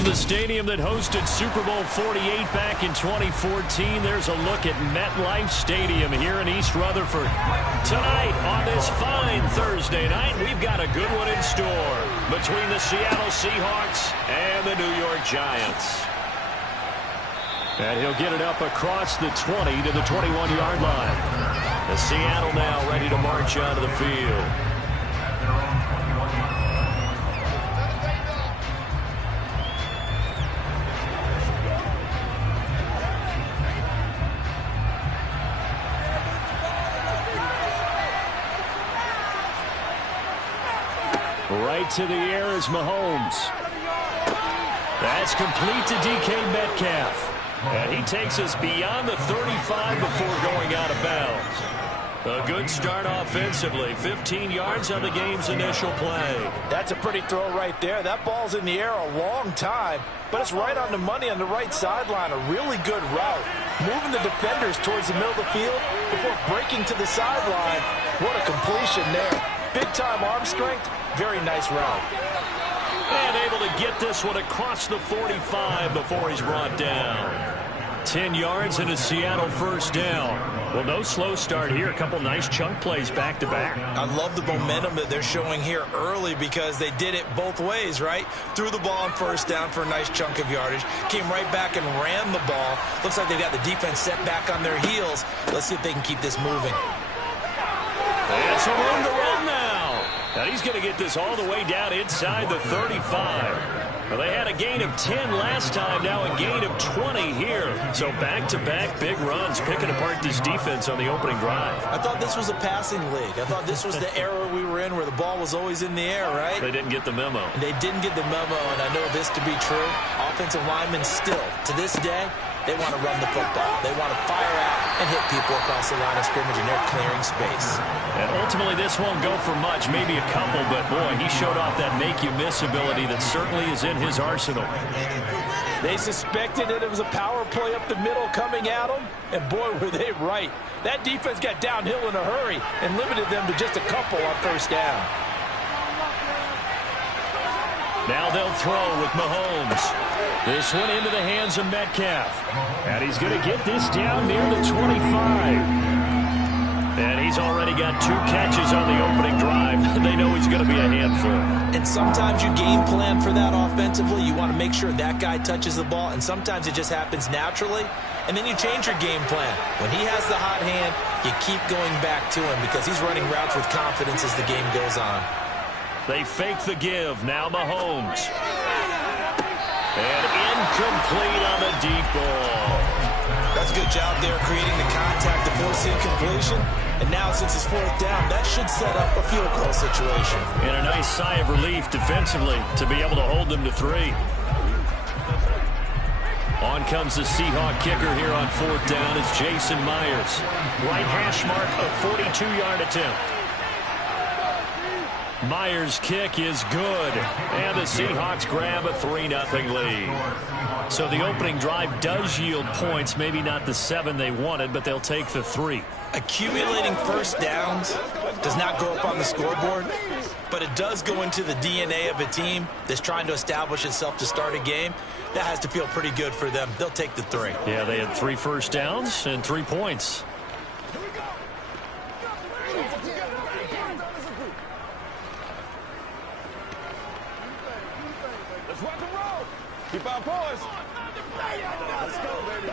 From the stadium that hosted Super Bowl 48 back in 2014, there's a look at MetLife Stadium here in East Rutherford. Tonight, on this fine Thursday night, we've got a good one in store between the Seattle Seahawks and the New York Giants. And he'll get it up across the 20 to the 21-yard line. The Seattle now ready to march onto the field. Right to the air is Mahomes. That's complete to DK Metcalf. And he takes us beyond the 35 before going out of bounds. A good start offensively. 15 yards on the game's initial play. That's a pretty throw right there. That ball's in the air a long time, but it's right on the money on the right sideline. A really good route. Moving the defenders towards the middle of the field before breaking to the sideline. What a completion there. Big-time arm strength. Very nice route. And able to get this one across the 45 before he's brought down. 10 yards and a Seattle first down. Well, no slow start here. A couple nice chunk plays back-to-back. I love the momentum that they're showing here early because they did it both ways, right? Threw the ball on first down for a nice chunk of yardage. Came right back and ran the ball. Looks like they've got the defense set back on their heels. Let's see if they can keep this moving. It's a room to run now. And he's going to get this all the way down inside the 35. Well, they had a gain of 10 last time, now a gain of 20 here. So back-to-back big runs, picking apart this defense on the opening drive. I thought this was a passing league. I thought this was the era we were in where the ball was always in the air, right? They didn't get the memo. They didn't get the memo, and I know this to be true. Offensive linemen still, to this day, they want to run the football. They want to fire out and hit people across the line of scrimmage, and they're clearing space. And ultimately, this won't go for much, maybe a couple, but boy, he showed off that make-you-miss ability that certainly is in his arsenal. They suspected that it was a power play up the middle coming at them, and boy, were they right. That defense got downhill in a hurry and limited them to just a couple on first down. Now they'll throw with Mahomes. This one into the hands of Metcalf. And he's going to get this down near the 25. And he's already got 2 catches on the opening drive. They know he's going to be a handful. And sometimes you game plan for that offensively. You want to make sure that guy touches the ball. And sometimes it just happens naturally. And then you change your game plan. When he has the hot hand, you keep going back to him because he's running routes with confidence as the game goes on. They fake the give. Now Mahomes. And incomplete on the deep ball. That's a good job there creating the contact to force the incompletion. And now since it's fourth down, that should set up a field goal situation. And a nice sigh of relief defensively to be able to hold them to 3. On comes the Seahawk kicker here on fourth down. It's Jason Myers. Right hash mark, a 42-yard attempt. Myers' kick is good, and the Seahawks grab a 3-0 lead. So the opening drive does yield points, maybe not the 7 they wanted, but they'll take the 3. Accumulating first downs does not go up on the scoreboard, but it does go into the DNA of a team that's trying to establish itself to start a game. That has to feel pretty good for them. They'll take the 3. Yeah, they had 3 first downs and 3 points. Keep our poise. Let's go, baby.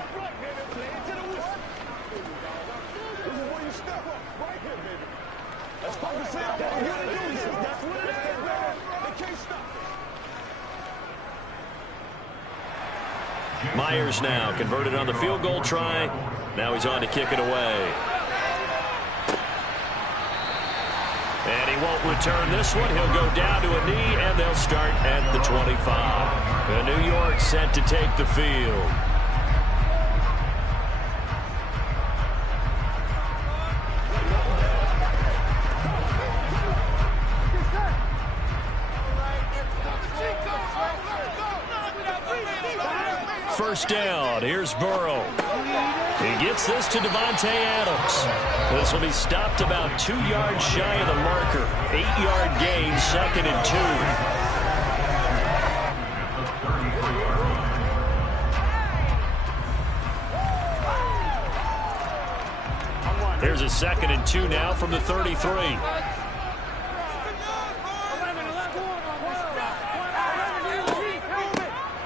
This is where you step up. Right here, baby. Let's focus in. That's what it is, man. They can't stop it. Myers now converted on the field goal try. Now he's on to kick it away. And he won't return this one. He'll go down to a knee, and they'll start at the 25. The New York set to take the field. First down. Here's Burrow. He gets this to Davante Adams. This will be stopped about 2 yards shy of the marker. 8-yard gain, 2nd and 2. Here's a 2nd and 2 now from the 33.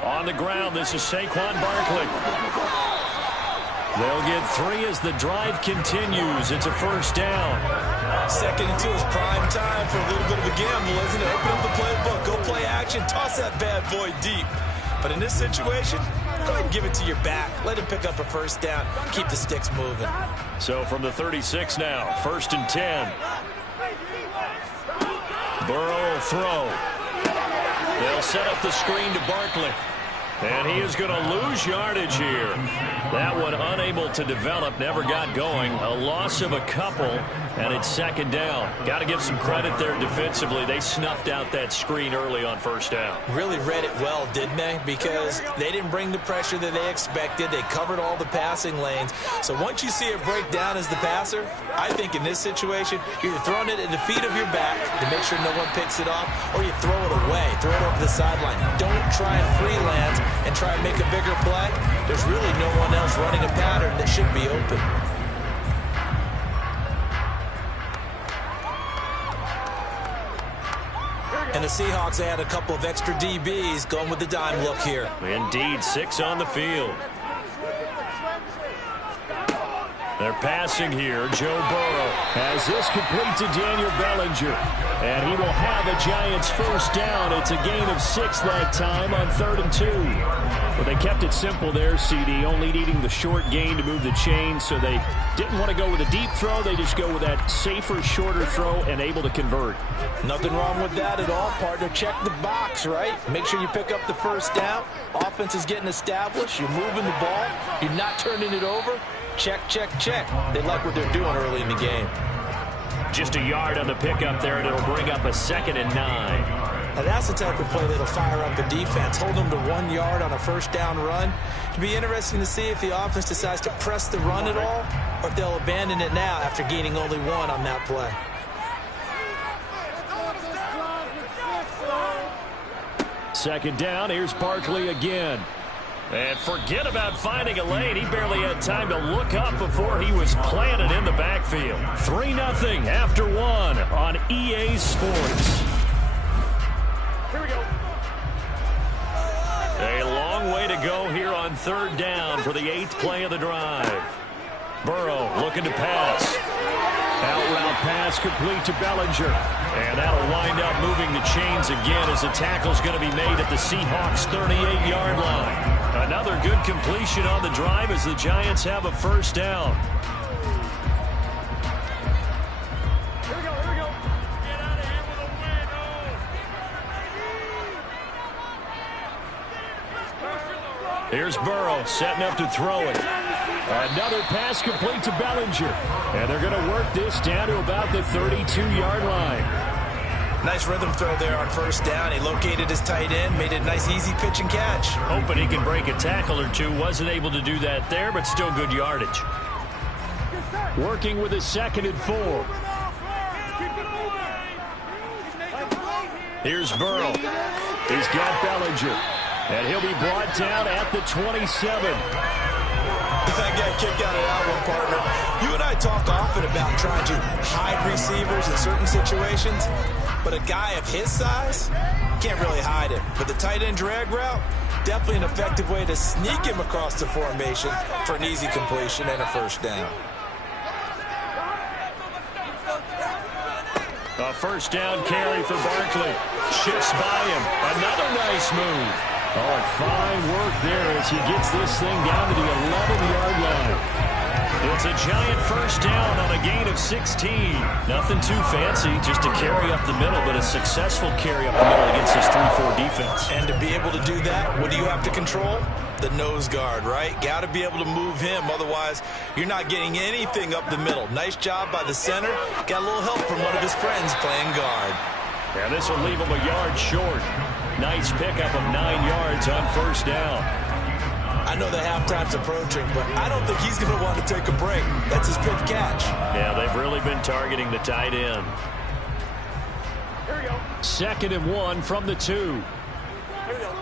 On the ground, this is Saquon Barkley. They'll get 3 as the drive continues. It's a 1st down. 2nd and 2 is prime time for a little bit of a gamble, isn't it? Open up the playbook, go play action, toss that bad boy deep. But in this situation, go ahead and give it to your back. Let him pick up a 1st down. Keep the sticks moving. So from the 36 now, 1st and 10. Burrow will throw. They'll set up the screen to Barkley. And he is going to lose yardage here. That one unable to develop, never got going. A loss of a couple, and it's 2nd down. Got to give some credit there defensively. They snuffed out that screen early on 1st down. Really read it well, didn't they? Because they didn't bring the pressure that they expected. They covered all the passing lanes. So once you see it break down as the passer, I think in this situation, you're throwing it at the feet of your back to make sure no one picks it off, or you throw it away, throw it over the sideline. Don't try and freelance and try and make a bigger play. There's really no one else running a pattern that should be open. And the Seahawks had a couple of extra DBs going with the dime look here. Indeed, 6 on the field. They're passing here. Joe Burrow has this complete to Daniel Bellinger. And he will have a Giants 1st down. It's a gain of 6 that time on 3rd and 2. Well, they kept it simple there, CD, only needing the short gain to move the chain, so they didn't want to go with a deep throw. They just go with that safer, shorter throw and able to convert. Nothing wrong with that at all, partner. Check the box, right? Make sure you pick up the 1st down. Offense is getting established. You're moving the ball. You're not turning it over. Check, check, check. They like what they're doing early in the game. Just a yard on the pickup there, and it'll bring up a 2nd and 9. Now that's the type of play that'll fire up the defense. Hold them to 1 yard on a 1st down run. It'll be interesting to see if the offense decides to press the run at all, or if they'll abandon it now after gaining only 1 on that play. Second down, here's Barkley again. And forget about finding a lane. He barely had time to look up before he was planted in the backfield. 3-0 after 1 on EA Sports. Here we go. A long way to go here on 3rd down for the 8th play of the drive. Burrow looking to pass. Out route pass complete to Bellinger. And that'll wind up moving the chains again as the tackle's going to be made at the Seahawks 38-yard line. Another good completion on the drive as the Giants have a 1st down. Here we go, here we go. Get out of here with a win, Here's Burrow setting up to throw it. Another pass complete to Bellinger. And they're going to work this down to about the 32-yard line. Nice rhythm throw there on 1st down. He located his tight end, made it a nice easy pitch and catch. Hoping he can break a tackle or two. Wasn't able to do that there, but still good yardage. Working with a 2nd and 4. Here's Burrow. He's got Bellinger. And he'll be brought down at the 27. That got kicked out of that one, partner. You and I talk often about trying to hide receivers in certain situations, but a guy of his size can't really hide him. But the tight end drag route, definitely an effective way to sneak him across the formation for an easy completion and a 1st down. A 1st down carry for Barkley. Shifts by him. Another nice move. Oh, and fine work there as he gets this thing down to the 11-yard line. It's a Giant 1st down on a gain of 16. Nothing too fancy, just a carry up the middle, but a successful carry up the middle against this 3-4 defense. And to be able to do that, what do you have to control? The nose guard, right? Got to be able to move him, otherwise you're not getting anything up the middle. Nice job by the center. Got a little help from one of his friends playing guard. And this will leave him a yard short. Nice pickup of 9 yards on 1st down. I know that halftime's approaching, but I don't think he's going to want to take a break. That's his pitch catch. Yeah, they've really been targeting the tight end. Here we go. 2nd and 1 from the 2. Here we go.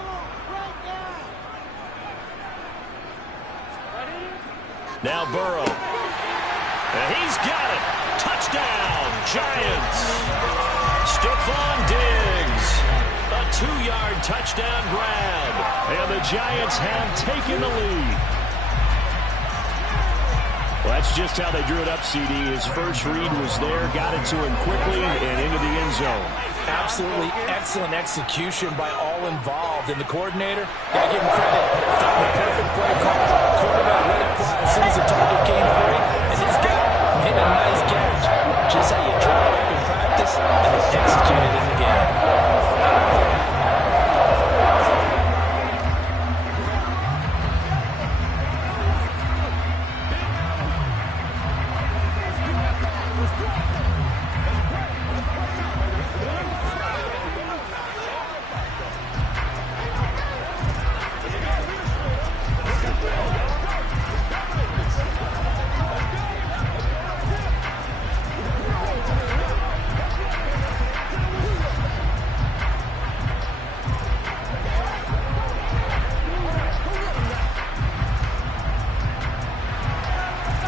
Now Burrow. And he's got it. Touchdown, Giants. Stephon Diggs. A 2-yard touchdown grab. And the Giants have taken the lead. Well, that's just how they drew it up, CD. His first read was there, got it to him quickly, and into the end zone. Absolutely excellent execution by all involved. And the coordinator, got to give him credit. Found the perfect play call. Quarterback let it fly as soon as the target came free. And this guy made a nice catch. Just how you try it up in practice and then execute it in the game.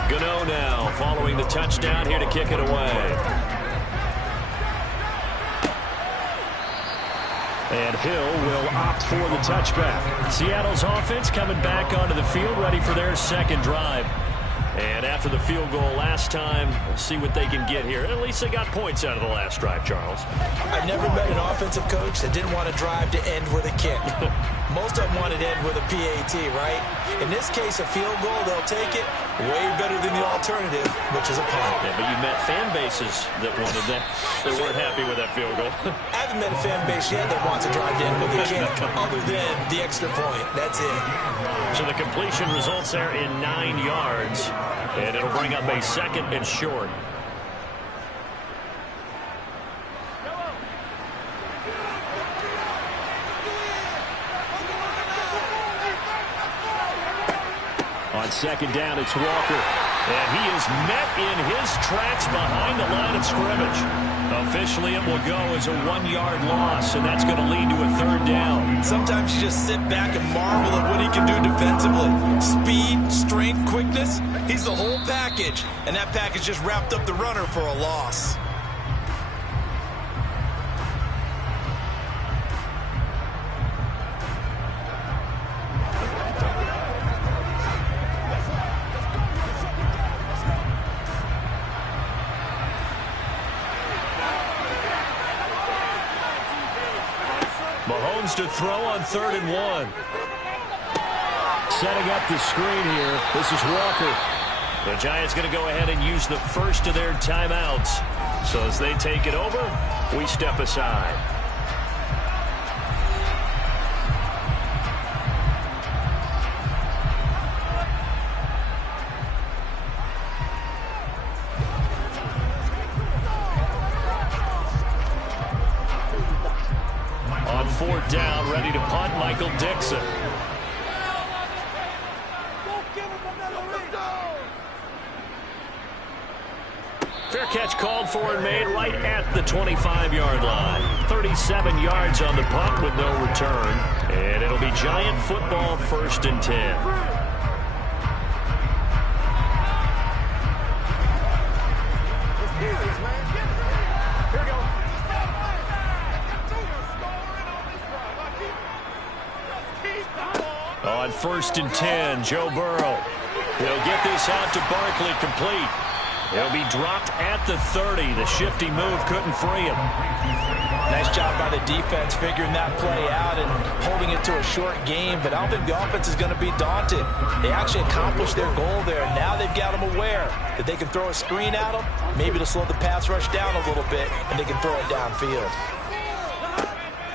Gano now following the touchdown here to kick it away. And Hill will opt for the touchback. Seattle's offense coming back onto the field, ready for their second drive. And after the field goal last time, we'll see what they can get here. At least they got points out of the last drive, Charles. I've never met an offensive coach that didn't want to drive to end with a kick. Most of them wanted to end with a PAT, right? In this case, a field goal, they'll take it. Way better than the alternative, which is a punt. Yeah, but you met fan bases that wanted that. They weren't happy with that field goal. I haven't met a fan base yet that wants to drive to end with a kick, other than the extra point. That's it. So the completion results there in 9 yards. And it'll bring up a second and short. On second down, it's Walker. And he is met in his tracks behind the line of scrimmage. Officially, it will go as a 1-yard loss, and that's going to lead to a third down. Sometimes you just sit back and marvel at what he can do defensively. Speed, strength, quickness, he's the whole package. And that package just wrapped up the runner for a loss. Mahomes to throw on 3rd and 1. Setting up the screen here. This is Walker. The Giants going to go ahead and use the first of their timeouts. So as they take it over, we step aside. On 4th down, ready to punt, Michael Dixon. Fair catch called for and made right at the 25-yard line. 37 yards on the punt with no return. And it'll be Giant football, 1st and 10. On 1st and 10, Joe Burrow. He'll get this out to Barkley, complete. He'll be dropped at the 30. The shifty move couldn't free him. Nice job by the defense figuring that play out and holding it to a short game, but I don't think the offense is going to be daunted. They actually accomplished their goal there. Now they've got them aware that they can throw a screen at them, maybe to slow the pass rush down a little bit, and they can throw it downfield.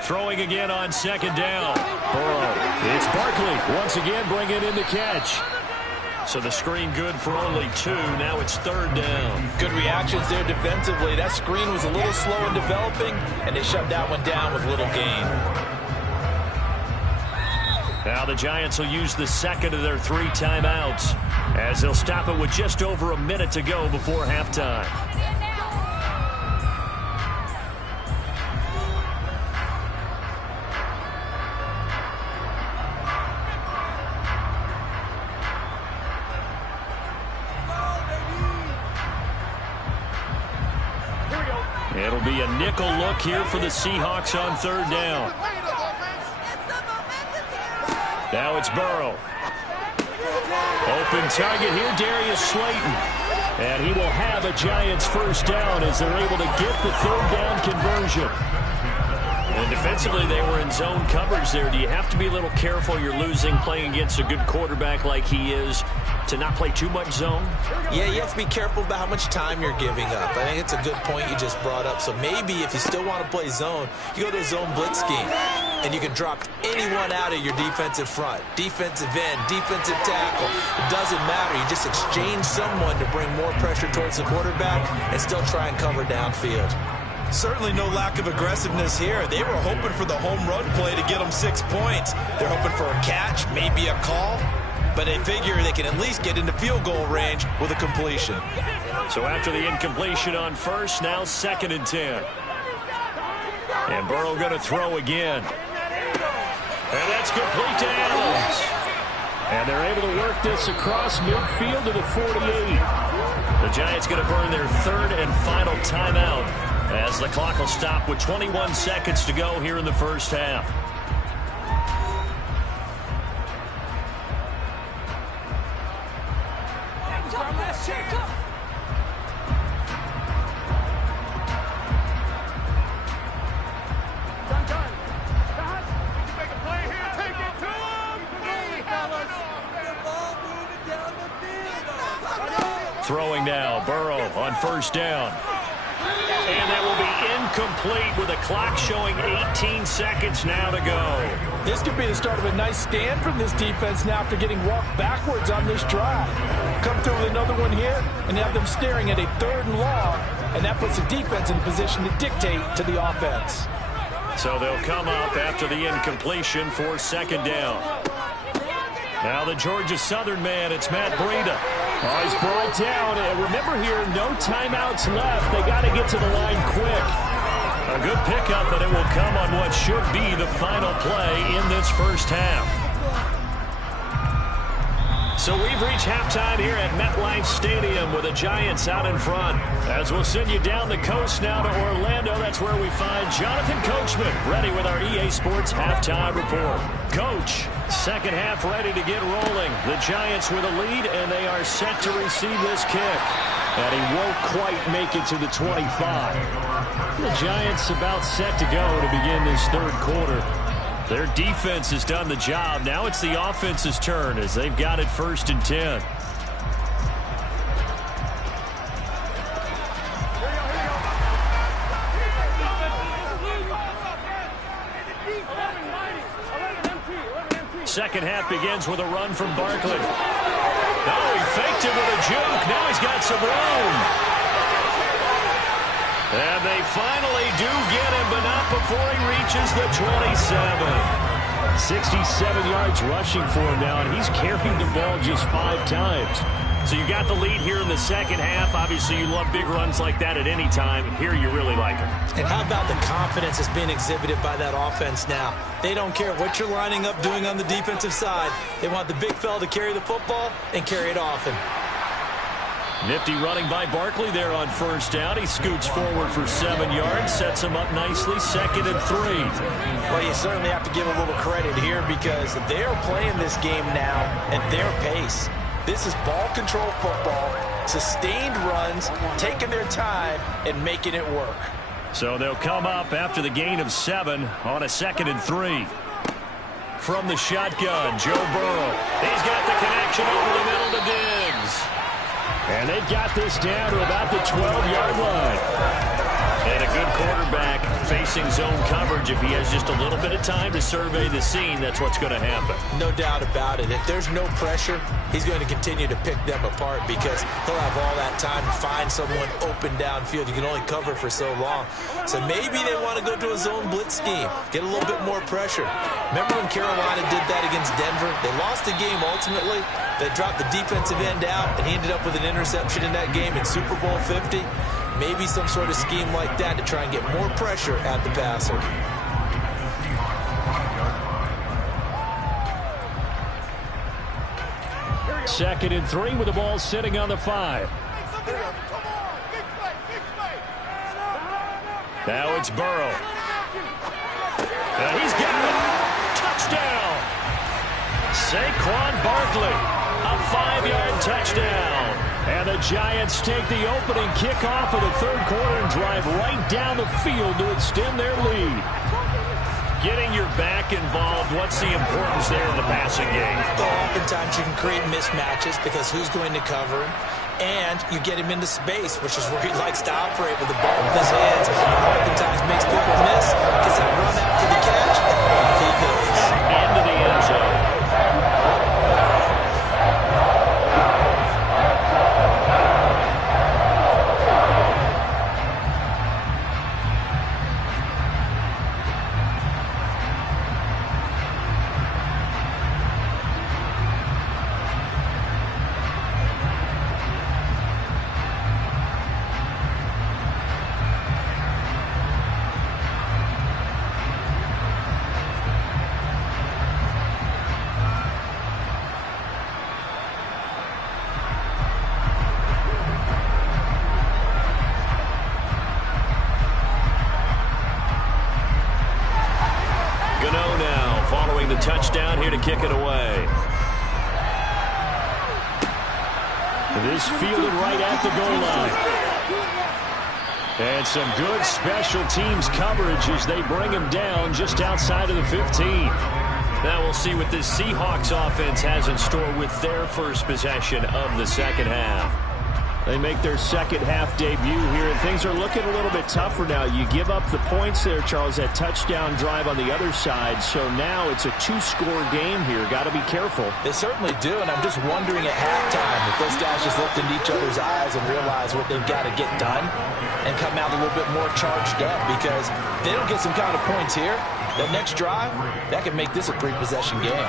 Throwing again on 2nd down. Burrow. It's Barkley once again bringing in the catch. So the screen good for only 2. Now it's 3rd down. Good reactions there defensively. That screen was a little slow in developing, and they shut that one down with little gain. Now the Giants will use the 2nd of their 3 timeouts as they'll stop it with just over a minute to go before halftime. be a nickel look here for the Seahawks on third down. Now it's Burrow. Open target here, Darius Slayton. And he will have a Giants first down as they're able to get the third down conversion. And defensively, they were in zone coverage there. Do you have to be a little careful? You're losing playing against a good quarterback like he is to not play too much zone? Yeah, you have to be careful about how much time you're giving up. I think it's a good point you just brought up. So maybe if you still want to play zone, you go to a zone blitz scheme. And you can drop anyone out of your defensive front. Defensive end, defensive tackle. It doesn't matter. You just exchange someone to bring more pressure towards the quarterback and still try and cover downfield. Certainly no lack of aggressiveness here. They were hoping for the home run play to get them 6 points. They're hoping for a catch, maybe a call. But they figure they can at least get into field goal range with a completion. So after the incompletion on first, now 2nd and 10. And Burrow going to throw again. And that's complete to Adams. And they're able to work this across midfield to the 48. The Giants going to burn their 3rd and final timeout as the clock will stop with 21 seconds to go here in the first half. Throwing now, Burrow on first down. And that will be incomplete with a clock showing 18 seconds now to go. This could be the start of a nice stand from this defense now after getting walked backwards on this drive. Come through with another one here and have them staring at a 3rd and long, and that puts the defense in position to dictate to the offense. So they'll come up after the incompletion for 2nd down. Now the Georgia Southern man, it's Matt Breida. Oh, he's brought down. And remember here, no timeouts left. They got to get to the line quick. A good pickup, but it will come on what should be the final play in this first half. So we've reached halftime here at MetLife Stadium with the Giants out in front. As we'll send you down the coast now to Orlando, that's where we find Jonathan Coachman ready with our EA Sports halftime report. Coach, second half ready to get rolling. The Giants with a lead, and they are set to receive this kick. And he won't quite make it to the 25. The Giants about set to go to begin this 3rd quarter. Their defense has done the job. Now it's the offense's turn as they've got it 1st and 10. Second half begins with a run from Barkley. Oh, he faked it with a juke. Now he's got some room. And they finally do get him, but not before he reaches the 27. 67 yards rushing for him now, and he's carried the ball just 5 times. So you got the lead here in the second half. Obviously, you love big runs like that at any time. Here, you really like them. And how about the confidence that's being exhibited by that offense now? They don't care what you're lining up doing on the defensive side. They want the big fella to carry the football and carry it often. Nifty running by Barkley there on first down. He scoots forward for 7 yards, sets him up nicely, 2nd and 3. Well, you certainly have to give a little credit here because they're playing this game now at their pace. This is ball control football, sustained runs, taking their time and making it work. So they'll come up after the gain of 7 on a 2nd and 3. From the shotgun, Joe Burrow. He's got the connection over the middle to Diggs. And they've got this down to about the 12-yard line. And a good quarterback facing zone coverage. If he has just a little bit of time to survey the scene, that's what's going to happen. No doubt about it. If there's no pressure, he's going to continue to pick them apart because he'll have all that time to find someone open downfield. You can only cover for so long. So maybe they want to go to a zone blitz scheme, get a little bit more pressure. Remember when Carolina did that against Denver? They lost the game ultimately. They dropped the defensive end out, and he ended up with an interception in that game in Super Bowl 50. Maybe some sort of scheme like that to try and get more pressure at the passer. Second and 3 with the ball sitting on the 5. Now it's Burrow. And he's got it. Touchdown. Saquon Barkley. A 5-yard touchdown. And the Giants take the opening kickoff of the third quarter and drive right down the field to extend their lead. Getting your back involved, what's the importance there in the passing game? Well, oftentimes you can create mismatches because who's going to cover him? And you get him into space, which is where he likes to operate with the ball in his hands. Oftentimes makes people miss, gets that run after the catch, he goes. Into the end zone. Touchdown here to kick it away. This fielded right at the goal line. And some good special teams coverage as they bring him down just outside of the 15. Now we'll see what this Seahawks offense has in store with their first possession of the second half. They make their second half debut here, and things are looking a little bit tougher now. You give up the points there, Charles, that touchdown drive on the other side. So now it's a two-score game here. Got to be careful. They certainly do, and I'm just wondering at halftime if those guys just looked into each other's eyes and realize what they've got to get done and come out a little bit more charged up, because if they don't get some kind of points here, that next drive, that could make this a three-possession game.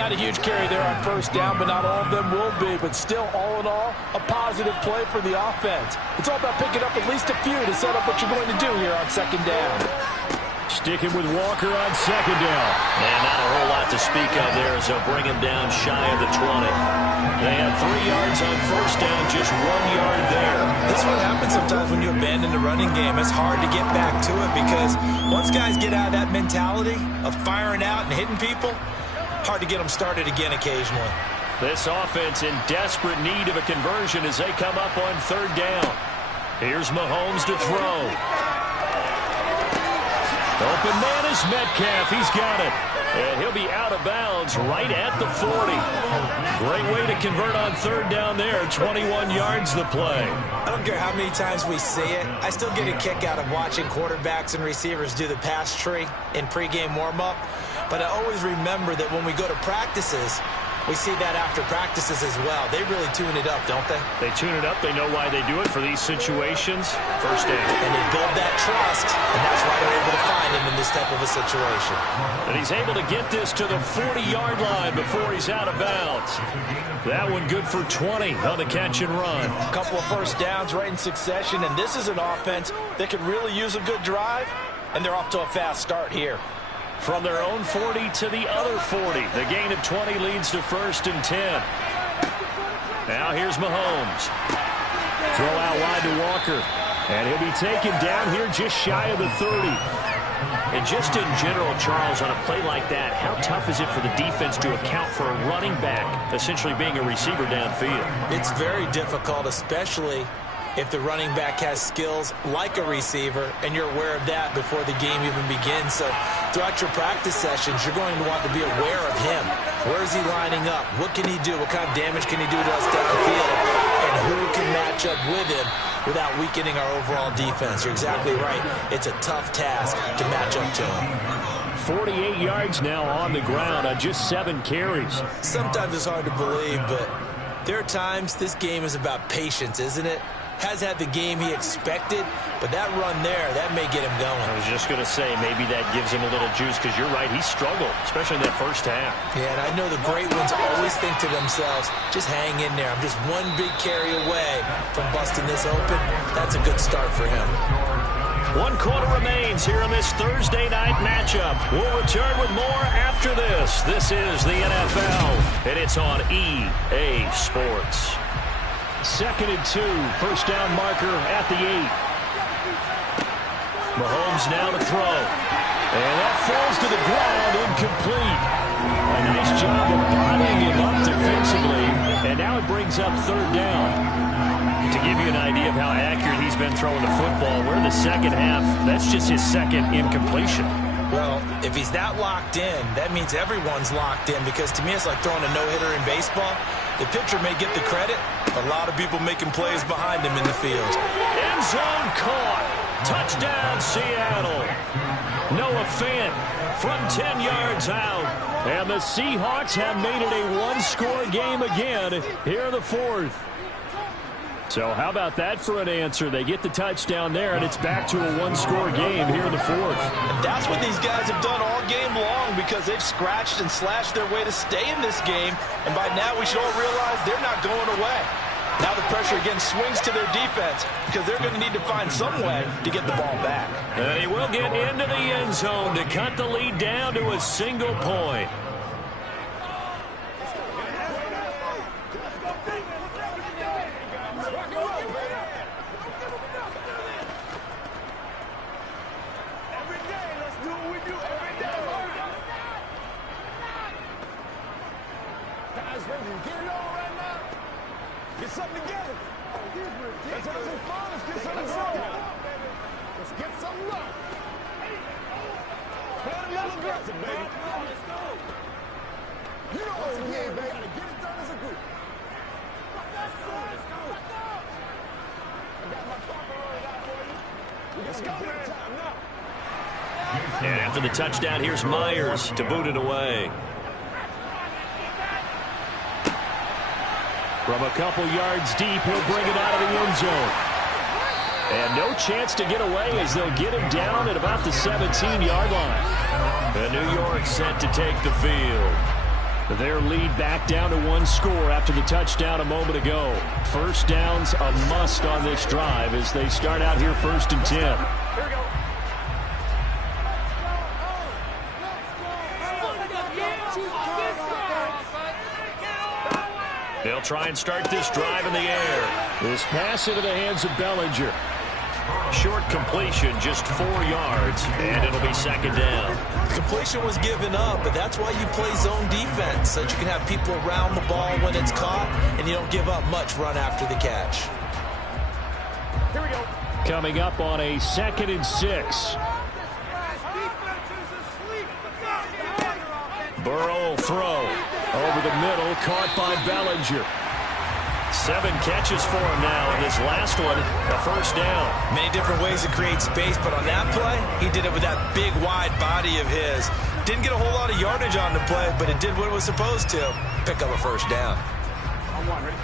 Not a huge carry there on first down, but not all of them will be. But still, all in all, a positive play for the offense. It's all about picking up at least a few to set up what you're going to do here on second down. Sticking with Walker on second down. And not a whole lot to speak of there as they'll bring him down shy of the 20. They have 3 yards on first down, just 1 yard there. This is what happens sometimes when you abandon the running game. It's hard to get back to it because once guys get out of that mentality of firing out and hitting people, hard to get them started again occasionally. This offense in desperate need of a conversion as they come up on third down. Here's Mahomes to throw. Open man is Metcalf. He's got it. And he'll be out of bounds right at the 40. Great way to convert on third down there. 21 yards the play. I don't care how many times we see it. I still get a kick out of watching quarterbacks and receivers do the pass tree in pregame warm-up. But I always remember that when we go to practices, we see that after practices as well. They really tune it up, don't they? They tune it up. They know why they do it for these situations. First down. And they build that trust, and that's why they're able to find him in this type of a situation. And he's able to get this to the 40-yard line before he's out of bounds. That one good for 20 on the catch and run. A couple of first downs right in succession, and this is an offense that could really use a good drive, and they're off to a fast start here. From their own 40 to the other 40. The gain of 20 leads to 1st and 10. Now here's Mahomes. Throw out wide to Walker. And he'll be taken down here just shy of the 30. And just in general, Charles, on a play like that, how tough is it for the defense to account for a running back essentially being a receiver downfield? It's very difficult, especially if the running back has skills like a receiver, and you're aware of that before the game even begins. So throughout your practice sessions, you're going to want to be aware of him. Where is he lining up? What can he do? What kind of damage can he do to us downfield? And who can match up with him without weakening our overall defense? You're exactly right. It's a tough task to match up to him. 48 yards now on the ground on just 7 carries. Sometimes it's hard to believe, but there are times this game is about patience, isn't it? Has had the game he expected, but that run there, that may get him going. I was just going to say, maybe that gives him a little juice, because you're right, he struggled, especially in that first half. Yeah, and I know the great ones always think to themselves, just hang in there. I'm just one big carry away from busting this open. That's a good start for him. 1 quarter remains here in this Thursday night matchup. We'll return with more after this. This is the NFL, and it's on EA Sports. 2nd and 2, first down marker at the 8. Mahomes now to throw. And that falls to the ground, incomplete. A nice job of bodying him up defensively. And now it brings up third down. To give you an idea of how accurate he's been throwing the football, we're in the second half. That's just his second incompletion. Well, if he's that locked in, that means everyone's locked in, because to me it's like throwing a no-hitter in baseball. The pitcher may get the credit, a lot of people making plays behind him in the field. End zone caught. Touchdown, Seattle. Noah Fant from 10 yards out. And the Seahawks have made it a one-score game again here in the fourth. So how about that for an answer? They get the touchdown there, and it's back to a one-score game here in the fourth. And that's what these guys have done all game long, because they've scratched and slashed their way to stay in this game. And by now we should all realize they're not going away. Now the pressure again swings to their defense, because they're going to need to find some way to get the ball back. And he will get into the end zone to cut the lead down to a single point. And after the touchdown, here's Myers to boot it away. From a couple yards deep, he'll bring it out of the end zone. And no chance to get away, as they'll get him down at about the 17-yard line. And New York set to take the field. Their lead back down to one score after the touchdown a moment ago. First down's a must on this drive as they start out here 1st and 10. They'll try and start this drive in the air. This pass into the hands of Bellinger. Short completion, just 4 yards, and it'll be second down. Completion was given up, but that's why you play zone defense, so that you can have people around the ball when it's caught, and you don't give up much run after the catch. Here we go. Coming up on a 2nd and 6. Burrow will throw. Over the middle, caught by Bellinger. 7 catches for him now, and this last one, a first down. Many different ways to create space, but on that play, he did it with that big, wide body of his. Didn't get a whole lot of yardage on the play, but it did what it was supposed to. Pick up a first down.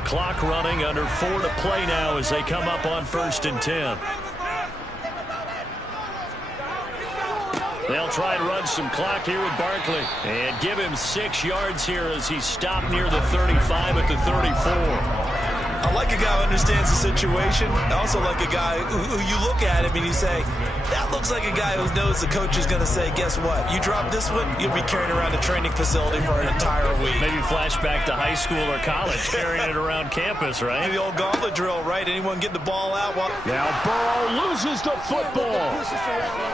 Clock running, under 4 to play now as they come up on 1st and 10. They'll try and run some clock here with Barkley. And give him 6 yards here as he's stopped near the 35 at the 34. I like a guy who understands the situation. I also like a guy who you look at him and you say, that looks like a guy who knows the coach is going to say, guess what? You drop this one, you'll be carrying around the training facility for an entire week. Maybe flashback to high school or college, carrying it around campus, right? Maybe the old gauntlet drill, right? Anyone get the ball out? Now Burrow loses the football.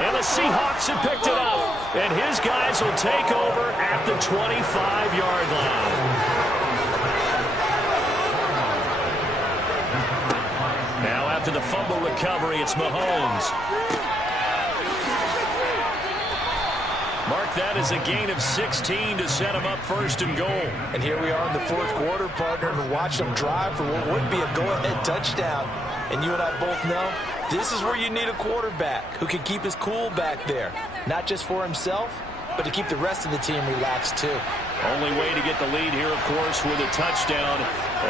And the Seahawks have picked it up. And his guys will take over at the 25-yard line. Now after the fumble recovery, it's Mahomes. Mark that as a gain of 16 to set him up 1st and goal. And here we are in the 4th quarter, partner, and watch them drive for what would be a go-ahead touchdown. And you and I both know this is where you need a quarterback who can keep his cool back there. Not just for himself, but to keep the rest of the team relaxed too. Only way to get the lead here, of course, with a touchdown.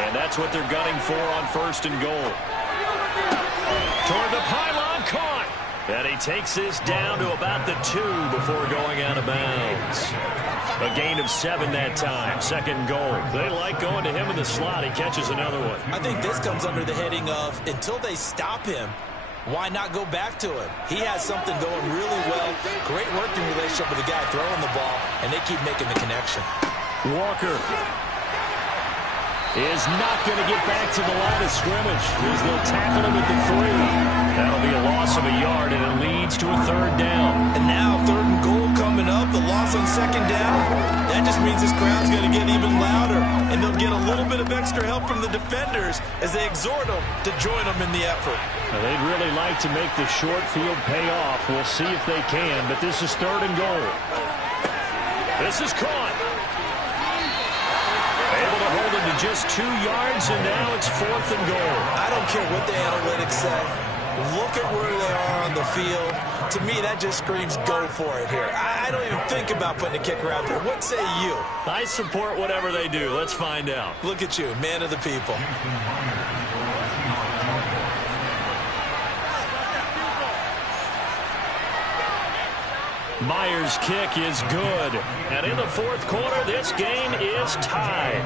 And that's what they're gunning for on 1st and goal. Toward the pylon, caught. And he takes this down to about the 2 before going out of bounds. A gain of 7 that time. 2nd and goal. They like going to him in the slot. He catches another one. I think this comes under the heading of, until they stop him, why not go back to him? He has something going really well. Great working relationship with the guy throwing the ball, and they keep making the connection. Walker. is not going to get back to the line of scrimmage as they'll tackle him at the 3. That'll be a loss of a yard, and it leads to a 3rd down. And now 3rd and goal coming up, the loss on 2nd down. That just means this crowd's going to get even louder, and they'll get a little bit of extra help from the defenders as they exhort them to join them in the effort. Now, they'd really like to make the short field pay off. We'll see if they can, but this is 3rd and goal. This is caught. Able to hold it to just 2 yards, and now it's 4th and goal. I don't care what the analytics say. Look at where they are on the field. To me, that just screams go for it here. I don't even think about putting a kicker out there. What say you? I support whatever they do. Let's find out. Look at you, man of the people. Myers' kick is good. And in the 4th quarter, this game is tied.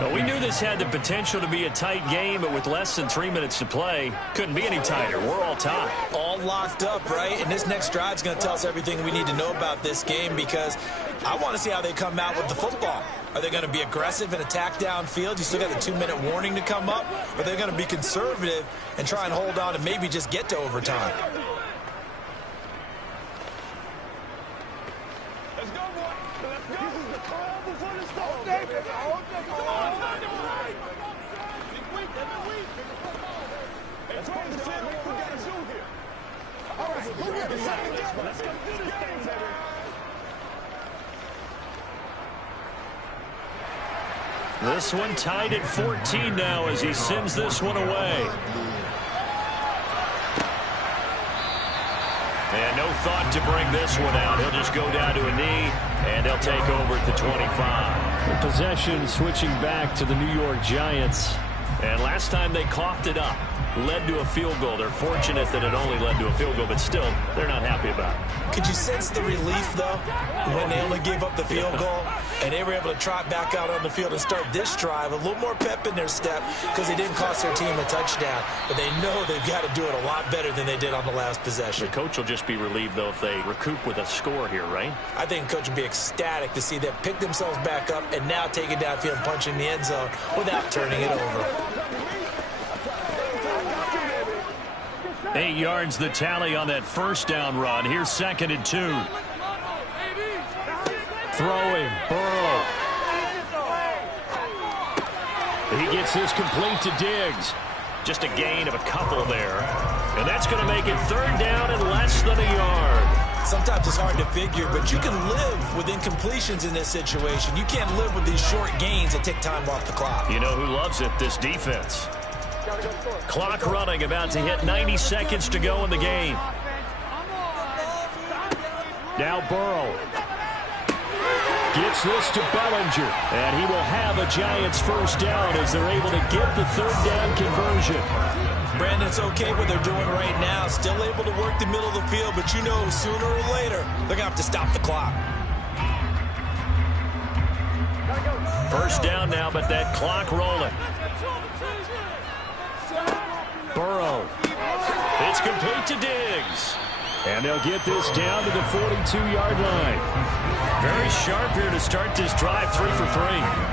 But we knew this had the potential to be a tight game, but with less than 3 minutes to play, couldn't be any tighter. We're all tied. All locked up, right? And this next drive is going to tell us everything we need to know about this game, because I want to see how they come out with the football. Are they going to be aggressive and attack downfield? You still got the 2-minute warning to come up. Or are they going to be conservative and try and hold on and maybe just get to overtime? This one tied at 14 now as he sends this one away. And no thought to bring this one out. He'll just go down to a knee, and they'll take over at the 25. The possession switching back to the New York Giants. And last time they coughed it up, led to a field goal. They're fortunate that it only led to a field goal, but still, they're not happy about it. Could you sense the relief, though, when they only gave up the field goal and they were able to trot back out on the field and start this drive? A little more pep in their step because they didn't cost their team a touchdown, but they know they've got to do it a lot better than they did on the last possession. The coach will just be relieved, though, if they recoup with a score here, right? I think the coach will be ecstatic to see them pick themselves back up and now take it downfield and punch in the end zone without turning it over. 8 yards the tally on that 1st down run. Here's 2nd and 2. Throwing, Burrow. He gets this complete to Diggs. Just a gain of a couple there. And that's going to make it 3rd down and less than a yard. Sometimes it's hard to figure, but you can live with incompletions in this situation. You can't live with these short gains that take time off the clock. You know who loves it? This defense. Clock running, about to hit 90 seconds to go in the game. Now Burrow gets this to Bellinger, and he will have a Giants 1st down as they're able to get the 3rd down conversion. Brandon, it's okay what they're doing right now. Still able to work the middle of the field, but you know sooner or later they're going to have to stop the clock. 1st down now, but that clock rolling. Burrow. It's complete to Diggs. And they'll get this down to the 42-yard line. Very sharp here to start this drive, 3 for 3.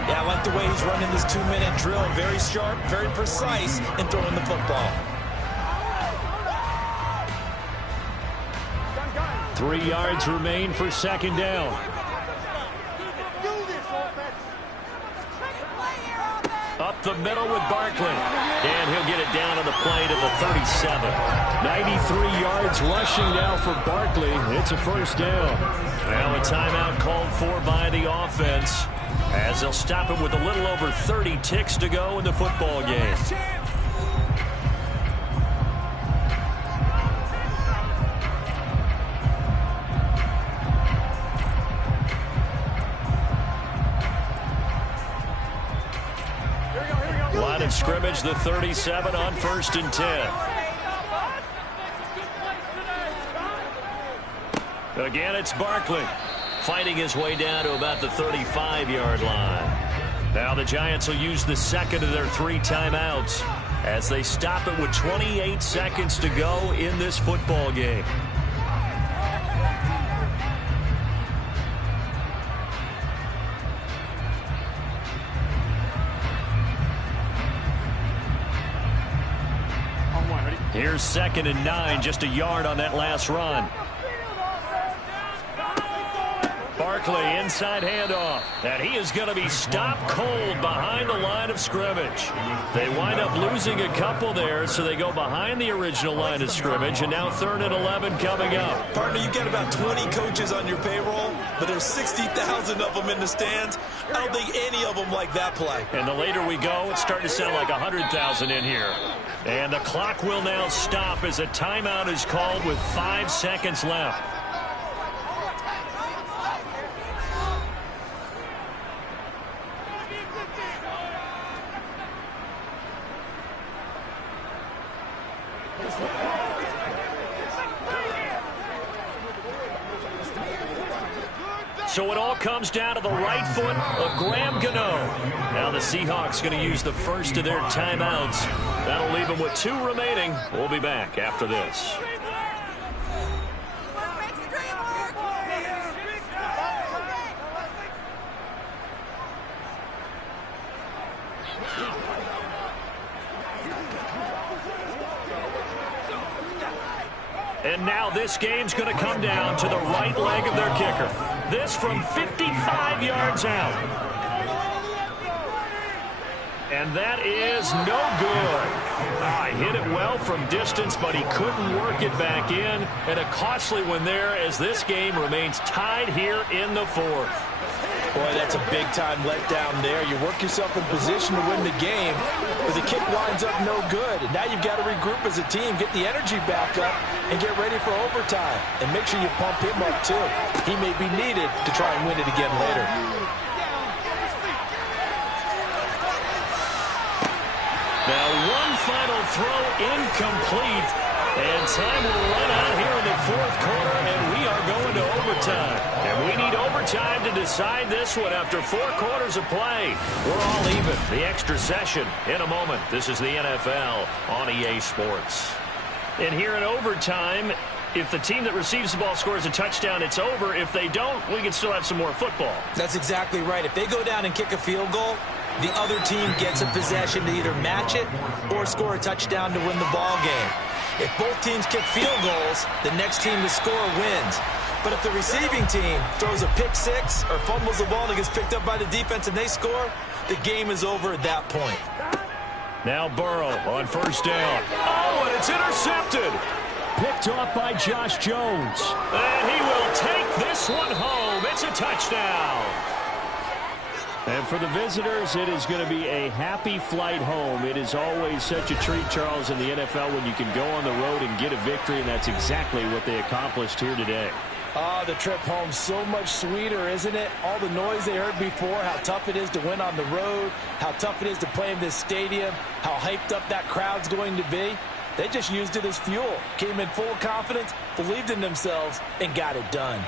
Yeah, I like the way he's running this 2-minute drill. Very sharp, very precise in throwing the football. 3 yards remain for 2nd down. Up the middle with Barkley. And he'll get it down on the play to the 37. 93 yards rushing now for Barkley. It's a 1st down. Now a timeout called for by the offense as they'll stop it with a little over 30 ticks to go in the football game. Line of scrimmage, the 37 on 1st and 10. Again, it's Barkley fighting his way down to about the 35-yard line. Now the Giants will use the 2nd of their 3 timeouts as they stop it with 28 seconds to go in this football game. Here's 2nd and 9, just a yard on that last run. Barkley, inside handoff, and he is going to be stopped cold behind the line of scrimmage. They wind up losing a couple there, so they go behind the original line of scrimmage, and now 3rd and 11 coming up. Partner, you get about 20 coaches on your payroll, but there's 60,000 of them in the stands. I don't think any of them like that play. And the later we go, it's starting to sound like 100,000 in here. And the clock will now stop as a timeout is called with 5 seconds left. So it all comes down to the right foot of Graham Gano. Now the Seahawks going to use the first of their timeouts. That'll leave them with 2 remaining. We'll be back after this. And now this game's going to come down to the right leg of their kicker. This from 55 yards out. And that is no good. Hit it well from distance, but he couldn't work it back in. And a costly one there as this game remains tied here in the 4th. Boy, that's a big-time letdown there. You work yourself in position to win the game, but the kick winds up no good. And now you've got to regroup as a team, get the energy back up, and get ready for overtime. And make sure you pump him up, too. He may be needed to try and win it again later. Now one final throw incomplete. And time will run out here in the 4th quarter, and we are going to overtime. And we need overtime to decide this one after 4 quarters of play. We're all even. The extra session in a moment. This is the NFL on EA Sports. And here in overtime, if the team that receives the ball scores a touchdown, it's over. If they don't, we can still have some more football. That's exactly right. If they go down and kick a field goal, the other team gets a possession to either match it or score a touchdown to win the ball game. If both teams kick field goals, the next team to score wins. But if the receiving team throws a pick six or fumbles the ball and it gets picked up by the defense and they score, the game is over at that point. Now Burrow on 1st down. Oh, and it's intercepted. Picked off by Josh Jones. And he will take this one home. It's a touchdown. And for the visitors, it is going to be a happy flight home. It is always such a treat, Charles, in the NFL when you can go on the road and get a victory, and that's exactly what they accomplished here today. The trip home so much sweeter, isn't it? All the noise they heard before, how tough it is to win on the road, how tough it is to play in this stadium, how hyped up that crowd's going to be. They just used it as fuel, came in full confidence, believed in themselves, and got it done.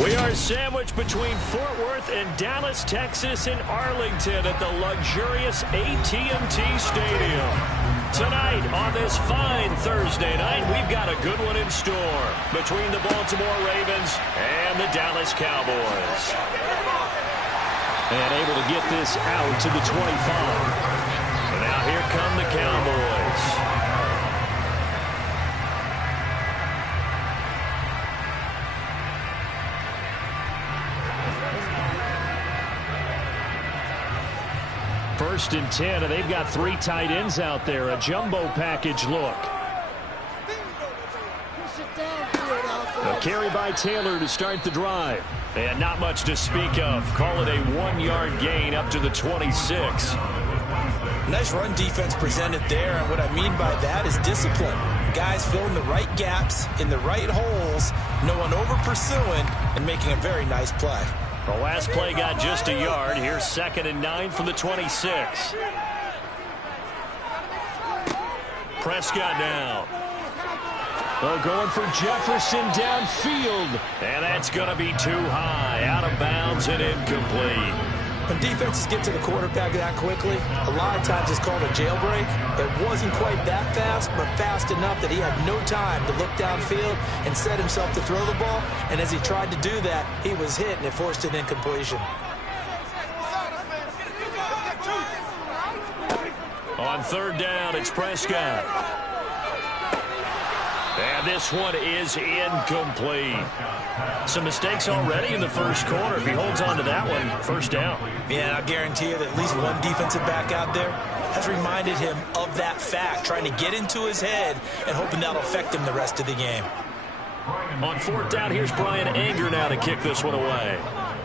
We are sandwiched between Fort Worth and Dallas, Texas in Arlington at the luxurious AT&T Stadium. Tonight on this fine Thursday night, we've got a good one in store between the Baltimore Ravens and the Dallas Cowboys. And able to get this out to the 25. And now here come the Cowboys. First and 10, and they've got 3 tight ends out there. A jumbo package look. A carry by Taylor to start the drive. And not much to speak of. Call it a 1-yard gain up to the 26. Nice run defense presented there, and what I mean by that is discipline. Guys filling the right gaps in the right holes, no one over pursuing, and making a very nice play. The last play got just a yard. Here's 2nd and 9 from the 26. Prescott now. They're going for Jefferson downfield. And that's going to be too high. Out of bounds and incomplete. When defenses get to the quarterback that quickly, a lot of times it's called a jailbreak. It wasn't quite that fast, but fast enough that he had no time to look downfield and set himself to throw the ball. And as he tried to do that, he was hit, and it forced an incompletion. On 3rd down, it's Prescott. And this one is incomplete. Some mistakes already in the first quarter. If he holds on to that one, 1st down. Yeah, I guarantee you that at least one defensive back out there has reminded him of that fact, trying to get into his head and hoping that'll affect him the rest of the game. On 4th down, here's Brian Anger now to kick this one away.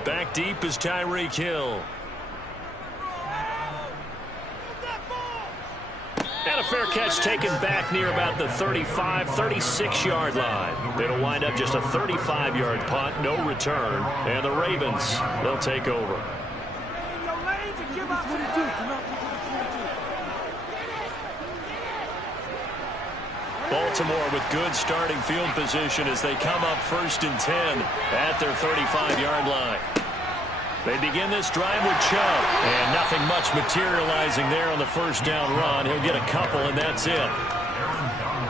Back deep is Tyreek Hill. And a fair catch taken back near about the 35, 36-yard line. It'll wind up just a 35-yard punt, no return. And the Ravens, they'll take over. Baltimore with good starting field position as they come up 1st and 10 at their 35-yard line. They begin this drive with Chubb, and nothing much materializing there on the 1st down run. He'll get a couple, and that's it.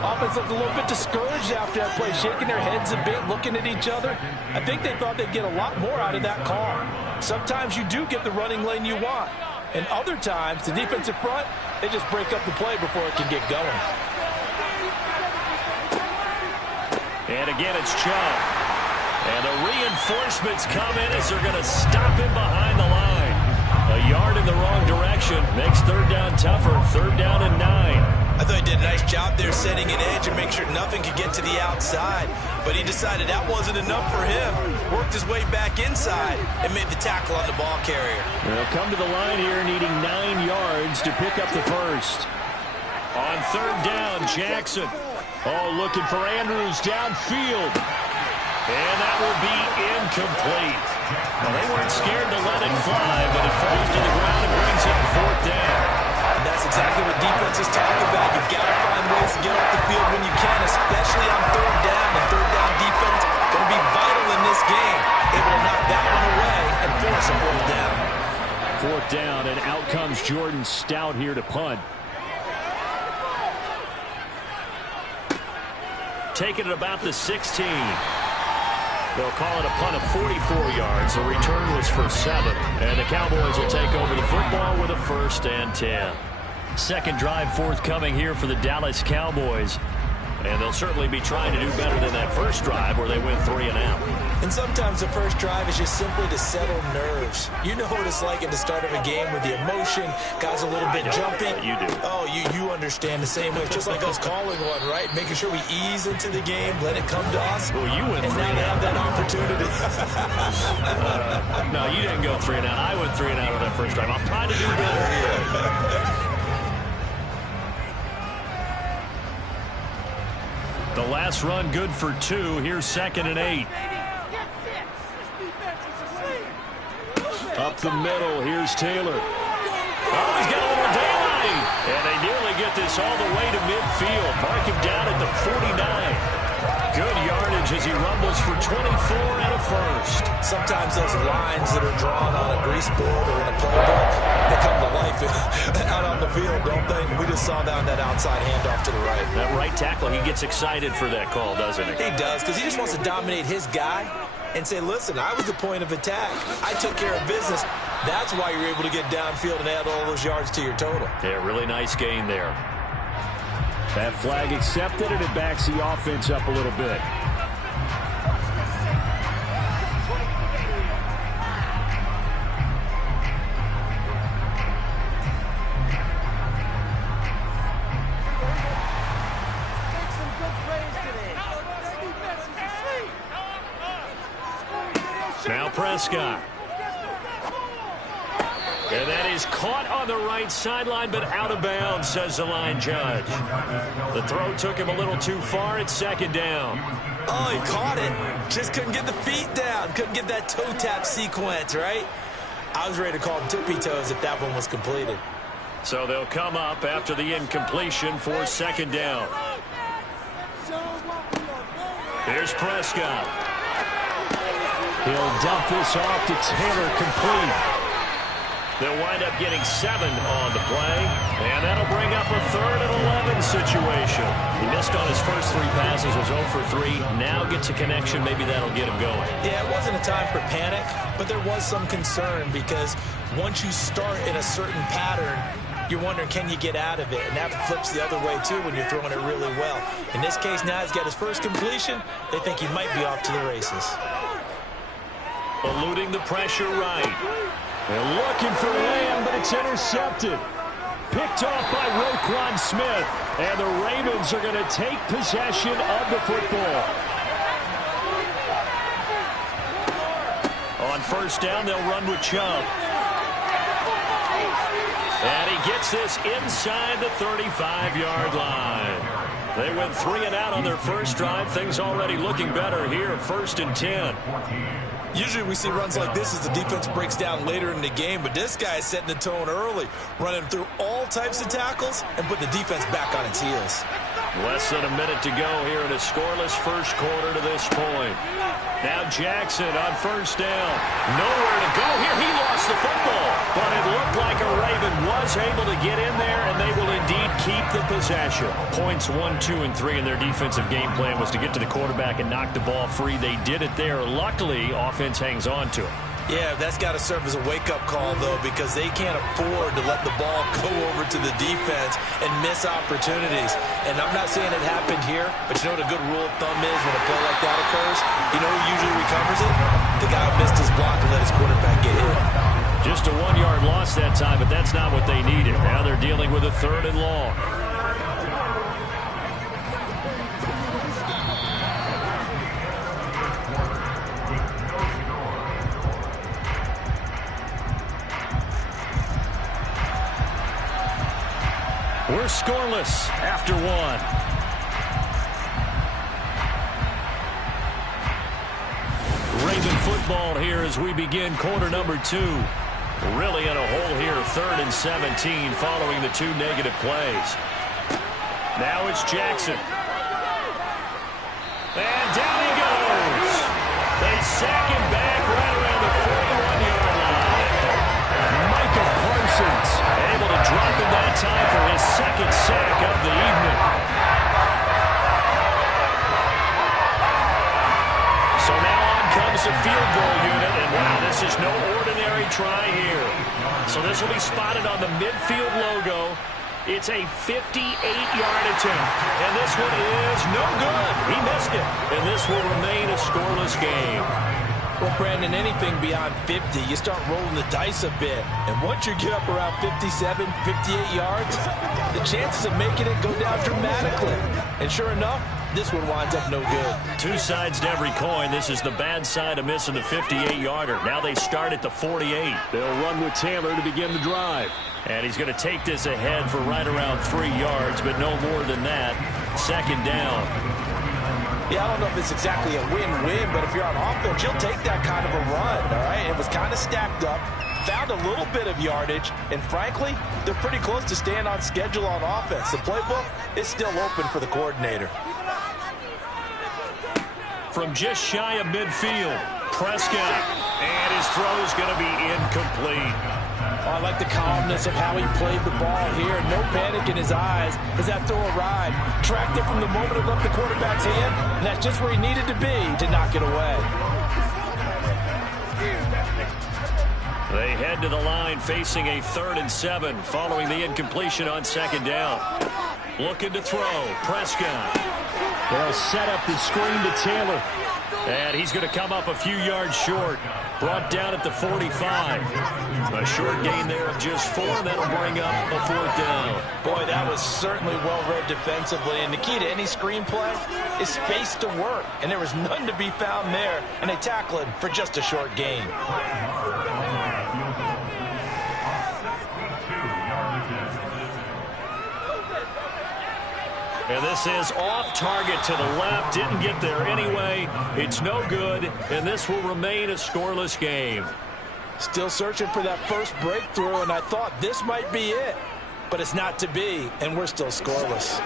Offense looked a little bit discouraged after that play, shaking their heads a bit, looking at each other. I think they thought they'd get a lot more out of that call. Sometimes you do get the running lane you want, and other times, the defensive front, they just break up the play before it can get going. And again, it's Chubb. And the reinforcements come in as they're going to stop him behind the line. A yard in the wrong direction makes 3rd down tougher. 3rd down and 9. I thought he did a nice job there setting an edge and make sure nothing could get to the outside. But he decided that wasn't enough for him. Worked his way back inside and made the tackle on the ball carrier. They'll come to the line here needing 9 yards to pick up the 1st. On 3rd down, Jackson. Oh, looking for Andrews downfield. And that will be incomplete. Well, they weren't scared to let it fly, but it falls to the ground and brings up 4th down. And that's exactly what defenses talk about. You've got to find ways to get off the field when you can, especially on 3rd down. And 3rd down defense going to be vital in this game. Able to knock that one away and force a 4th down. 4th down, and out comes Jordan Stout here to punt. Taking it about the 16. They'll call it a punt of 44 yards. The return was for 7. And the Cowboys will take over the football with a 1st and 10. 2nd drive forthcoming here for the Dallas Cowboys. And they'll certainly be trying to do better than that first drive where they went 3 and out. And sometimes the first drive is just simply to settle nerves. You know what it's like at the start of a game with the emotion, guys a little bit jumpy. You do. Oh, you understand the same way. Just like us calling one, right? Making sure we ease into the game, let it come to us. Well, you went 3 and now they have that opportunity. No, you didn't go 3 and out. I went 3 and out on that first drive. I'm trying to do better here. The last run good for 2. Here's 2nd and 8. Up the middle. Here's Taylor. Oh, he's got a little daylight. And they nearly get this all the way to midfield. Mark him down at the 49. Good yardage as he rumbles for 24 and a 1st. Sometimes those lines that are drawn on a grease board or in a playbook, they come to life out on the field, don't they? We just saw that on that outside handoff to the right. That right tackle, he gets excited for that call, doesn't he? He does, because he just wants to dominate his guy and say, listen, I was the point of attack. I took care of business. That's why you're able to get downfield and add all those yards to your total. Yeah, really nice gain there. That flag accepted, and it backs the offense up a little bit. Now Prescott. And that is caught on the right sideline, but out of bounds, says the line judge. The throw took him a little too far. It's second down. Oh, he caught it. Just couldn't get the feet down. Couldn't get that toe tap sequence, right? I was ready to call him tippy toes if that one was completed. So they'll come up after the incompletion for second down. Here's Prescott. He'll dump this off to Taylor, complete. They'll wind up getting 7 on the play, and that'll bring up a 3rd and 11 situation. He missed on his first 3 passes, was 0 for 3. Now gets a connection. Maybe that'll get him going. Yeah, it wasn't a time for panic, but there was some concern because once you start in a certain pattern, you're wondering, can you get out of it? And that flips the other way, too, when you're throwing it really well. In this case, now he's got his first completion. They think he might be off to the races. Eluding the pressure right. They're looking for Lamb, but it's intercepted. Picked off by Roquan Smith. And the Ravens are going to take possession of the football. On first down, they'll run with Chubb. And he gets this inside the 35-yard line. They went 3 and out on their first drive. Things already looking better here. 1st and 10. Usually we see runs like this as the defense breaks down later in the game, but this guy is setting the tone early, running through all types of tackles and put the defense back on its heels. Less than a minute to go here in a scoreless first quarter to this point. Now Jackson on first down. Nowhere to go here. He lost the football, but it looked like a Raven was able to get in there, and they will indeed keep the possession. Points 1, 2, and 3 in their defensive game plan was to get to the quarterback and knock the ball free. They did it there. Luckily, offense hangs on to it. Yeah, that's got to serve as a wake-up call, though, because they can't afford to let the ball go over to the defense and miss opportunities. And I'm not saying it happened here, but you know what a good rule of thumb is when a play like that occurs? You know who usually recovers it? The guy who missed his block and let his quarterback get hit. Just a 1-yard loss that time, but that's not what they needed. Now they're dealing with a 3rd and long. We're scoreless after 1. Raven football here as we begin quarter number 2. Really in a hole here, 3rd and 17 following the 2 negative plays. Now it's Jackson. And down he goes. They sack him back right around the 41-yard line. Micah Parsons able to drop him that time for his 2nd sack of the evening. So now on comes the field goal unit, and wow, this is no ordinary try here. So this will be spotted on the midfield logo. It's a 58-yard attempt, and this one is no good. He missed it, and this will remain a scoreless game. Well, Brandon, anything beyond 50, you start rolling the dice a bit. And once you get up around 57, 58 yards, the chances of making it go down dramatically. And sure enough, this one winds up no good. 2 sides to every coin. This is the bad side of missing the 58-yarder. Now they start at the 48. They'll run with Taylor to begin the drive. And he's going to take this ahead for right around 3 yards, but no more than that. 2nd down. Yeah, I don't know if it's exactly a win-win, but if you're on offense, you'll take that kind of a run, all right? It was kind of stacked up, found a little bit of yardage, and frankly, they're pretty close to staying on schedule on offense. The playbook is still open for the coordinator. From just shy of midfield, Prescott. And his throw is going to be incomplete. I like the calmness of how he played the ball here. No panic in his eyes as that throw arrived. Tracked it from the moment it left the quarterback's hand, and that's just where he needed to be to knock it away. They head to the line facing a 3rd and 7 following the incompletion on 2nd down. Looking to throw. Prescott. They'll set up the screen to Taylor. And he's going to come up a few yards short. Brought down at the 45. A short gain there of just 4. That'll bring up a 4th down. Boy, that was certainly well-read defensively. And the key to any screenplay is space to work. And there was none to be found there. And they tackle him for just a short gain. And this is off target to the left. Didn't get there anyway. It's no good, and this will remain a scoreless game. Still searching for that first breakthrough, and I thought this might be it. But it's not to be, and we're still scoreless.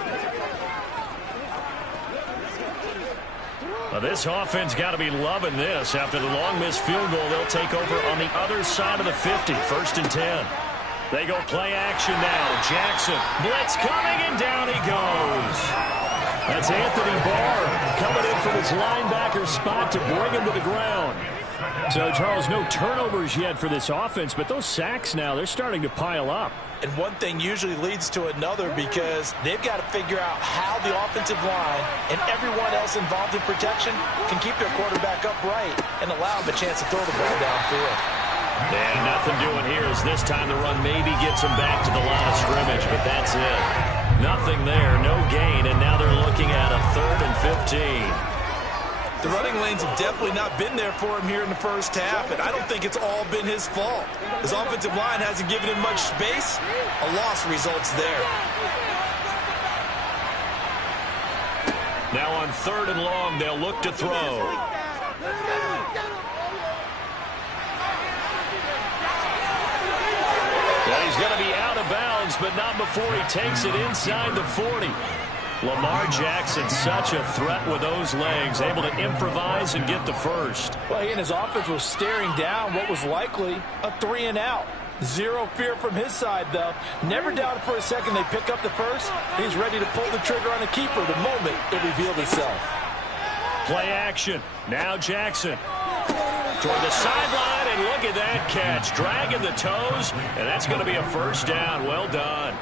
Well, this offense got to be loving this. After the long missed field goal, they'll take over on the other side of the 50, 1st and 10. They go play action now. Jackson, blitz coming, and down he goes. That's Anthony Barr coming in from his linebacker spot to bring him to the ground. So, Charles, no turnovers yet for this offense, but those sacks now, they're starting to pile up. And one thing usually leads to another because they've got to figure out how the offensive line and everyone else involved in protection can keep their quarterback upright and allow him a chance to throw the ball downfield. And nothing doing here as this time the run maybe gets him back to the line of scrimmage, but that's it. Nothing there, no gain, and now they're looking at a 3rd and 15. The running lanes have definitely not been there for him here in the first half, and I don't think it's all been his fault. His offensive line hasn't given him much space. A loss results there. Now on 3rd and long, they'll look to throw. Well, he's going to be out of bounds, but not before he takes it inside the 40. Lamar Jackson, such a threat with those legs, able to improvise and get the first. Well, he and his offense were staring down what was likely a 3-and-out. Zero fear from his side, though. Never doubted for a second they pick up the first. He's ready to pull the trigger on a keeper the moment it revealed itself. Play action. Now Jackson. Toward the sideline, and look at that catch. Dragging the toes, and that's going to be a 1st down. Well done.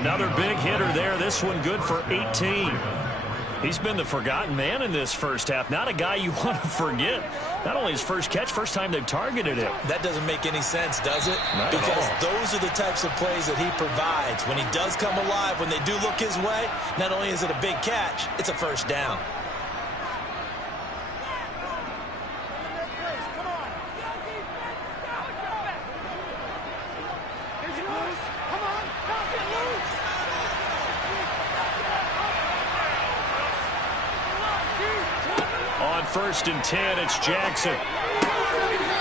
Another big hitter there. This one good for 18. He's been the forgotten man in this first half. Not a guy you want to forget. Not only his first catch, first time they've targeted him. That doesn't make any sense, does it? Not because those are the types of plays that he provides. When he does come alive, when they do look his way, not only is it a big catch, it's a 1st down. On 1st and 10, it's Jackson.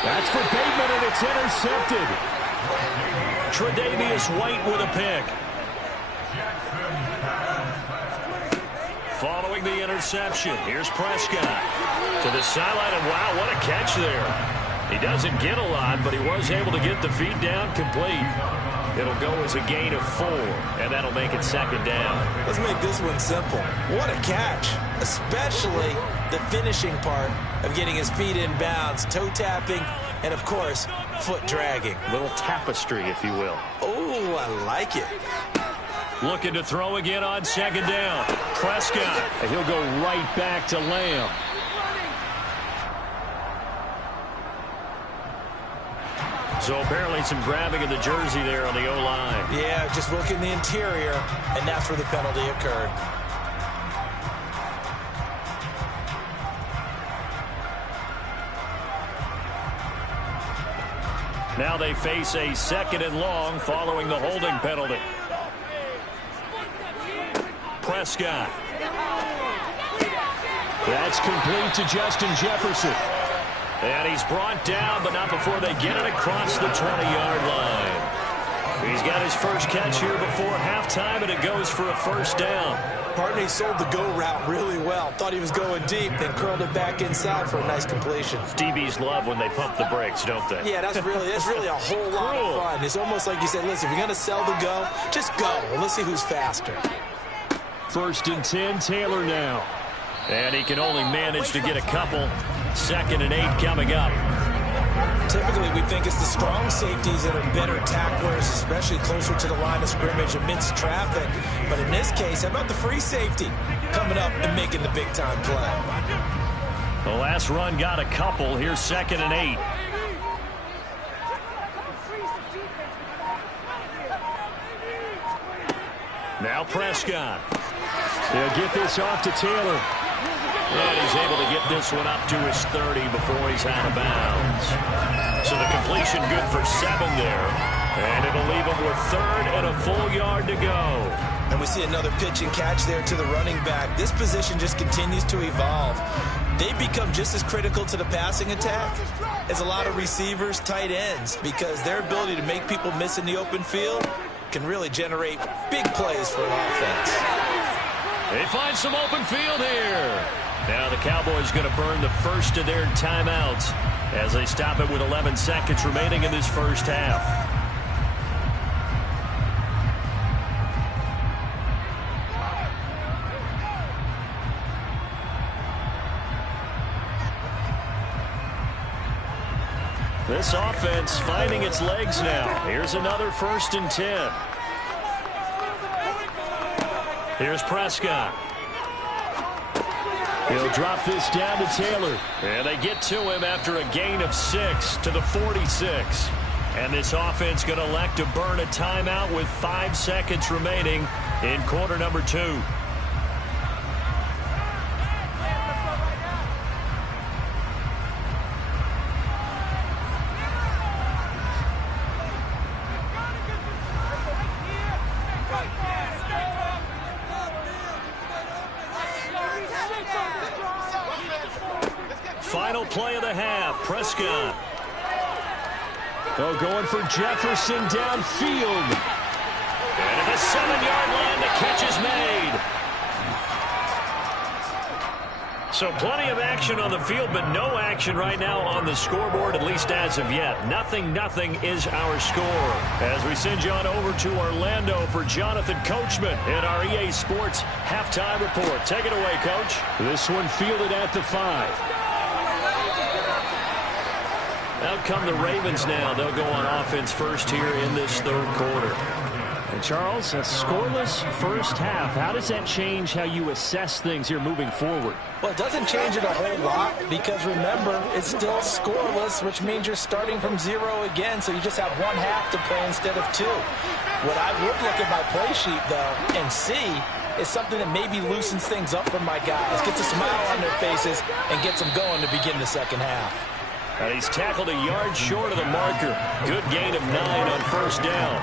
That's for Bateman, and it's intercepted. Tre'Davious White with a pick. Following the interception, here's Prescott to the sideline, and wow, what a catch there. He doesn't get a lot, but he was able to get the feet down complete. It'll go as a gain of 4, and that'll make it 2nd down. Let's make this one simple. What a catch, especially the finishing part of getting his feet in bounds, toe tapping, and of course, foot dragging. Little tapestry, if you will. Oh, I like it. Looking to throw again on 2nd down. Prescott. And he'll go right back to Lamb. So apparently some grabbing of the jersey there on the O-line. Yeah, just look in the interior, and that's where the penalty occurred. Now they face a 2nd and long following the holding penalty. Prescott. That's complete to Justin Jefferson. And he's brought down, but not before they get it across the 20-yard line. He's got his first catch here before halftime, and it goes for a first down. Partner sold the go route really well. Thought he was going deep, then curled it back inside for a nice completion. DBs love when they pump the brakes, don't they? Yeah, that's really a whole lot of fun. It's almost like you said, listen, if you're going to sell the go, just go. And let's see who's faster. 1st and 10, Taylor now. And he can only manage to get a couple. 2nd and 8 coming up. Typically, we think it's the strong safeties that are better tacklers, especially closer to the line of scrimmage amidst traffic. But in this case, how about the free safety coming up and making the big-time play? The last run got a couple. Here's 2nd and 8. Now Prescott. They'll get this off to Taylor. And he's able to get this one up to his 30 before he's out of bounds. So the completion good for 7 there. And it'll leave him with 3rd and a full yard to go. And we see another pitch and catch there to the running back. This position just continues to evolve. They become just as critical to the passing attack as a lot of receivers, tight ends, because their ability to make people miss in the open field can really generate big plays for an offense. They find some open field here. Now the Cowboys going to burn the first of their timeouts as they stop it with 11 seconds remaining in this first half. This offense finding its legs now. Here's another 1st and 10. Here's Prescott. He'll drop this down to Taylor. And they get to him after a gain of 6 to the 46. And this offense going to elect to burn a timeout with 5 seconds remaining in quarter number 2. Final play of the half, Prescott. Oh, going for Jefferson downfield. And at the 7-yard line, the catch is made. So plenty of action on the field, but no action right now on the scoreboard, at least as of yet. 0-0 is our score. As we send you on over to Orlando for Jonathan Coachman in our EA Sports halftime report. Take it away, Coach. This one fielded at the 5. Out come the Ravens now. They'll go on offense first here in this 3rd quarter. And Charles, a scoreless first half. How does that change how you assess things here moving forward? Well, it doesn't change it a whole lot because, remember, it's still scoreless, which means you're starting from 0 again, so you just have 1 half to play instead of 2. What I would look at my play sheet, though, and see is something that maybe loosens things up for my guys, gets a smile on their faces, and gets them going to begin the second half. And he's tackled a yard short of the marker. Good gain of 9 on 1st down.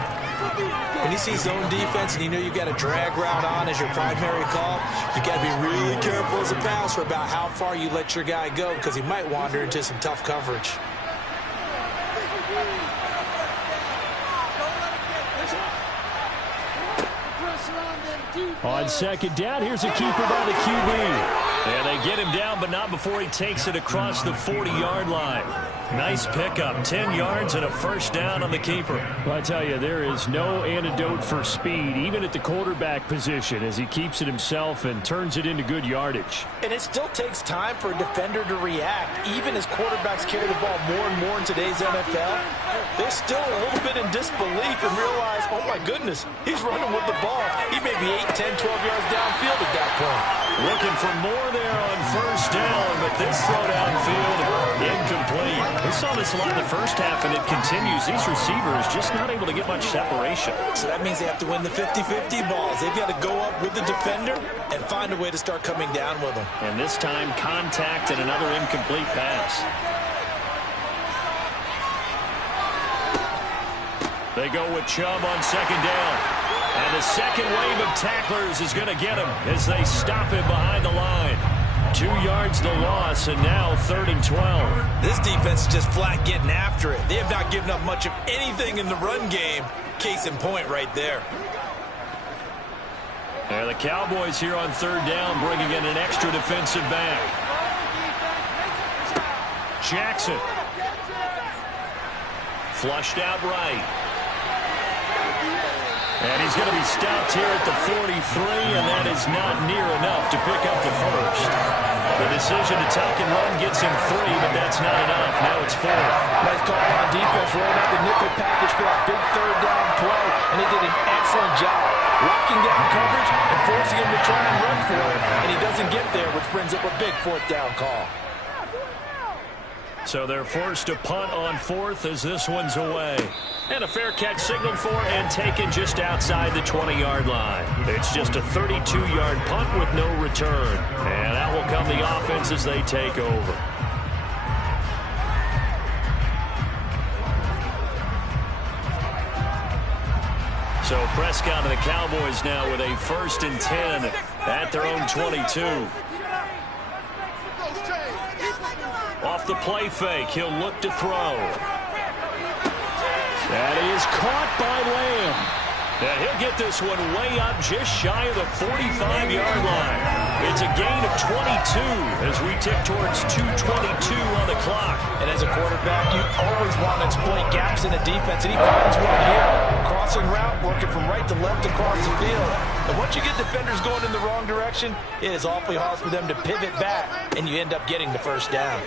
When you see zone defense and you know you've got a drag route on as your primary call, you got to be really careful as a passer about how far you let your guy go because he might wander into some tough coverage. On 2nd down, here's a keeper by the QB. And they get him down, but not before he takes it across the 40-yard line. Nice pickup, 10 yards and a 1st down on the keeper. Well, I tell you, there is no antidote for speed, even at the quarterback position, as he keeps it himself and turns it into good yardage. And it still takes time for a defender to react. Even as quarterbacks carry the ball more and more in today's NFL, they're still a little bit in disbelief and realize, oh my goodness, he's running with the ball. He may be 8, 10, 12 yards downfield at that point. Looking for more there on 1st down, but this throw downfield, incomplete. We saw this a lot in the first half, and it continues. These receivers just not able to get much separation. So that means they have to win the 50-50 balls. They've got to go up with the defender and find a way to start coming down with them. And this time, contact and another incomplete pass. They go with Chubb on 2nd down. And the second wave of tacklers is going to get him as they stop him behind the line. 2 yards the loss, and now 3rd and 12. This defense is just flat getting after it. They have not given up much of anything in the run game. Case in point right there. And the Cowboys here on 3rd down, bringing in an extra defensive back. Jackson. Flushed out right. And he's going to be stopped here at the 43, and that is not near enough to pick up the first. The decision to tuck and run gets him 3, but that's not enough. Now it's 4th. Nice call on defense, rolling out the nickel package for that big 3rd down play, and he did an excellent job locking down coverage and forcing him to try and run for it, and he doesn't get there, which brings up a big 4th down call. So they're forced to punt on 4th as this one's away. And a fair catch signaled for and taken just outside the 20-yard line. It's just a 32-yard punt with no return. And that will come the offense as they take over. So Prescott and the Cowboys now with a 1st and 10 at their own 22. Off the play fake, he'll look to throw. That is caught by Lamb. And he'll get this one way up just shy of the 45-yard line. It's a gain of 22 as we tick towards 2:22 on the clock. And as a quarterback, you always want to exploit gaps in the defense, and he finds one here. Crossing route, working from right to left across the field. And once you get defenders going in the wrong direction, it is awfully hard for them to pivot back, and you end up getting the 1st down.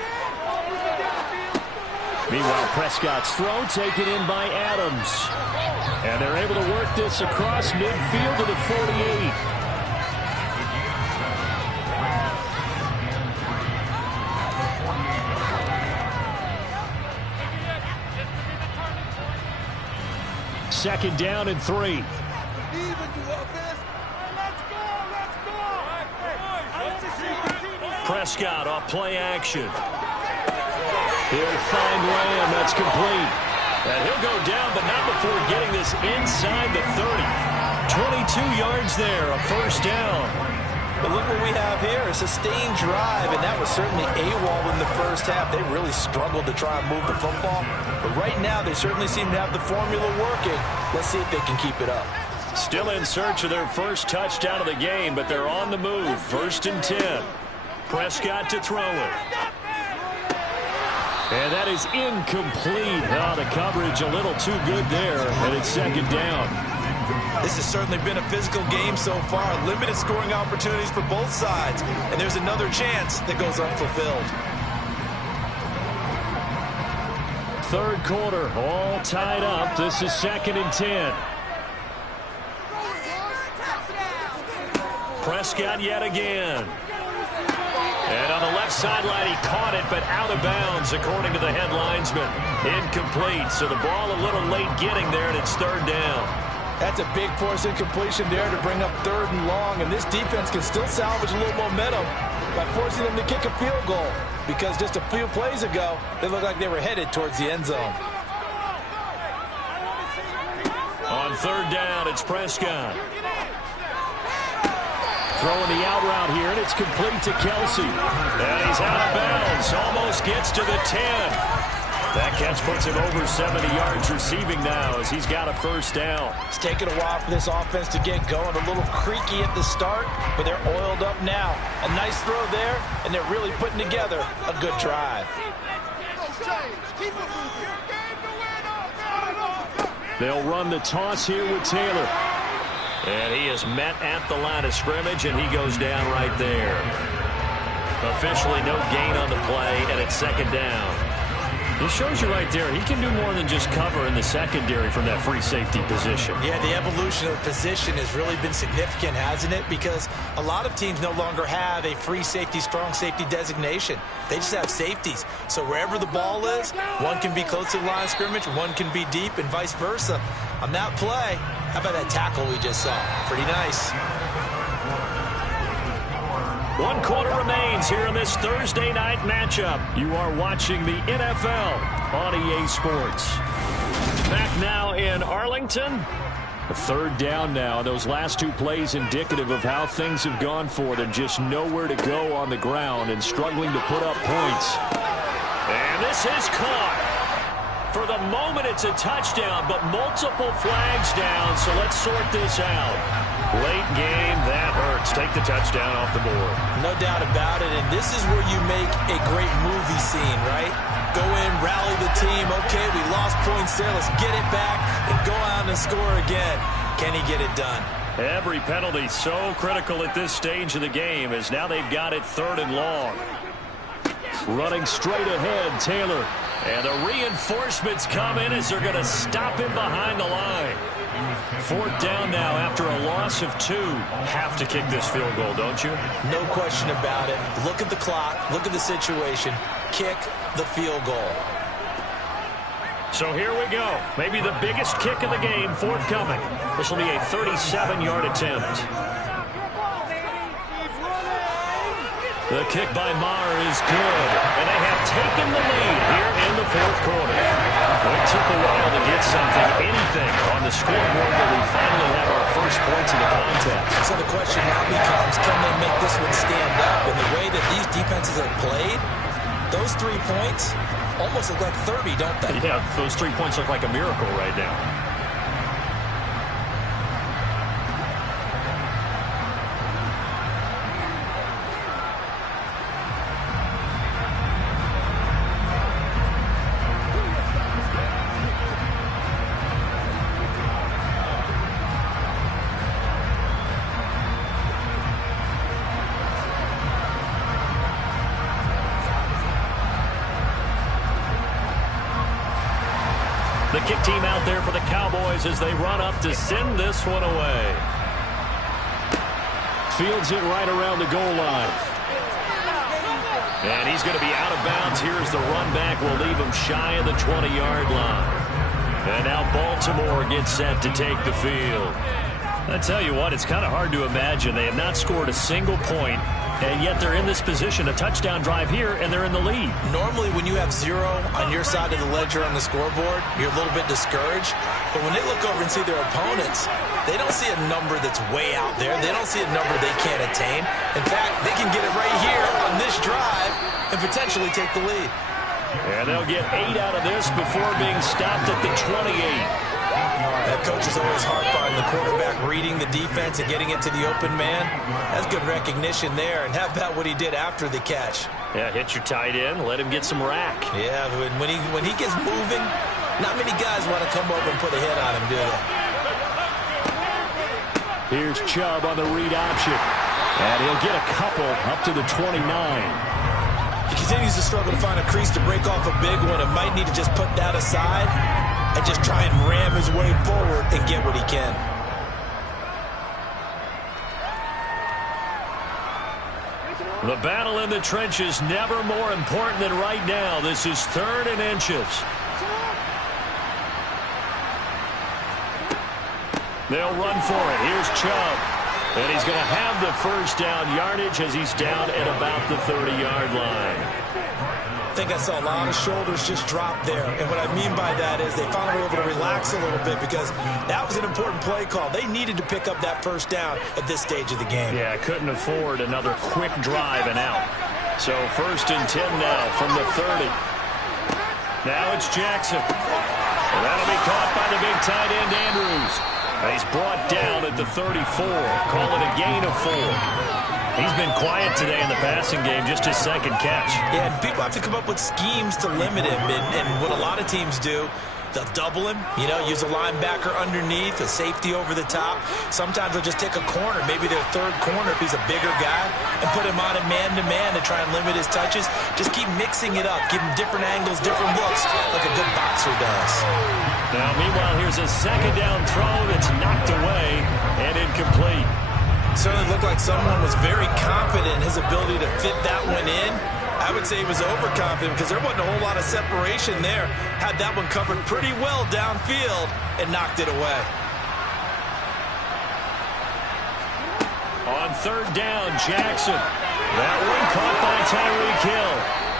Meanwhile, Prescott's throw taken in by Adams. And they're able to work this across midfield to the 48. Second down and 3. Prescott off play action. He'll find Lamb. That's complete. And he'll go down, but not before getting this inside the 30. 22 yards there, a 1st down. But look what we have here, a sustained drive, and that was certainly AWOL in the 1st half. They really struggled to try and move the football. But right now, they certainly seem to have the formula working. Let's see if they can keep it up. Still in search of their first touchdown of the game, but they're on the move. 1st and 10. Prescott to throw it. And that is incomplete. Oh, the coverage a little too good there, and it's 2nd down. This has certainly been a physical game so far. Limited scoring opportunities for both sides. And there's another chance that goes unfulfilled. 3rd quarter, all tied up. This is 2nd and 10. Prescott yet again. And on the left sideline, he caught it, but out of bounds, according to the head linesman. Incomplete, so the ball a little late getting there, and it's 3rd down. That's a big force incompletion there to bring up 3rd and long, and this defense can still salvage a little momentum by forcing them to kick a field goal, because just a few plays ago, they looked like they were headed towards the end zone. On 3rd down, it's Prescott. Throwing the out route here, and it's complete to Kelsey. And he's out of bounds. Almost gets to the 10. That catch puts him over 70 yards receiving now as he's got a 1st down. It's taken a while for this offense to get going. A little creaky at the start, but they're oiled up now. A nice throw there, and they're really putting together a good drive. They'll run the toss here with Taylor. And he is met at the line of scrimmage, and he goes down right there. Officially no gain on the play, and it's 2nd down. It shows you right there, he can do more than just cover in the secondary from that free safety position. Yeah, the evolution of the position has really been significant, hasn't it? Because a lot of teams no longer have a free safety, strong safety designation. They just have safeties. So wherever the ball is, one can be close to the line of scrimmage, one can be deep, and vice versa. On that play, how about that tackle we just saw? Pretty nice. 1 quarter remains here in this Thursday night matchup. You are watching the NFL on EA Sports. Back now in Arlington. Third down now. Those last two plays indicative of how things have gone for them. Just nowhere to go on the ground and struggling to put up points. And this is caught. For the moment, it's a touchdown, but multiple flags down, so let's sort this out. Late game, that hurts. Take the touchdown off the board. No doubt about it, and this is where you make a great movie scene, right? Go in, rally the team. Okay, we lost points there. Let's get it back and go out and score again. Can he get it done? Every penalty so critical at this stage of the game, as now they've got it 3rd and long. Running straight ahead, Taylor. And the reinforcements come in as they're going to stop him behind the line. 4th down now after a loss of 2. Have to kick this field goal, don't you? No question about it. Look at the clock. Look at the situation. Kick the field goal. So here we go. Maybe the biggest kick of the game forthcoming. This will be a 37-yard attempt. The kick by Maher is good, and they have taken the lead here in the 4th quarter. It took a while to get anything on the scoreboard, but we finally have our first points of the contest. So the question now becomes, can they make this one stand up? And the way that these defenses have played, those 3 points almost look like 30, don't they? Yeah, those 3 points look like a miracle right now. The kick team out there for the Cowboys as they run up to send this one away. Fields it right around the goal line. And he's going to be out of bounds. Here's the run back. Will leave him shy of the 20-yard line. And now Baltimore gets set to take the field. I tell you what, it's kind of hard to imagine. They have not scored a single point, and yet they're in this position, a touchdown drive here, and they're in the lead. Normally, when you have 0 on your side of the ledger on the scoreboard, you're a little bit discouraged. But when they look over and see their opponents, they don't see a number that's way out there. They don't see a number they can't attain. In fact, they can get it right here on this drive and potentially take the lead. And they'll get 8 out of this before being stopped at the 28. That coach is always harp on the quarterback reading the defense and getting it to the open man. That's good recognition there. And how about what he did after the catch? Yeah, hit your tight end, let him get some rack. Yeah, when he gets moving, not many guys want to come over and put a hit on him, do they? Here's Chubb on the read option. And he'll get a couple up to the 29. He continues to struggle to find a crease to break off a big one and might need to just put that aside and just try and ram his way forward and get what he can. The battle in the trenches never more important than right now. This is 3rd and inches. They'll run for it. Here's Chubb. And he's going to have the first down yardage as he's down at about the 30-yard line. I think I saw a lot of shoulders just drop there. And what I mean by that is they finally were able to relax a little bit because that was an important play call. They needed to pick up that first down at this stage of the game. Yeah, couldn't afford another quick drive and out. So 1st and 10 now from the 30. Now it's Jackson. And that'll be caught by the big tight end, Andrews. And he's brought down at the 34. Call it a gain of 4. He's been quiet today in the passing game, just his 2nd catch. Yeah, and people have to come up with schemes to limit him. And what a lot of teams do, they'll double him, use a linebacker underneath, a safety over the top. Sometimes they'll just take a corner, maybe their 3rd corner if he's a bigger guy, and put him on a man-to-man to try and limit his touches. Just keep mixing it up, give him different angles, different looks, like a good boxer does. Now, meanwhile, here's a 2nd down throw that's knocked away and incomplete. Certainly looked like someone was very confident in his ability to fit that one in. I would say he was overconfident because there wasn't a whole lot of separation there. Had that one covered pretty well downfield and knocked it away. On 3rd down, Jackson. That one caught by Tyreek Hill.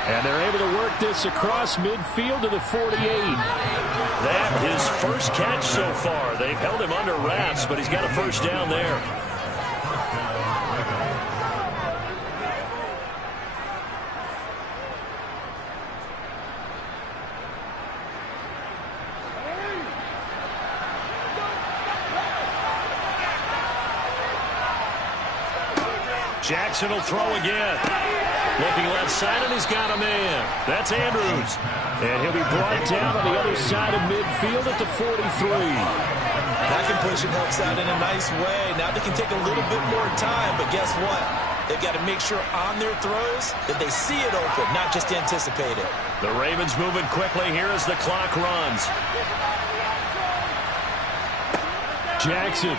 And they're able to work this across midfield to the 48. That his first catch so far. They've held him under wraps, but he's got a first down there. Jackson will throw again. Looking left side, and he's got a man. That's Andrews. And he'll be brought down on the other side of midfield at the 43. That completion helps out in a nice way. Now they can take a little bit more time, but guess what? They've got to make sure on their throws that they see it open, not just anticipate it. The Ravens moving quickly here as the clock runs. Jackson.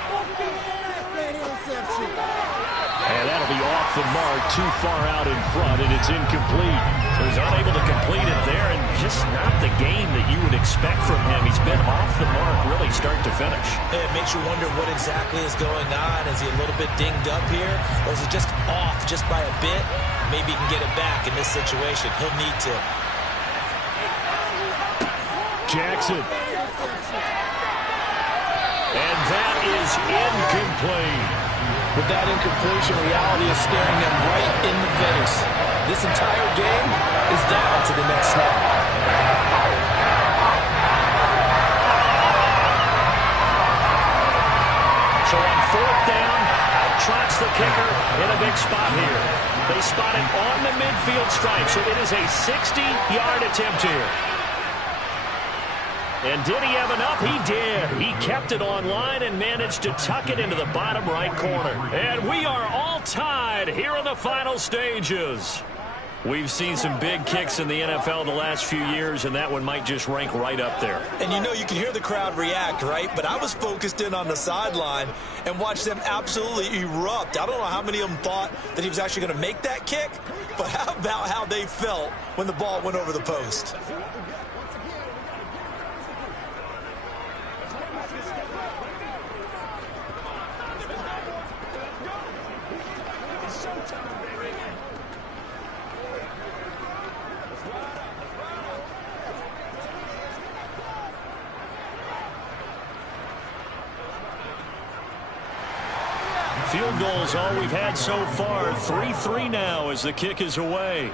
And that'll be off the mark, too far out in front, and it's incomplete. So he's unable to complete it there, and just not the game that you would expect from him. He's been off the mark really start to finish. It makes you wonder what exactly is going on. Is he a little bit dinged up here, or is he just off just by a bit? Maybe he can get it back in this situation. He'll need to. Jackson. And that is incomplete. With that incompletion, reality is staring them right in the face. This entire game is down to the next snap. So on fourth down, out trots the kicker in a big spot here. They spot it on the midfield stripe, so it is a 60-yard attempt here. And did he have enough? He did. He kept it on line and managed to tuck it into the bottom right corner. And we are all tied here in the final stages. We've seen some big kicks in the NFL the last few years, and that one might just rank right up there. And you know, you can hear the crowd react, right? But I was focused in on the sideline and watched them absolutely erupt. I don't know how many of them thought that he was actually going to make that kick, but how about how they felt when the ball went over the post? Field goals all we've had so far. 3-3 now as the kick is away.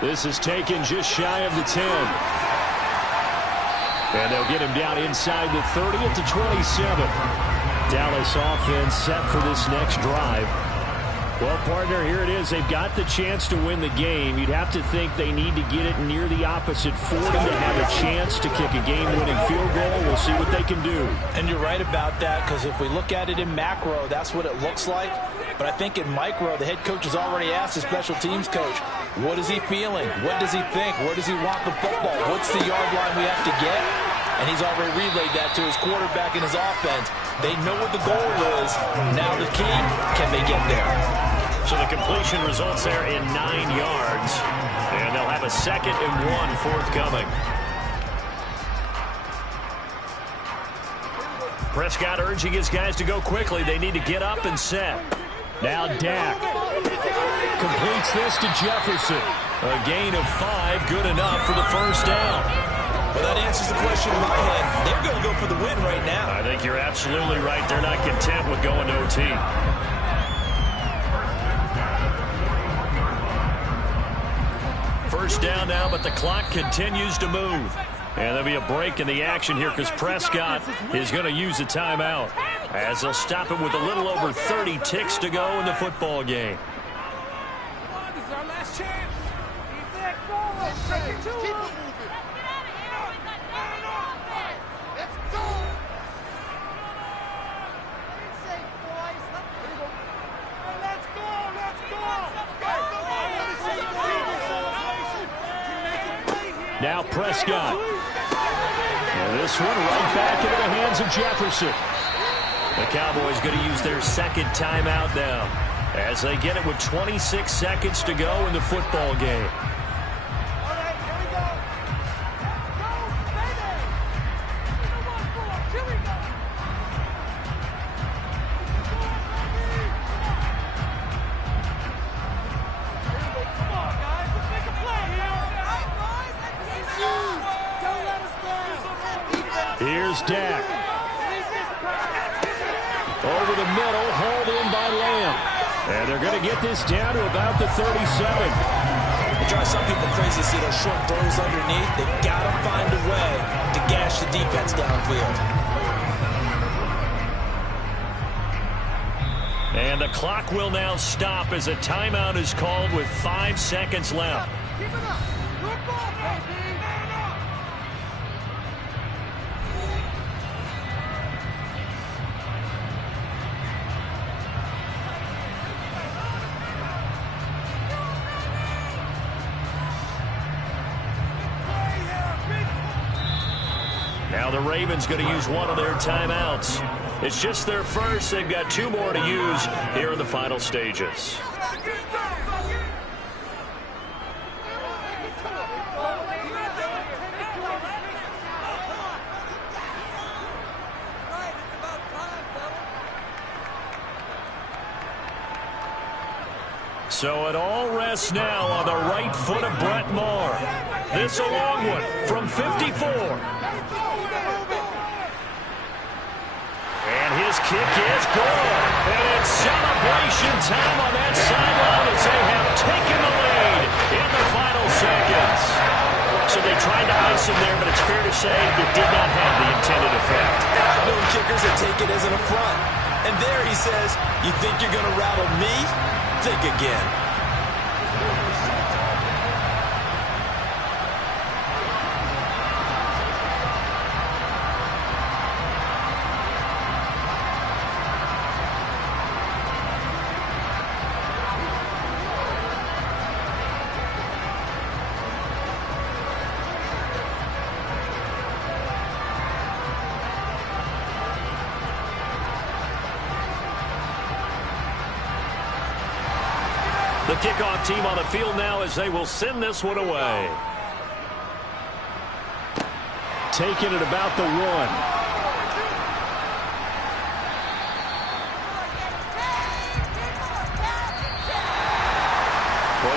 This is taken just shy of the 10. And they'll get him down inside the 30 at the 27. Dallas offense set for this next drive. Well, partner, here it is. They've got the chance to win the game. You'd have to think they need to get it near the opposite 40 to have a chance to kick a game-winning field goal. We'll see what they can do. And you're right about that, because if we look at it in macro, that's what it looks like. But I think in micro, the head coach has already asked the special teams coach, what is he feeling? What does he think? Where does he want the football? What's the yard line we have to get? And he's already relayed that to his quarterback and his offense. They know what the goal is. Now the key, can they get there? So the completion results there in 9 yards. And they'll have a 2nd and 1 forthcoming. Prescott urging his guys to go quickly. They need to get up and set. Now Dak completes this to Jefferson. A gain of 5, good enough for the first down. Well, that answers the question in my head. They're going to go for the win right now. I think you're absolutely right. They're not content with going to OT. First down now, but the clock continues to move. And there'll be a break in the action here because Prescott is going to use a timeout as they'll stop him with a little over 30 ticks to go in the football game. This is our last chance. Keep it moving. Let's go. Let's go. Now Prescott. And this one right back into the hands of Jefferson. The Cowboys going to use their 2nd timeout now as they get it with 26 seconds to go in the football game. Here's Dak. Over the middle, hauled in by Lamb. And they're going to get this down to about the 37. It drives some people crazy to see those short throws underneath. They've got to find a way to gash the defense downfield. And the clock will now stop as a timeout is called with 5 seconds left. Keep it up. Good ball, baby. Now the Ravens going to use one of their timeouts. It's just their first. They've got 2 more to use here in the final stages. So it all rests now on the right foot of Brett Maher. This a long one from 54. And his kick is good. And it's celebration time on that sideline as they have taken the lead in the final seconds. So they tried to ice him there, but it's fair to say it did not have the intended effect. Known kickers that take it as an affront. And there he says, you think you're going to rattle me? Think again. The kickoff team on the field now as they will send this one away. Taking it about the 1. Well,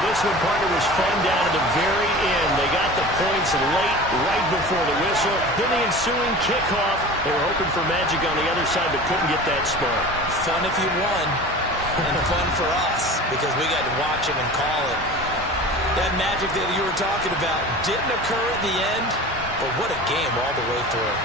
this one, partner, was fun down at the very end. They got the points late, right before the whistle. Then the ensuing kickoff. They were hoping for magic on the other side, but couldn't get that spark. Fun if you won, and fun for us, because we got to watch it and call it. That magic that you were talking about didn't occur at the end, but what a game all the way through.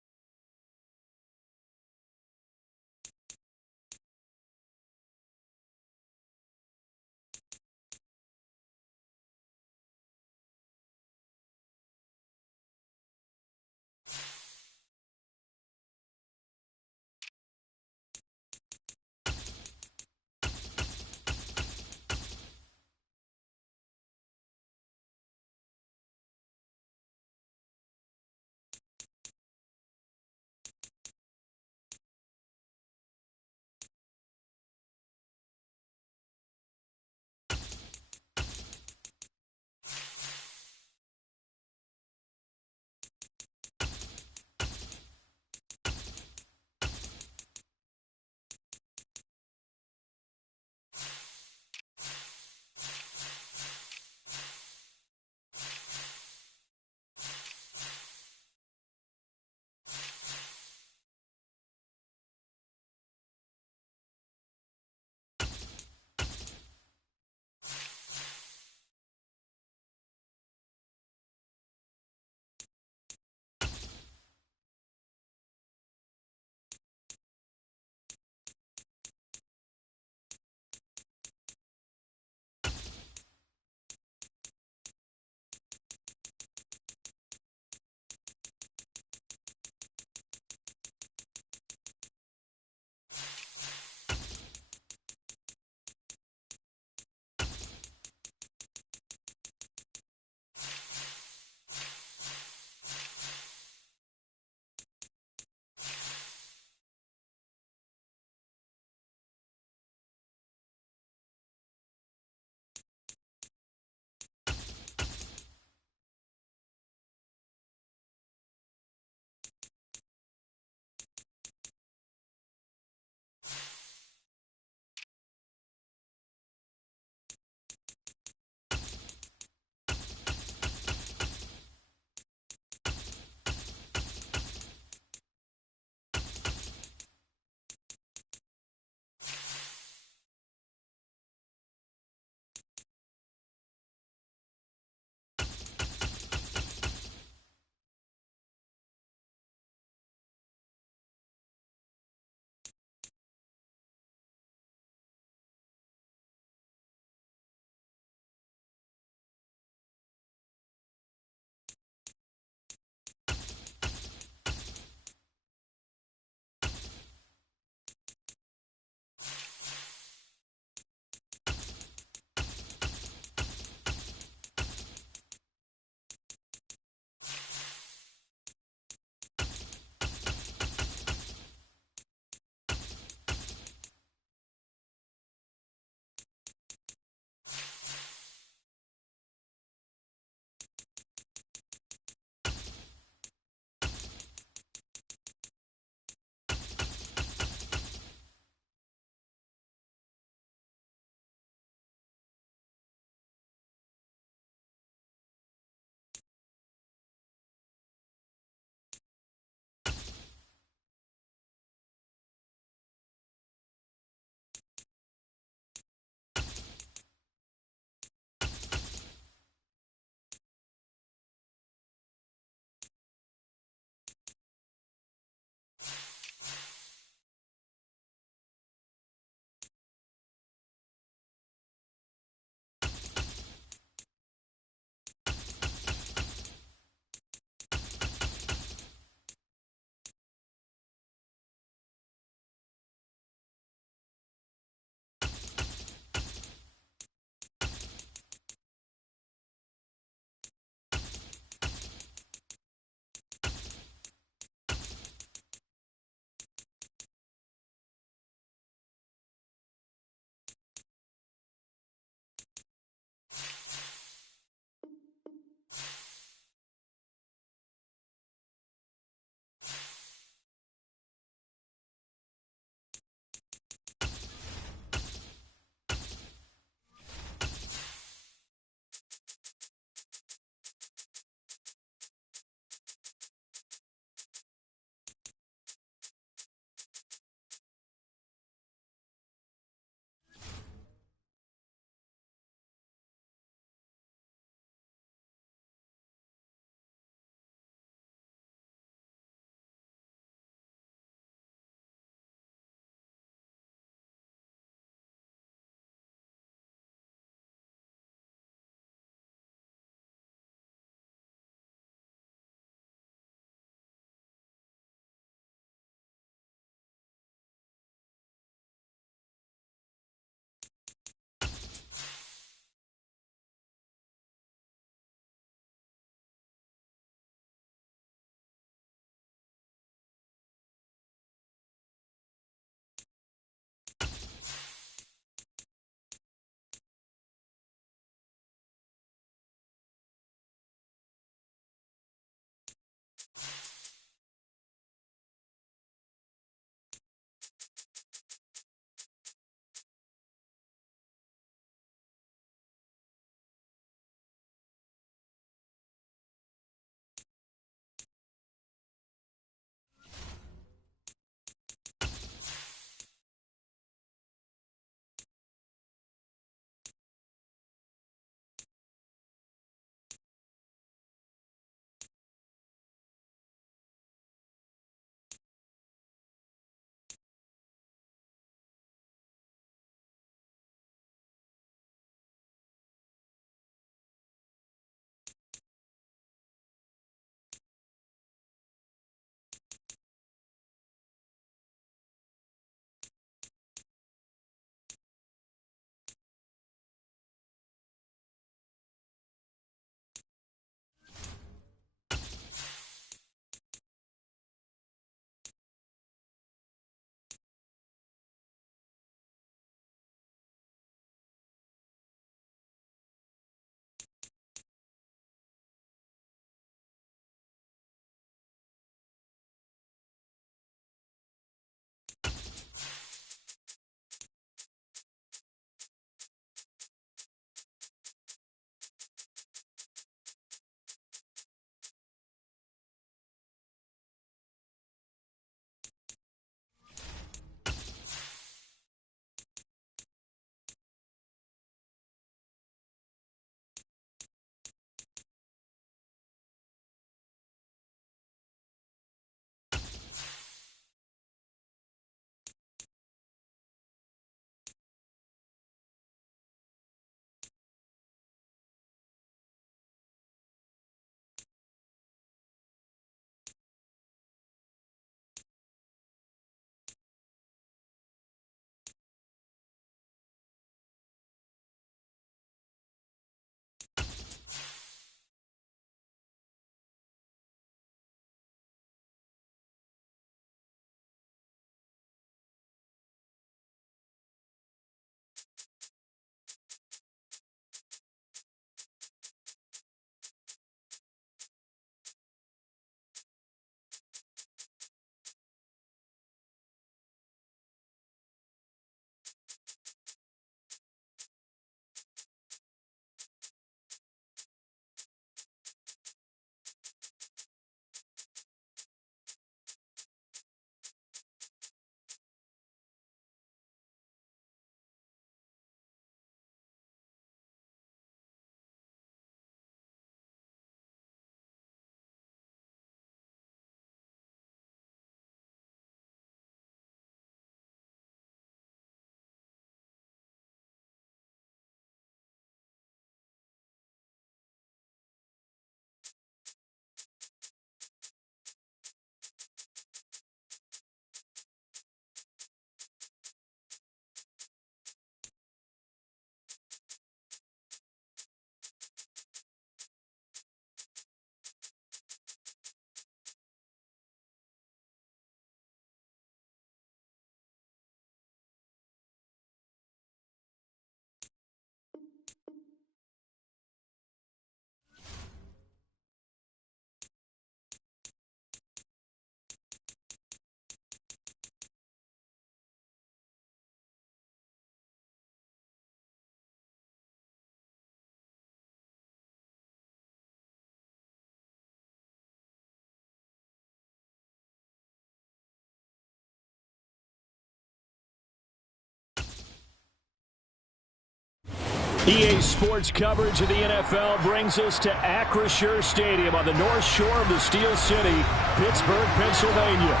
EA Sports coverage of the NFL brings us to Acrisure Stadium on the north shore of the Steel City, Pittsburgh, Pennsylvania.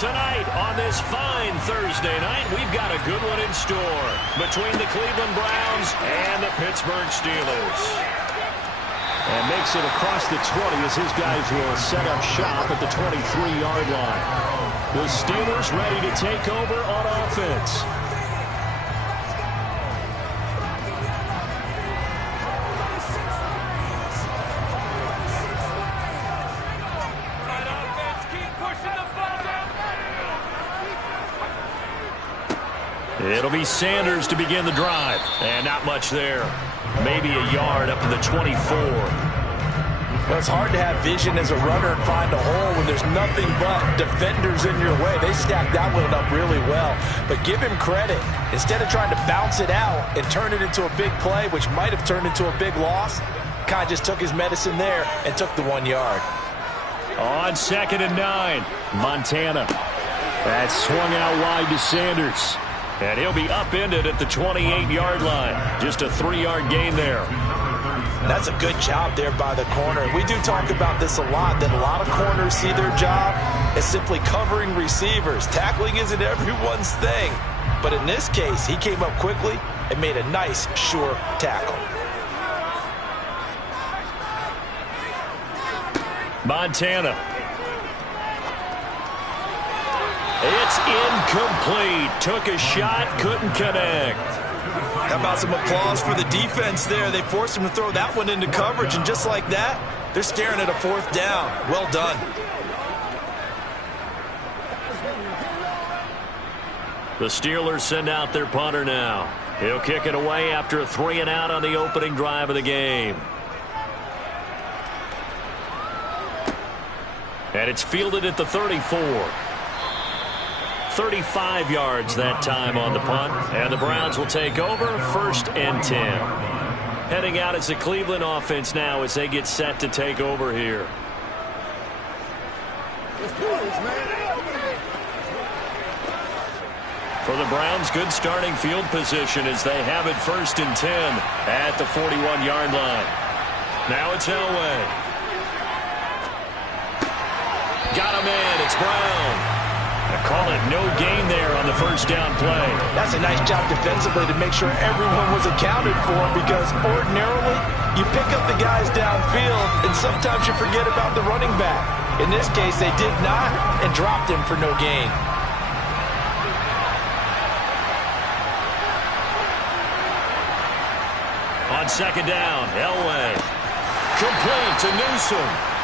Tonight on this fine Thursday night, we've got a good one in store between the Cleveland Browns and the Pittsburgh Steelers. And makes it across the 20 as his guys will set up shop at the 23-yard line. The Steelers ready to take over on offense. It'll be Sanders to begin the drive. And not much there. Maybe a yard up to the 24. Well, it's hard to have vision as a runner and find a hole when there's nothing but defenders in your way. They stacked that one up really well. But give him credit. Instead of trying to bounce it out and turn it into a big play, which might have turned into a big loss, kind of just took his medicine there and took the 1 yard. On 2nd and 9, Montana. That swung out wide to Sanders. And he'll be upended at the 28-yard line. Just a 3-yard gain there. That's a good job there by the corner. We do talk about this a lot, that a lot of corners see their job as simply covering receivers. Tackling isn't everyone's thing. But in this case, he came up quickly and made a nice, sure tackle. Montana. It's incomplete. Took a shot, couldn't connect. How about some applause for the defense there? They forced him to throw that one into coverage, and just like that, they're staring at a 4th down. Well done. The Steelers send out their punter now. He'll kick it away after a 3-and-out on the opening drive of the game. And it's fielded at the 34. 35 yards that time on the punt. And the Browns will take over 1st and 10. Heading out as the Cleveland offense now as they get set to take over here. For the Browns, good starting field position as they have it 1st and 10 at the 41-yard line. Now it's Elway. Got a man. It's Brown. I call it no gain there on the 1st down play. That's a nice job defensively to make sure everyone was accounted for, because ordinarily you pick up the guys downfield and sometimes you forget about the running back. In this case, they did not and dropped him for no gain. On 2nd down, Elway. Complete to Newsome.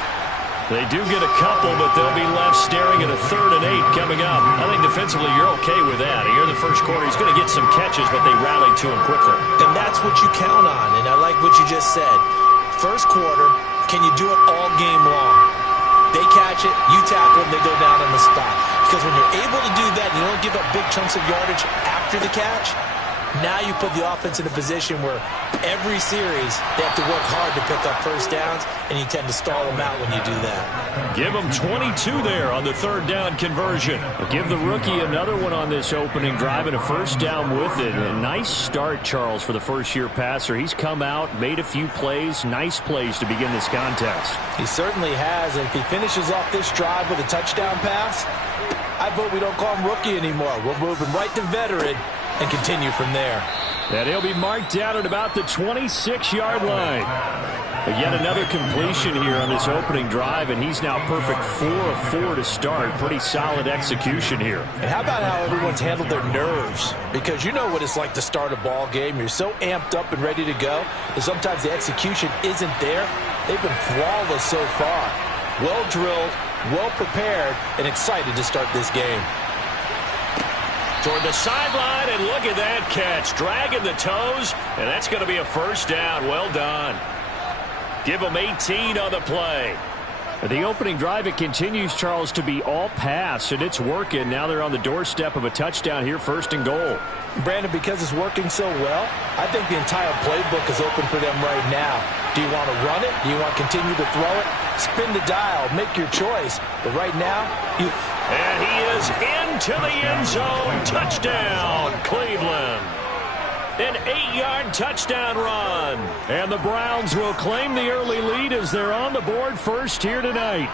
They do get a couple, but they'll be left staring at a 3rd and 8 coming up. I think defensively you're okay with that. Here in the first quarter, he's going to get some catches, but they rallied to him quickly. And that's what you count on, and I like what you just said. First quarter, can you do it all game long? They catch it, you tackle them, they go down on the spot. Because when you're able to do that, you don't give up big chunks of yardage after the catch. Now you put the offense in a position where every series they have to work hard to pick up 1st downs, and you tend to stall them out when you do that. Give them 22 there on the 3rd down conversion. Give the rookie another one on this opening drive and a 1st down with it. A nice start, Charles, for the first-year passer. He's come out, made a few plays, nice plays to begin this contest. He certainly has, and if he finishes off this drive with a touchdown pass, I vote we don't call him rookie anymore. We'll move him right to veteran and continue from there. And he'll be marked down at about the 26-yard line. But yet another completion here on this opening drive, and he's now perfect 4 of 4 to start. Pretty solid execution here. And how about how everyone's handled their nerves? Because you know what it's like to start a ball game. You're so amped up and ready to go, and sometimes the execution isn't there. They've been flawless so far. Well drilled, well prepared, and excited to start this game. Toward the sideline, and look at that catch. Dragging the toes, and that's going to be a 1st down. Well done. Give them 18 on the play. The opening drive, it continues, Charles, to be all pass, and it's working. Now they're on the doorstep of a touchdown here, 1st and goal. Brandon, because it's working so well, I think the entire playbook is open for them right now. Do you want to run it? Do you want to continue to throw it? Spin the dial. Make your choice. But right now, And he is into the end zone. Touchdown, Cleveland. An 8-yard touchdown run. And the Browns will claim the early lead as they're on the board first here tonight.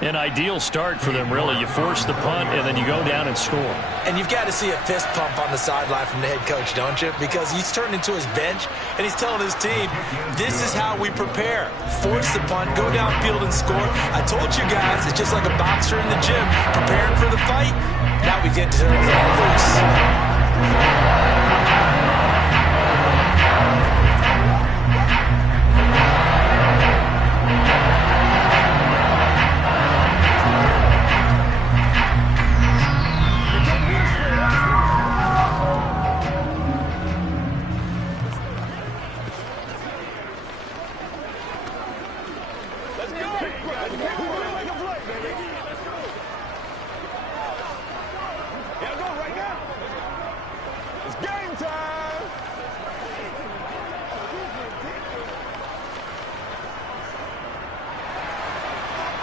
An ideal start for them, really. You force the punt, and then you go down and score. And you've got to see a fist pump on the sideline from the head coach, don't you? Because he's turned into his bench, and he's telling his team, this is how we prepare. Force the punt, go downfield and score. I told you guys, it's just like a boxer in the gym, preparing for the fight. Now we get to turn it all loose.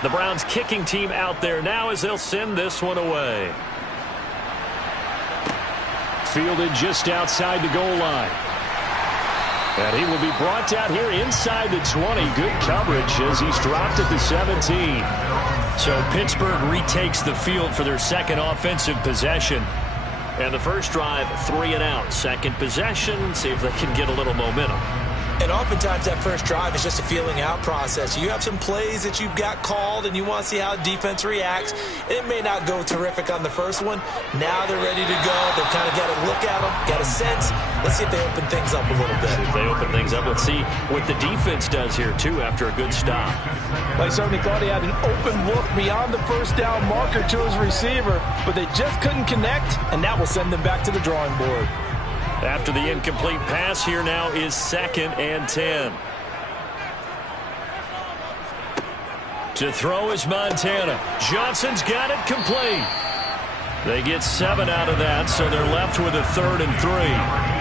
The Browns kicking team out there now as they'll send this one away. Fielded just outside the goal line. And he will be brought down here inside the 20. Good coverage as he's dropped at the 17. So Pittsburgh retakes the field for their second offensive possession. And the first drive, 3 and out. Second possession, see if they can get a little momentum. And oftentimes that first drive is just a feeling out process. You have some plays that you've got called and you want to see how defense reacts. It may not go terrific on the first one. Now they're ready to go. They've kind of got to look at them, got a sense. Let's see if they open things up a little bit. See if they open things up. Let's see what the defense does here, too, after a good stop. They certainly thought he had an open look beyond the first down marker to his receiver, but they just couldn't connect, and that will send them back to the drawing board. After the incomplete pass, here now is 2nd and 10. To throw is Montana. Johnson's got it complete. They get 7 out of that, so they're left with a 3rd and 3.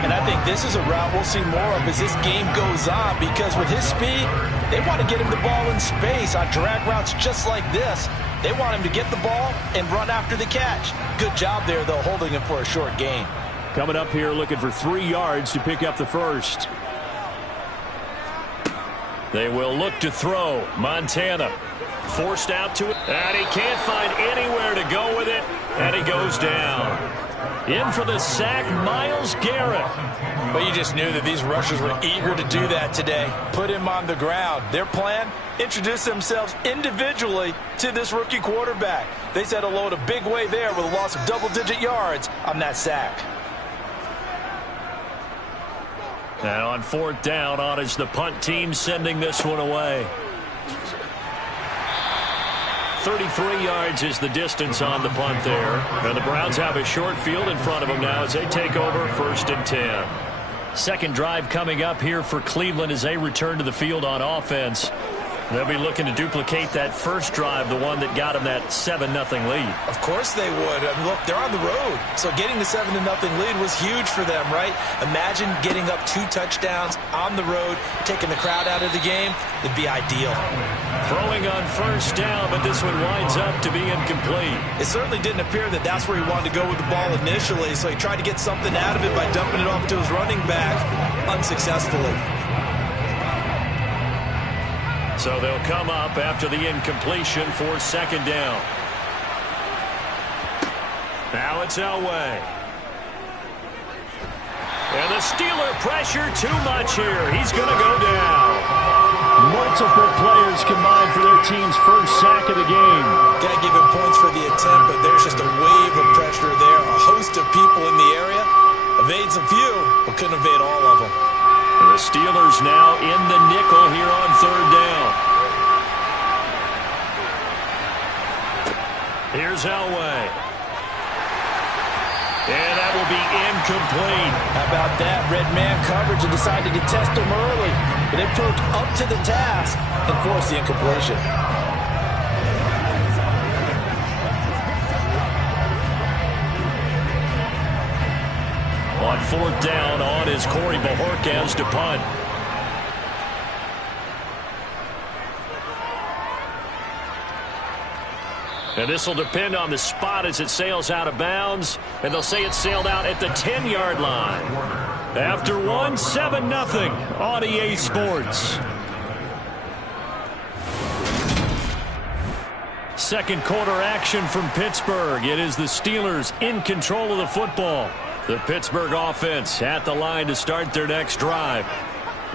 And I think this is a route we'll see more of as this game goes on, because with his speed, they want to get him the ball in space on drag routes just like this. They want him to get the ball and run after the catch. Good job there, though, holding him for a short gain. Coming up here looking for 3 yards to pick up the first. They will look to throw. Montana forced out to it, and he can't find anywhere to go with it, and he goes down. In for the sack, Myles Garrett. But you just knew that these rushers were eager to do that today. Put him on the ground. Their plan, introduce themselves individually to this rookie quarterback. They said hello in a big way there with a loss of double-digit yards on that sack. Now on 4th down, on is the punt team sending this one away. 33 yards is the distance on the punt there. And the Browns have a short field in front of them now as they take over 1st and 10. Second drive coming up here for Cleveland as they return to the field on offense. They'll be looking to duplicate that first drive, the one that got them that 7-0 lead. Of course they would. I mean, look, they're on the road. So getting the 7-0 lead was huge for them, right? Imagine getting up 2 touchdowns on the road, taking the crowd out of the game. It'd be ideal. Throwing on 1st down, but this one winds up to be incomplete. It certainly didn't appear that that's where he wanted to go with the ball initially, so he tried to get something out of it by dumping it off to his running back unsuccessfully. So they'll come up after the incompletion for 2nd down. Now it's Elway. And the Steeler pressure too much here. He's going to go down. Multiple players combined for their team's first sack of the game. Got to give him points for the attempt, but there's just a wave of pressure there. A host of people in the area. Evades a few, but couldn't evade all of them. The Steelers now in the nickel here on 3rd down. Here's Elway. And that will be incomplete. How about that? Red man coverage and decided to test him early. But they proved up to the task and forced the incompletion. On 4th down, on is Corey Bojorquez to punt. And this will depend on the spot as it sails out of bounds. And they'll say it sailed out at the 10-yard line. After one, 7-0 on EA Sports. Second quarter action from Pittsburgh. It is the Steelers in control of the football. The Pittsburgh offense at the line to start their next drive.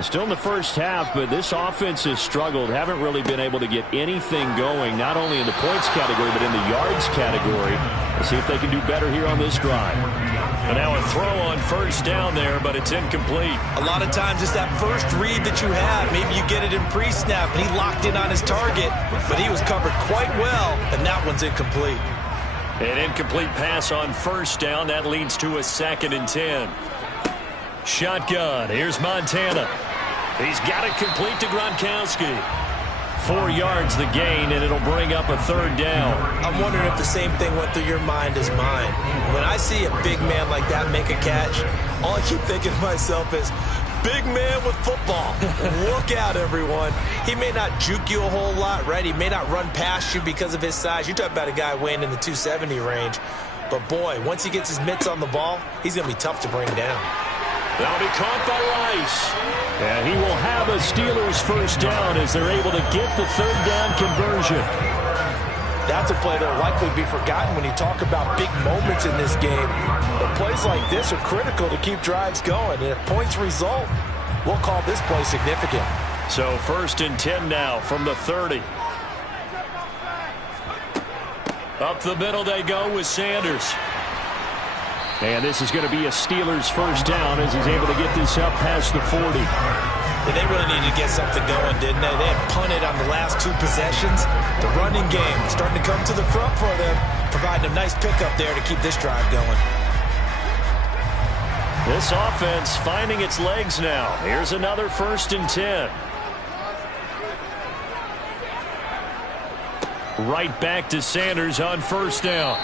Still in the first half, but this offense has struggled. Haven't really been able to get anything going, not only in the points category, but in the yards category. Let's see if they can do better here on this drive. And now a throw on first down there, but it's incomplete. A lot of times it's that first read that you have. Maybe you get it in pre-snap, and he locked in on his target, but he was covered quite well, and that one's incomplete. An incomplete pass on first down. That leads to a 2nd and 10. Shotgun. Here's Montana. He's got it complete to Gronkowski. 4 yards the gain, and it'll bring up a 3rd down. I'm wondering if the same thing went through your mind as mine. When I see a big man like that make a catch, all I keep thinking to myself is, big man with football. Look out, everyone. He may not juke you a whole lot, right? He may not run past you because of his size. You're talking about a guy weighing in the 270 range. But, boy, once he gets his mitts on the ball, he's going to be tough to bring down. That'll be caught by Rice. And he will have a Steelers first down as they're able to get the 3rd down conversion. That's a play that will likely be forgotten when you talk about big moments in this game. But plays like this are critical to keep drives going. And if points result, we'll call this play significant. So 1st and 10 now from the 30. Up the middle they go with Sanders. And this is going to be a Steelers first down as he's able to get this up past the 40. And they really needed to get something going, didn't they? They had punted on the last 2 possessions. The running game starting to come to the front for them, providing a nice pickup there to keep this drive going. This offense finding its legs now. Here's another 1st and 10. Right back to Sanders on first down.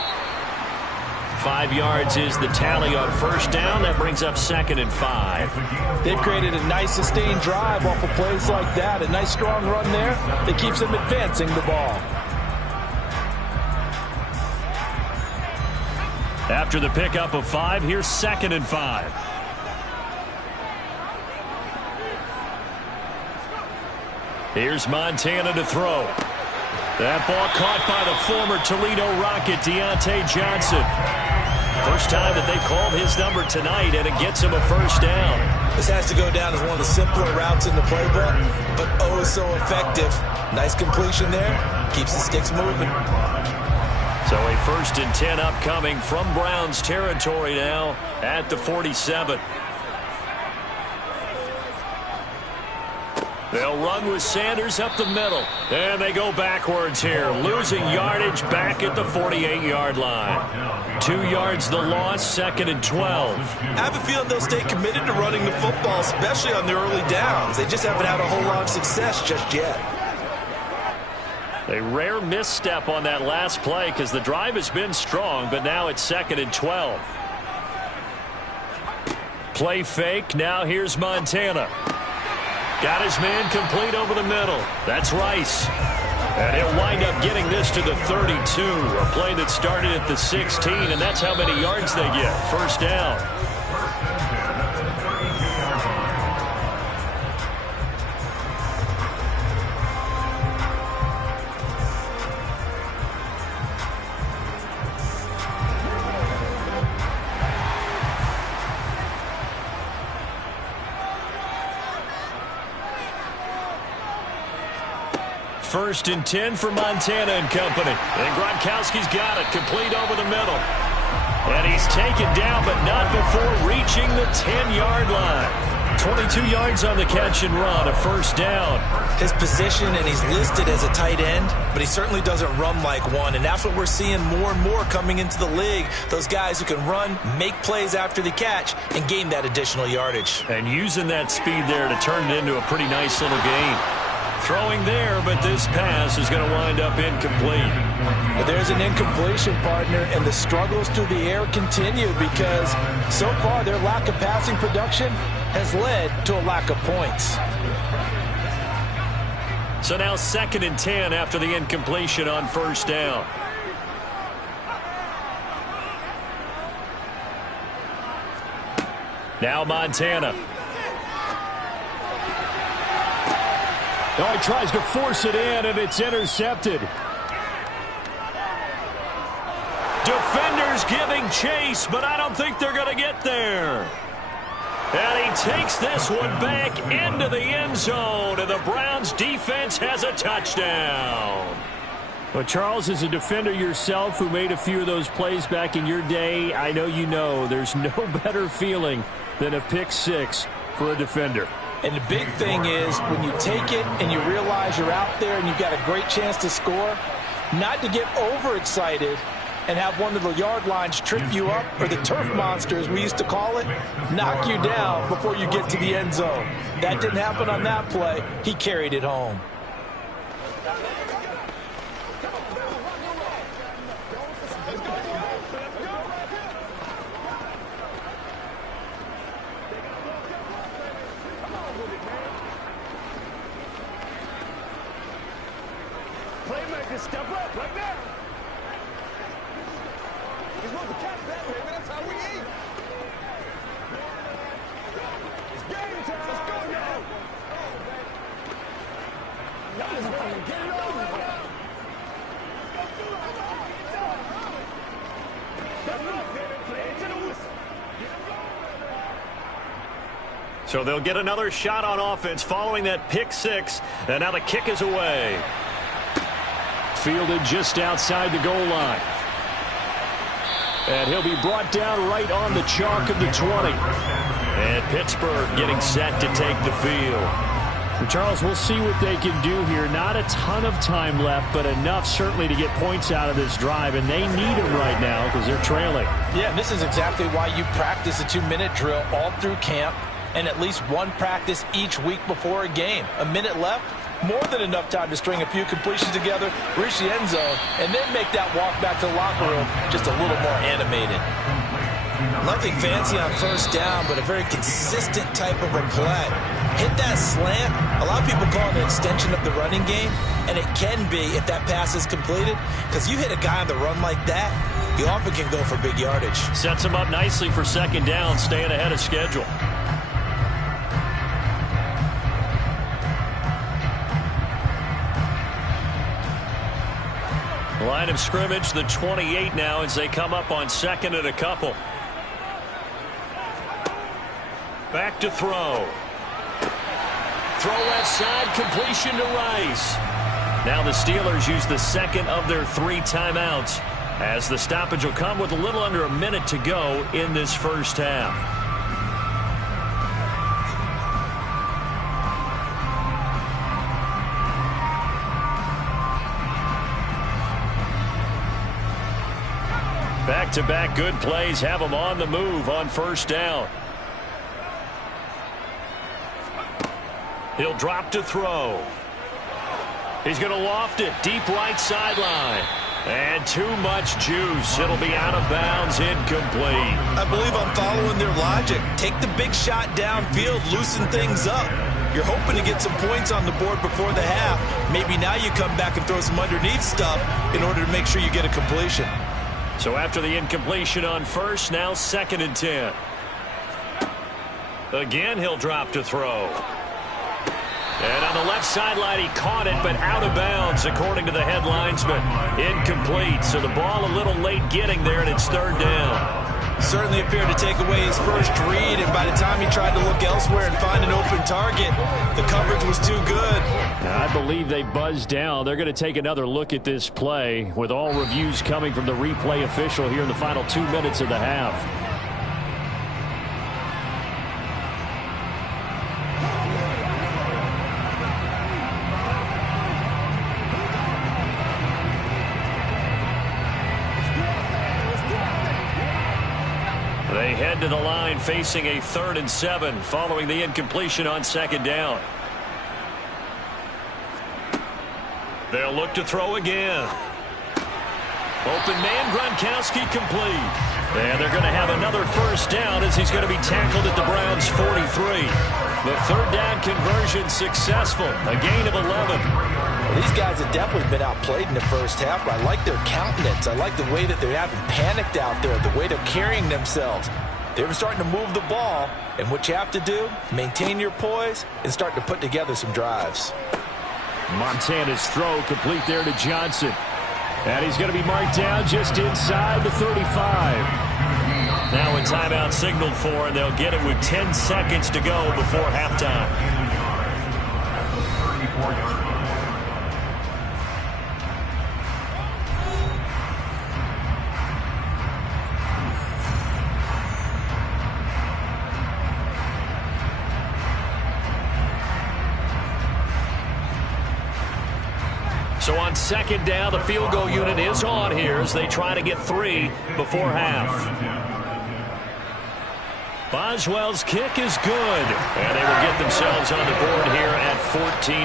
5 yards is the tally on first down. That brings up 2nd and 5. They've created a nice sustained drive off of plays like that. A nice strong run there that keeps them advancing the ball. After the pickup of 5, here's 2nd and 5. Here's Montana to throw. That ball caught by the former Toledo Rocket, Deontay Johnson. First time that they called his number tonight, and it gets him a first down. This has to go down as one of the simpler routes in the playbook, but oh so effective. Nice completion there. Keeps the sticks moving. So a 1st and 10 upcoming from Browns territory now at the 47. They'll run with Sanders up the middle. And they go backwards here, losing yardage back at the 48-yard line. 2 yards the loss, 2nd and 12. I have a feeling they'll stay committed to running the football, especially on the early downs. They just haven't had a whole lot of success just yet. A rare misstep on that last play because the drive has been strong, but now it's 2nd and 12. Play fake. Now here's Montana. Got his man complete over the middle. That's Rice. And he'll wind up getting this to the 32. A play that started at the 16, and that's how many yards they get. First down. First and 10 for Montana and company. And Gronkowski's got it, complete over the middle. And he's taken down, but not before reaching the 10-yard line. 22 yards on the catch and run, a first down. His position, and he's listed as a tight end, but he certainly doesn't run like one, and that's what we're seeing more and more coming into the league. Those guys who can run, make plays after the catch, and gain that additional yardage. And using that speed there to turn it into a pretty nice little gain. Throwing there, but this pass is going to wind up incomplete. But there's an incompletion, partner, and the struggles through the air continue because so far their lack of passing production has led to a lack of points. So now 2nd and 10 after the incompletion on first down. Now Montana. Oh, he tries to force it in, and it's intercepted. Defenders giving chase, but I don't think they're going to get there. And he takes this one back into the end zone, and the Browns defense has a touchdown. Well, Charles, as a defender yourself who made a few of those plays back in your day, I know you know there's no better feeling than a pick six for a defender. And the big thing is when you take it and you realize you're out there and you've got a great chance to score, not to get overexcited and have one of the yard lines trip you up, or the turf monster, as we used to call it, knock you down before you get to the end zone. That didn't happen on that play. He carried it home. Playmakers, step up right now. He's supposed to catch that, baby. That's how we eat. It's game time. Let's go now. Guys, get it over. Step up, baby. Play it to the whistle. So they'll get another shot on offense following that pick six, and now the kick is away. Fielded just outside the goal line. And he'll be brought down right on the chalk of the 20. And Pittsburgh getting set to take the field. And Charles, we'll see what they can do here. Not a ton of time left, but enough certainly to get points out of this drive. And they need them right now because they're trailing. Yeah, and this is exactly why you practice a 2-minute drill all through camp and at least one practice each week before a game. A minute left, more than enough time to string a few completions together, reach the end zone, and then make that walk back to the locker room just a little more animated. Nothing fancy on first down, but a very consistent type of a play. Hit that slant. A lot of people call it an extension of the running game, and it can be if that pass is completed, because you hit a guy on the run like that, you often can go for big yardage. Sets him up nicely for second down, staying ahead of schedule. Line of scrimmage, the 28 now as they come up on second and a couple. Back to throw. Throw left side, completion to Rice. Now the Steelers use the second of their 3 timeouts as the stoppage will come with a little under a minute to go in this first half. Back-to-back good plays have them on the move on first down. He'll drop to throw. He's going to loft it deep right sideline. And too much juice. It'll be out of bounds, incomplete. I believe I'm following their logic. Take the big shot downfield, loosen things up. You're hoping to get some points on the board before the half. Maybe now you come back and throw some underneath stuff in order to make sure you get a completion. So after the incompletion on first, now 2nd and 10. Again, he'll drop to throw. And on the left sideline, he caught it, but out of bounds, according to the head linesman. Incomplete, so the ball a little late getting there, and it's 3rd down. Certainly appeared to take away his first read, and by the time he tried to look elsewhere and find an open target, the coverage was too good. I believe they buzzed down. They're going to take another look at this play with all reviews coming from the replay official here in the final 2 minutes of the half. They head to the line facing a 3rd and 7 following the incompletion on 2nd down. They'll look to throw again. Open man, Gronkowski complete. And they're going to have another first down as he's going to be tackled at the Browns' 43. The third down conversion successful. A gain of 11. Well, these guys have definitely been outplayed in the first half, but I like their countenance. I like the way that they haven't panicked out there, the way they're carrying themselves. They're starting to move the ball, and what you have to do, maintain your poise and start to put together some drives. Montana's throw complete there to Johnson. And he's going to be marked down just inside the 35. Now a timeout signaled for, and they'll get it with 10 seconds to go before halftime. So on second down, the field goal unit is on here as they try to get 3 before half. Boswell's kick is good, and they will get themselves on the board here at 14-3.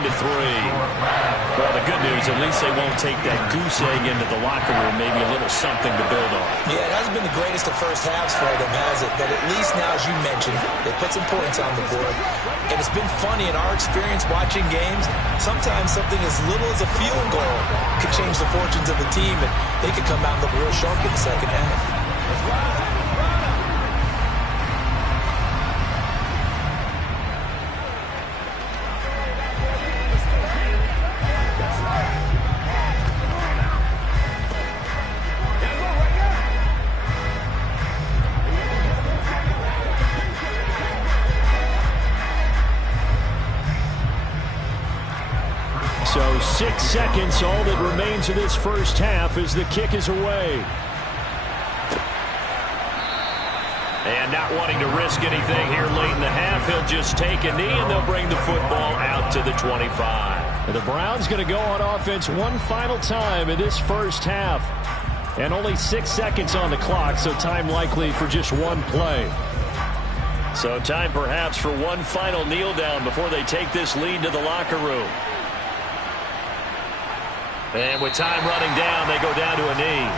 Well, the good news, at least they won't take that goose egg into the locker room, maybe a little something to build on. Yeah, it hasn't been the greatest of first halves for them, has it? But at least now, as you mentioned, they put some points on the board. And it's been funny in our experience watching games, sometimes something as little as a field goal could change the fortunes of the team, and they could come out and look real sharp in the second half. So 6 seconds, all that remains of this first half as the kick is away. And not wanting to risk anything here late in the half, he'll just take a knee and they'll bring the football out to the 25. And the Browns going to go on offense one final time in this first half. And only 6 seconds on the clock, so time likely for just one play. So time perhaps for one final kneel down before they take this lead to the locker room. And with time running down, they go down to a knee.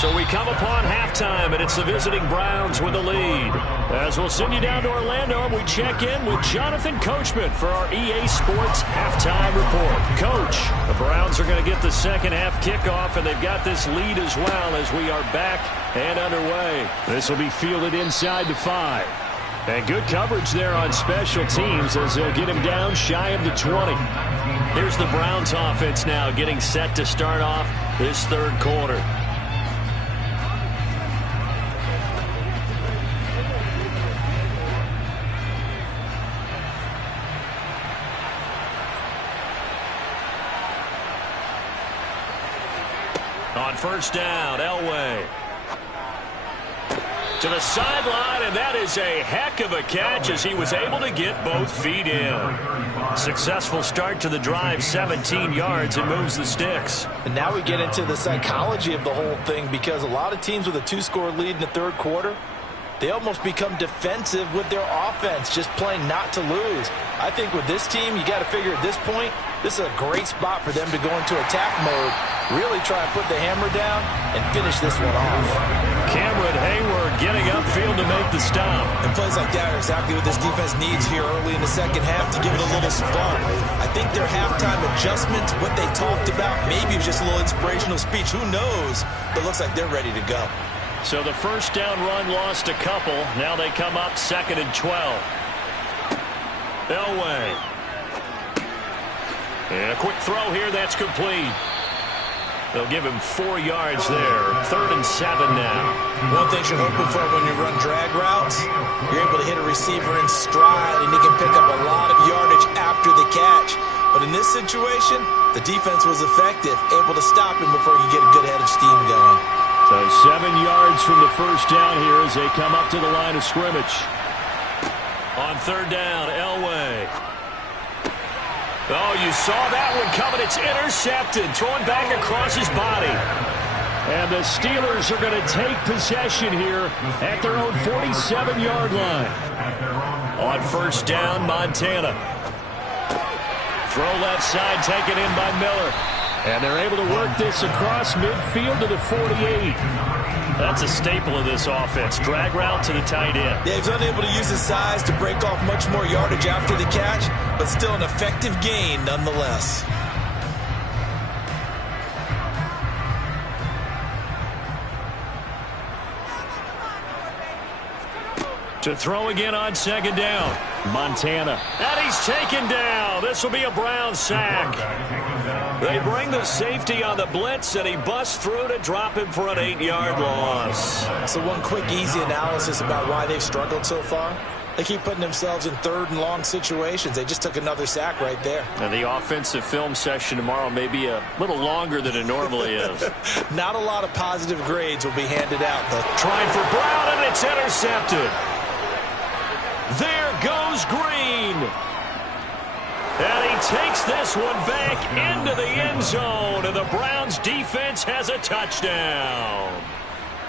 So we come upon halftime, and it's the visiting Browns with the lead. As we'll send you down to Orlando, we check in with Jonathan Coachman for our EA Sports Halftime Report. Coach, the Browns are going to get the second half kickoff, and they've got this lead as well as we are back and underway. This will be fielded inside the 5. And good coverage there on special teams as they'll get him down shy of the 20. Here's the Browns offense now getting set to start off this third quarter. On first down, Elway. To the sideline, and that is a heck of a catch as he was able to get both feet in. Successful start to the drive, 17 yards, and moves the sticks. And now we get into the psychology of the whole thing, because a lot of teams with a 2-score lead in the third quarter, they almost become defensive with their offense, just playing not to lose. I think with this team, you got to figure at this point, this is a great spot for them to go into attack mode, really try and put the hammer down and finish this one off. Cameron Hayward getting upfield to make the stop. And plays like that are exactly what this defense needs here early in the second half to give it a little spark. I think their halftime adjustments, what they talked about, maybe it was just a little inspirational speech. Who knows? But it looks like they're ready to go. So the first down run lost a couple. Now they come up 2nd and 12. Elway. And a quick throw here, that's complete. They'll give him 4 yards there. 3rd and 7 now. One thing you're hoping for when you run drag routes, you're able to hit a receiver in stride, and he can pick up a lot of yardage after the catch. But in this situation, the defense was effective, able to stop him before he could get a good head of steam going. So 7 yards from the first down here as they come up to the line of scrimmage. On 3rd down, Elway. Oh, you saw that one coming. It's intercepted. Thrown back across his body. And the Steelers are going to take possession here at their own 47-yard line. On first down, Montana. Throw left side taken in by Miller. And they're able to work this across midfield to the 48. That's a staple of this offense. Drag route to the tight end. Yeah, he's unable to use his size to break off much more yardage after the catch, but still an effective gain nonetheless. To throw again on second down. Montana. And he's taken down. This will be a Brown sack. They bring the safety on the blitz, and he busts through to drop him for an 8-yard loss. So one quick, easy analysis about why they've struggled so far. They keep putting themselves in third and long situations. They just took another sack right there. And the offensive film session tomorrow may be a little longer than it normally is. Not a lot of positive grades will be handed out, though. Trying for Brown, and it's intercepted. There goes Green. And he takes this one back into the end zone, and the Browns defense has a touchdown.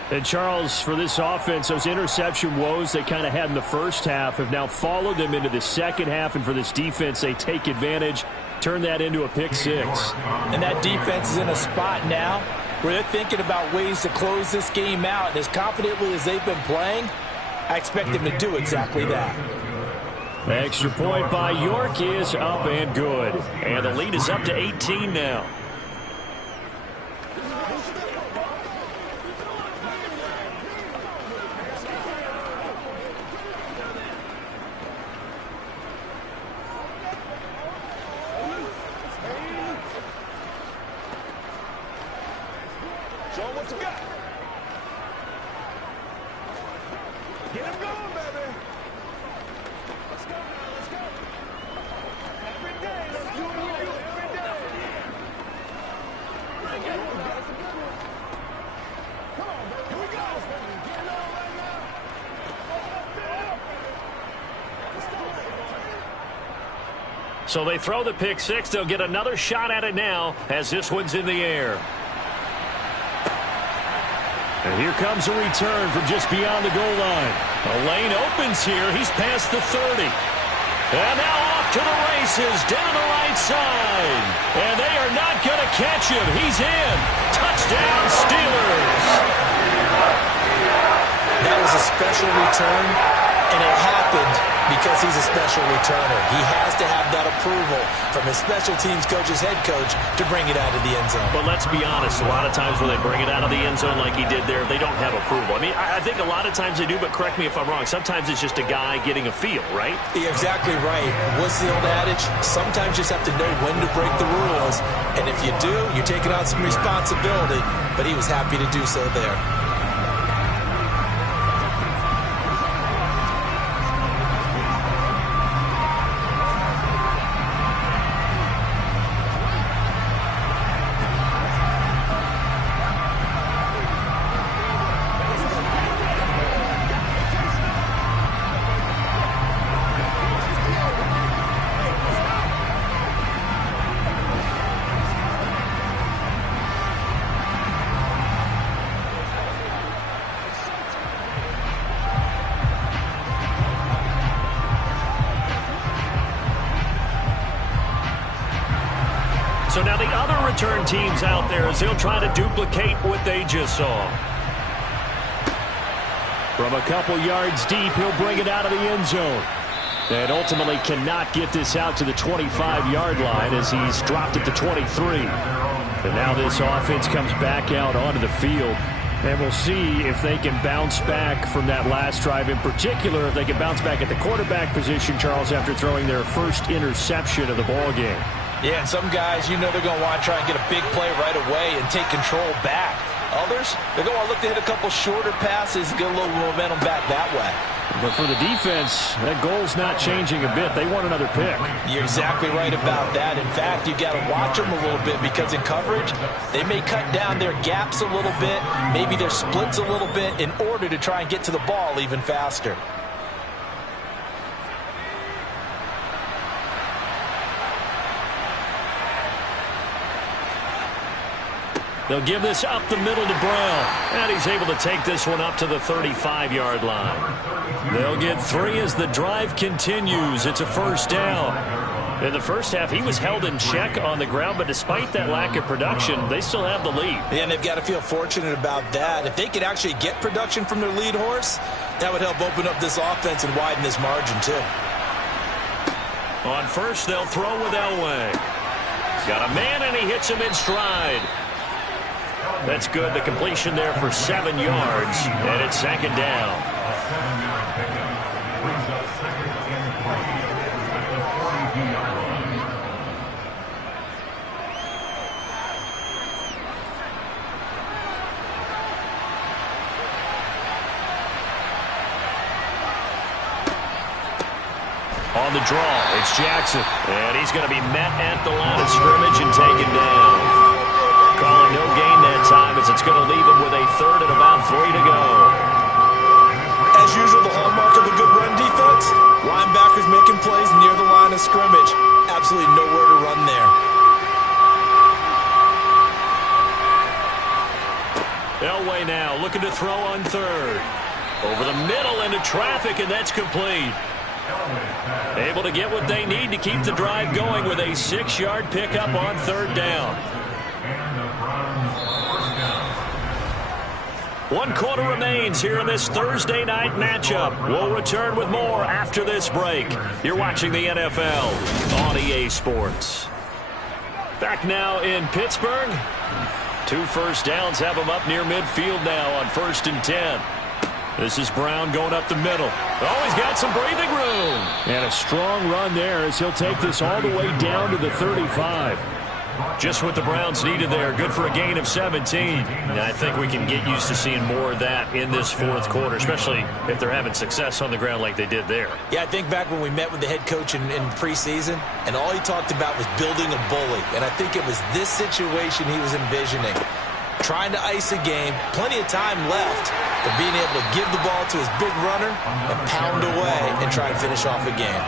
And Charles, for this offense, those interception woes they kind of had in the first half have now followed them into the second half, and for this defense, they take advantage, turn that into a pick six. And that defense is in a spot now where they're thinking about ways to close this game out, and as confidently as they've been playing, I expect them to do exactly that. The extra point by York is up and good. And the lead is up to 18 now. Show 'em what you got. Get him going, baby. Let's go now, let's go. Every day, let's do what we do every day. That's a good one. Come on, baby. Here we go. Get it on right now. Let's go. So they throw the pick six. They'll get another shot at it now as this one's in the air. And here comes a return from just beyond the goal line. A lane opens here. He's past the 30. And now off to the races down the right side. And they are not going to catch him. He's in. Touchdown, Steelers. That was a special return, and it happened because he's a special returner. He has to have that approval from his special teams coach's head coach to bring it out of the end zone. But let's be honest, a lot of times when they bring it out of the end zone like he did there, they don't have approval. I mean, I think a lot of times they do, but correct me if I'm wrong. Sometimes it's just a guy getting a feel, right? You're exactly right. What's the old adage? Sometimes you just have to know when to break the rules. And if you do, you're taking on some responsibility. But he was happy to do so there. So now the other return teams out there as they'll try to duplicate what they just saw. From a couple yards deep, he'll bring it out of the end zone. And ultimately cannot get this out to the 25-yard line as he's dropped it to 23. And now this offense comes back out onto the field. And we'll see if they can bounce back from that last drive. In particular, if they can bounce back at the quarterback position, Charles, after throwing their first interception of the ball game. Yeah, and some guys, you know they're going to want to try and get a big play right away and take control back. Others, they're going to look to hit a couple shorter passes and get a little momentum back that way. But for the defense, that goal's not changing a bit. They want another pick. You're exactly right about that. In fact, you got to watch them a little bit because in coverage, they may cut down their gaps a little bit, maybe their splits a little bit in order to try and get to the ball even faster. They'll give this up the middle to Brown. And he's able to take this one up to the 35-yard line. They'll get 3 as the drive continues. It's a first down. In the first half, he was held in check on the ground, but despite that lack of production, they still have the lead. And they've got to feel fortunate about that. If they could actually get production from their lead horse, that would help open up this offense and widen this margin, too. On first, they'll throw with Elway. Got a man, and he hits him in stride. That's good. The completion there for 7 yards, and it's second down. On the draw, it's Jackson. And he's going to be met at the line of scrimmage and taken down. Calling no gain that time as it's going to leave him with a third and about 3 to go. As usual, the hallmark of a good run defense, linebackers making plays near the line of scrimmage. Absolutely nowhere to run there. Elway now looking to throw on third. Over the middle into traffic, and that's complete. Able to get what they need to keep the drive going with a 6-yard pickup on third down. 1 quarter remains here in this Thursday night matchup. We'll return with more after this break. You're watching the NFL on EA Sports. Back now in Pittsburgh. 2 first downs have them up near midfield now on 1st and 10. This is Brown going up the middle. Oh, he's got some breathing room. And a strong run there as he'll take this all the way down to the 35. Just what the Browns needed there. Good for a gain of 17. And I think we can get used to seeing more of that in this 4th quarter, especially if they're having success on the ground like they did there. Yeah, I think back when we met with the head coach in preseason, and all he talked about was building a bully. And I think it was this situation he was envisioning. Trying to ice a game, plenty of time left, but being able to give the ball to his big runner and pound away and try and finish off a game.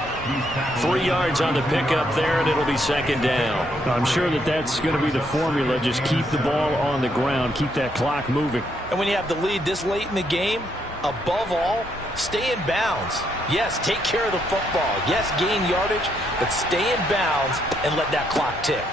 3 yards on the pickup there, and it'll be second down. I'm sure that's going to be the formula. Just keep the ball on the ground, keep that clock moving. And when you have the lead this late in the game, above all, stay in bounds. Yes, take care of the football. Yes, gain yardage, but stay in bounds and let that clock tick.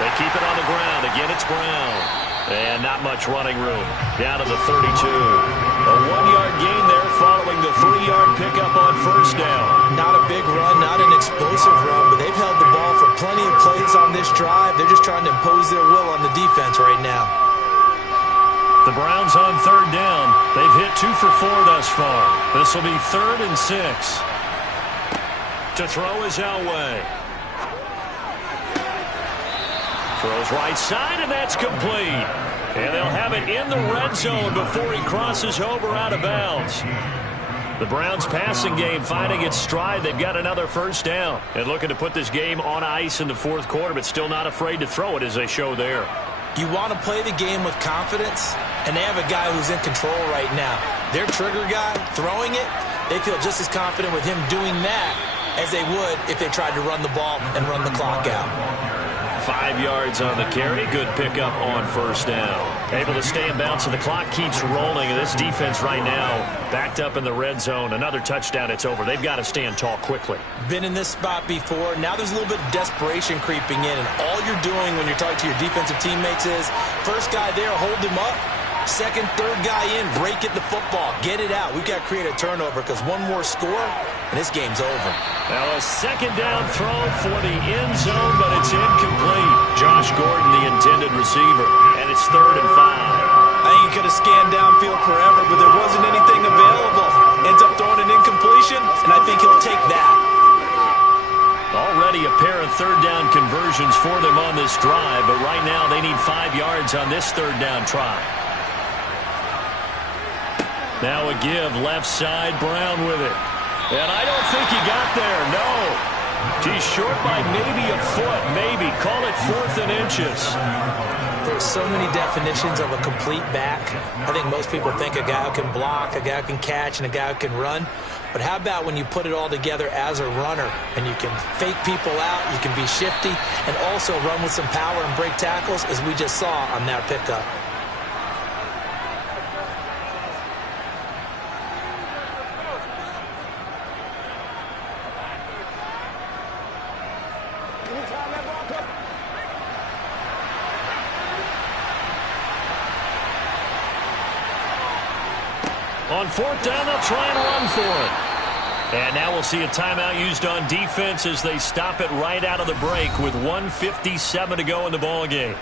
They keep it on the ground. Again, it's Brown. And not much running room. Down to the 32. A 1-yard gain there following the 3-yard pickup on first down. Not a big run, not an explosive run, but they've held the ball for plenty of plays on this drive. They're just trying to impose their will on the defense right now. The Browns on third down. They've hit 2 for 4 thus far. This will be 3rd and 6. To throw is Elway. Throws right side, and that's complete. And they'll have it in the red zone before he crosses over out of bounds. The Browns passing game finding its stride. They've got another first down. And looking to put this game on ice in the 4th quarter, but still not afraid to throw it as they show there. You want to play the game with confidence, and they have a guy who's in control right now. Their trigger guy, throwing it, they feel just as confident with him doing that as they would if they tried to run the ball and run the clock out. 5 yards on the carry. Good pickup on first down. Able to stay in bounds, so the clock keeps rolling. And this defense right now backed up in the red zone. Another touchdown, it's over. They've got to stand tall quickly. Been in this spot before. Now there's a little bit of desperation creeping in. And all you're doing when you're talking to your defensive teammates is, first guy there, hold him up. Second, third guy in, rake at the football. Get it out. We've got to create a turnover because one more score, and this game's over. Now a second down throw for the end zone, but it's incomplete. Josh Gordon, the intended receiver, and it's 3rd and 5. I think he could have scanned downfield forever, but there wasn't anything available. Ends up throwing an incompletion, and I think he'll take that. Already a pair of third down conversions for them on this drive, but right now they need 5 yards on this third down try. Now a give, left side, Brown with it. And I don't think he got there, no. He's short by maybe a foot, maybe. Call it 4th and inches. There's so many definitions of a complete back. I think most people think a guy who can block, a guy who can catch, and a guy who can run. But how about when you put it all together as a runner, and you can fake people out, you can be shifty, and also run with some power and break tackles, as we just saw on that pickup. On fourth down, they'll try and run for it. And now we'll see a timeout used on defense as they stop it right out of the break with 1:57 to go in the ballgame.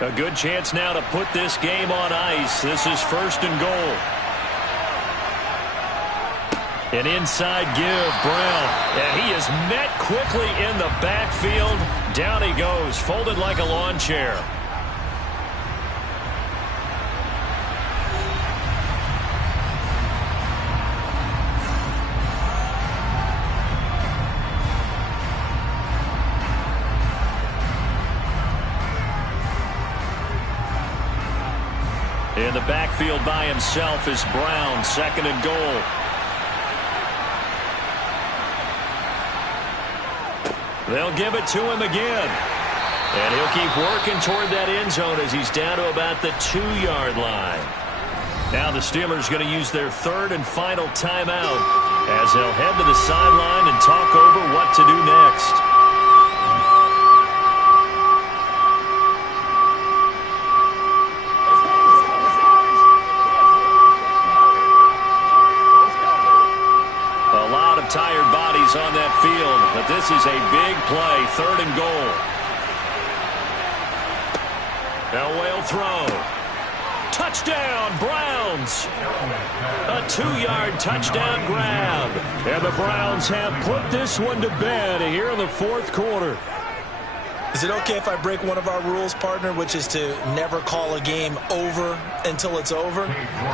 A good chance now to put this game on ice. This is first and goal. An inside give, Brown. And he is met quickly in the backfield. Down he goes, folded like a lawn chair. In the backfield by himself is Brown, second and goal. They'll give it to him again. And he'll keep working toward that end zone as he's down to about the 2-yard line. Now the Steelers going to use their third and final timeout as they'll head to the sideline and talk over what to do next. Tired bodies on that field, but this is a big play, third and goal. Elway throw. Touchdown, Browns. A 2-yard touchdown grab. And the Browns have put this one to bed here in the fourth quarter. Is it okay if I break one of our rules, partner, which is to never call a game over until it's over?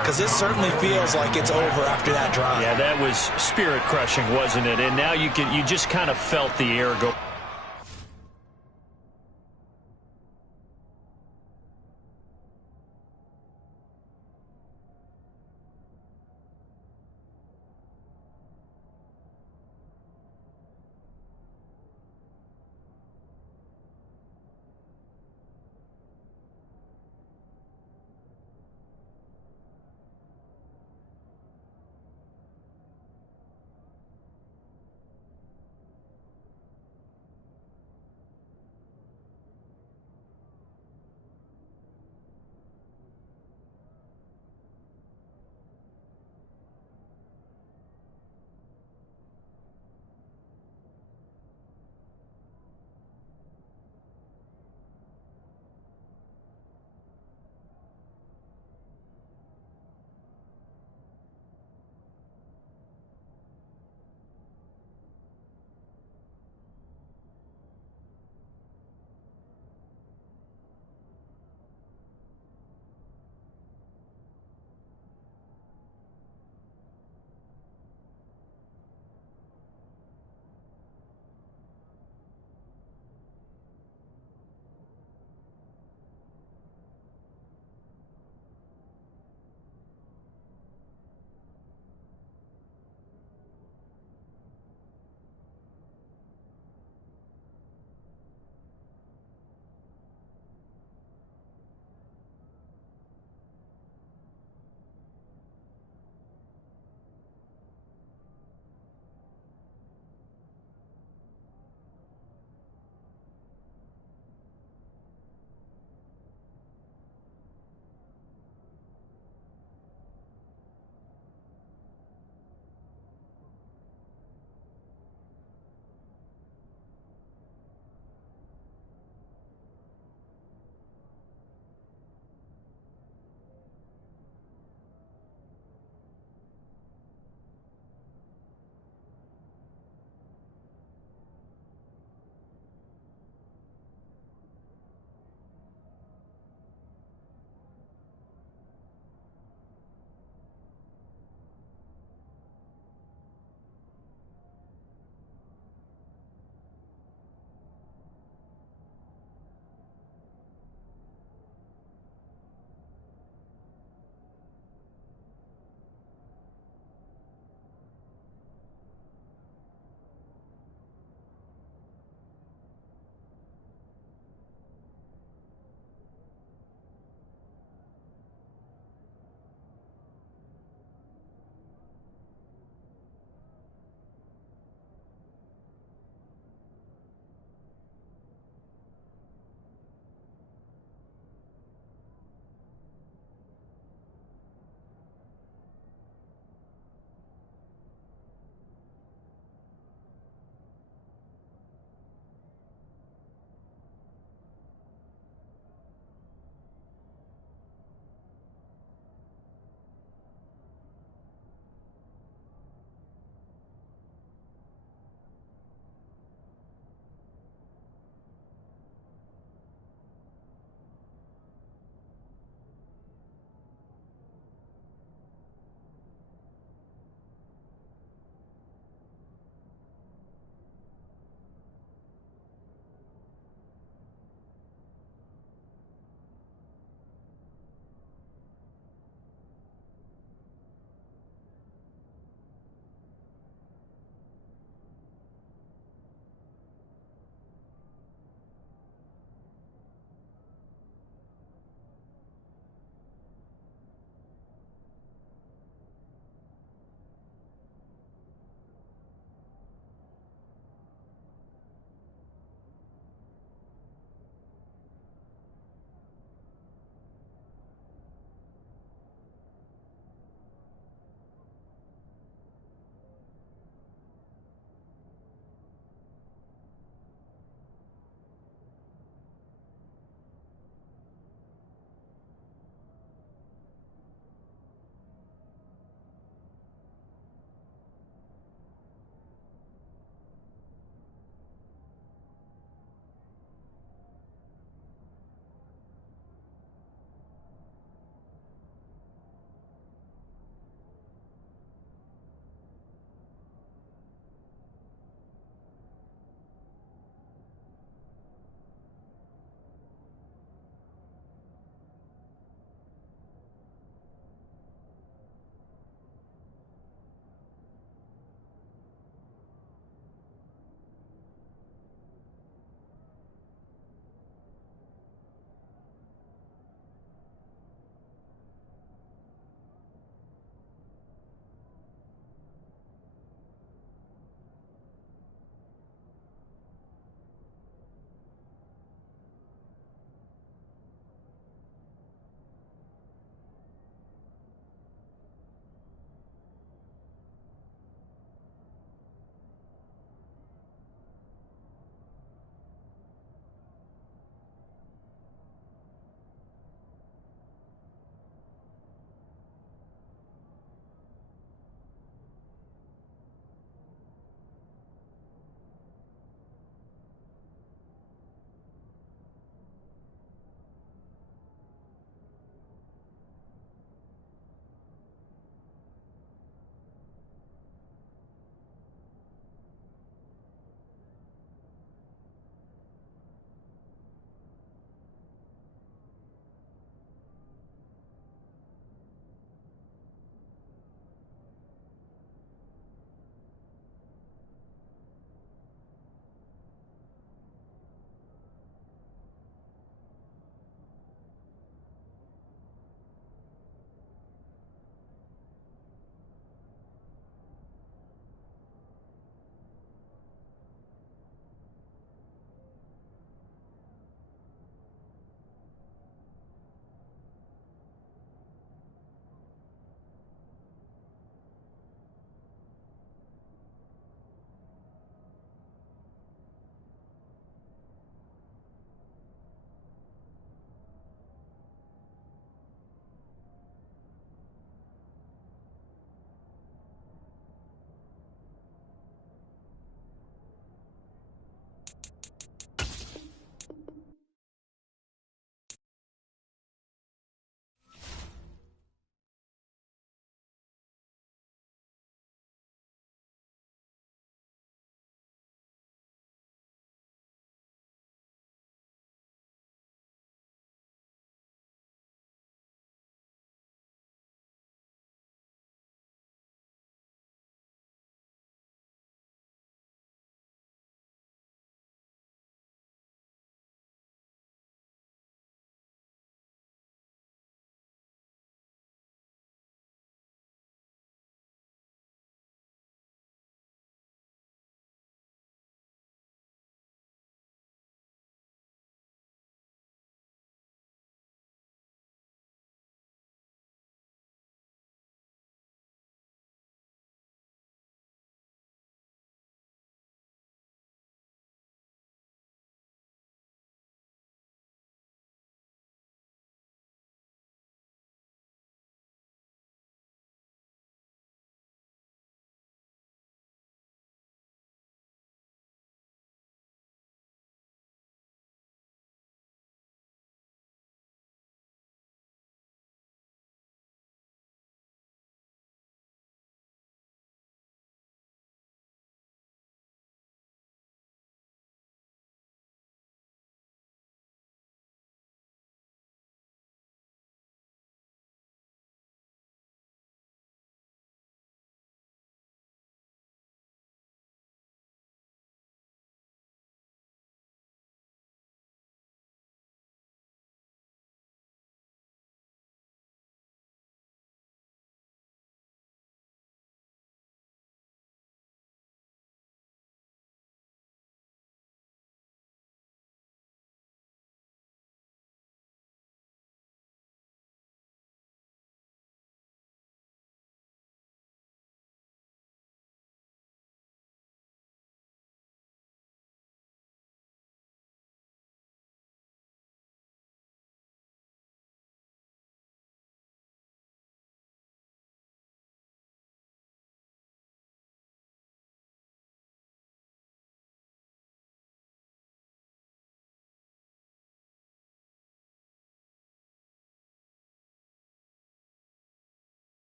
Because this certainly feels like it's over after that drive. Yeah, that was spirit-crushing, wasn't it? And now you just kind of felt the air go.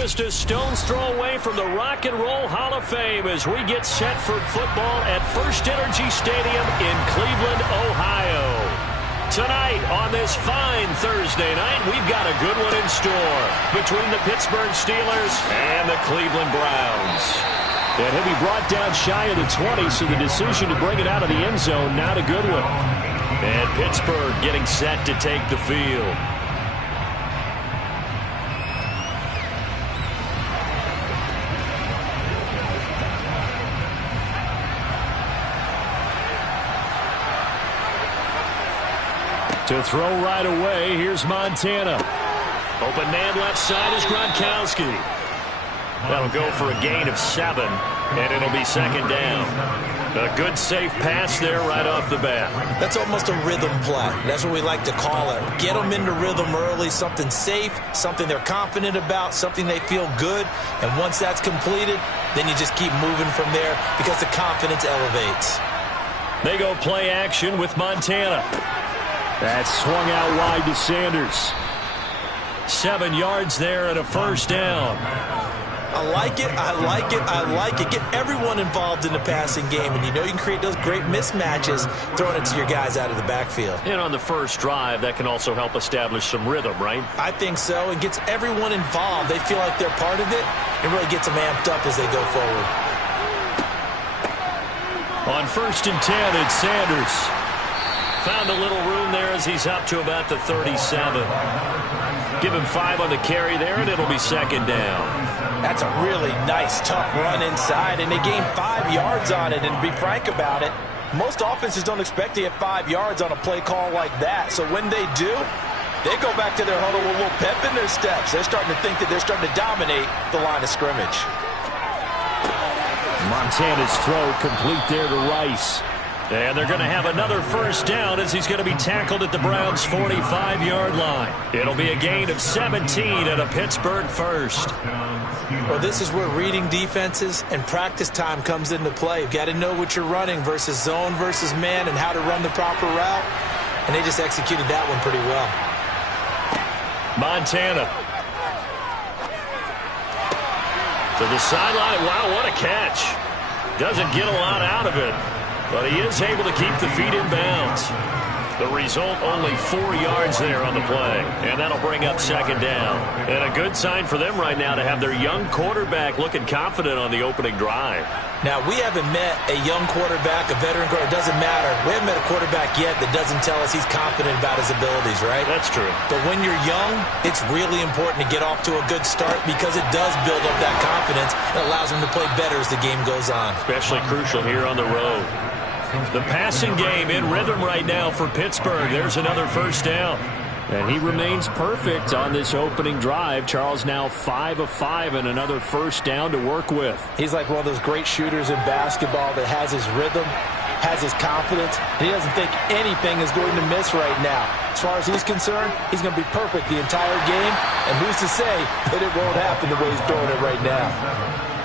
just a stone's throw away from the Rock and Roll Hall of Fame as we get set for football at First Energy Stadium in Cleveland, Ohio. Tonight on this fine Thursday night, we've got a good one in store between the Pittsburgh Steelers and the Cleveland Browns. And he'll be brought down shy of the 20, so the decision to bring it out of the end zone, not a good one. And Pittsburgh getting set to take the field. To throw right away, here's Montana. Open man left side is Gronkowski. That'll go for a gain of 7, and it'll be second down. A good, safe pass there right off the bat. That's almost a rhythm play. That's what we like to call it. Get them into rhythm early, something safe, something they're confident about, something they feel good. And once that's completed, then you just keep moving from there because the confidence elevates. They go play action with Montana. That's swung out wide to Sanders. 7 yards there and a first down. I like it, I like it, I like it. Get everyone involved in the passing game, and you know you can create those great mismatches throwing it to your guys out of the backfield. And on the first drive, that can also help establish some rhythm, right? I think so. It gets everyone involved. They feel like they're part of it. It really gets them amped up as they go forward. On 1st and 10, it's Sanders. Found a little room there as he's up to about the 37. Give him 5 on the carry there, and it'll be second down. That's a really nice, tough run inside, and they gained 5 yards on it. And to be frank about it, most offenses don't expect to get 5 yards on a play call like that. So when they do, they go back to their huddle with a little pep in their steps. They're starting to think that they're starting to dominate the line of scrimmage. Montana's throw complete there to Rice. And they're going to have another first down as he's going to be tackled at the Browns' 45-yard line. It'll be a gain of 17 and a Pittsburgh first. Well, this is where reading defenses and practice time comes into play. You've got to know what you're running versus zone versus man and how to run the proper route. And they just executed that one pretty well. Montana. To the sideline. Wow, what a catch. Doesn't get a lot out of it. But he is able to keep the feet in bounds. The result, only 4 yards there on the play. And that'll bring up second down. And a good sign for them right now to have their young quarterback looking confident on the opening drive. Now, we haven't met a young quarterback, a veteran quarterback. It doesn't matter. We haven't met a quarterback yet that doesn't tell us he's confident about his abilities, right? That's true. But when you're young, it's really important to get off to a good start because it does build up that confidence and allows him to play better as the game goes on. Especially crucial here on the road. The passing game in rhythm right now for Pittsburgh. There's another first down. And he remains perfect on this opening drive. Charles now 5 of 5 and another first down to work with. He's like one of those great shooters in basketball that has his rhythm, has his confidence, and he doesn't think anything is going to miss right now. As far as he's concerned, he's going to be perfect the entire game, and who's to say that it won't happen the way he's throwing it right now.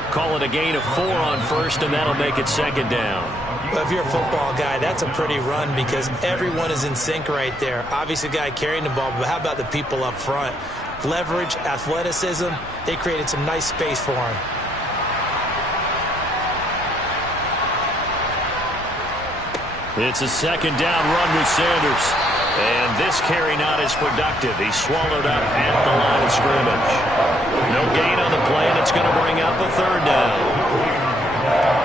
Call it a gain of 4 on first, and that'll make it second down. Well, if you're a football guy, that's a pretty run because everyone is in sync right there. Obviously, the guy carrying the ball, but how about the people up front? Leverage, athleticism, they created some nice space for him. It's a second down run with Sanders. And this carry not as productive. He's swallowed up at the line of scrimmage. No gain on the play, and it's going to bring up a third down.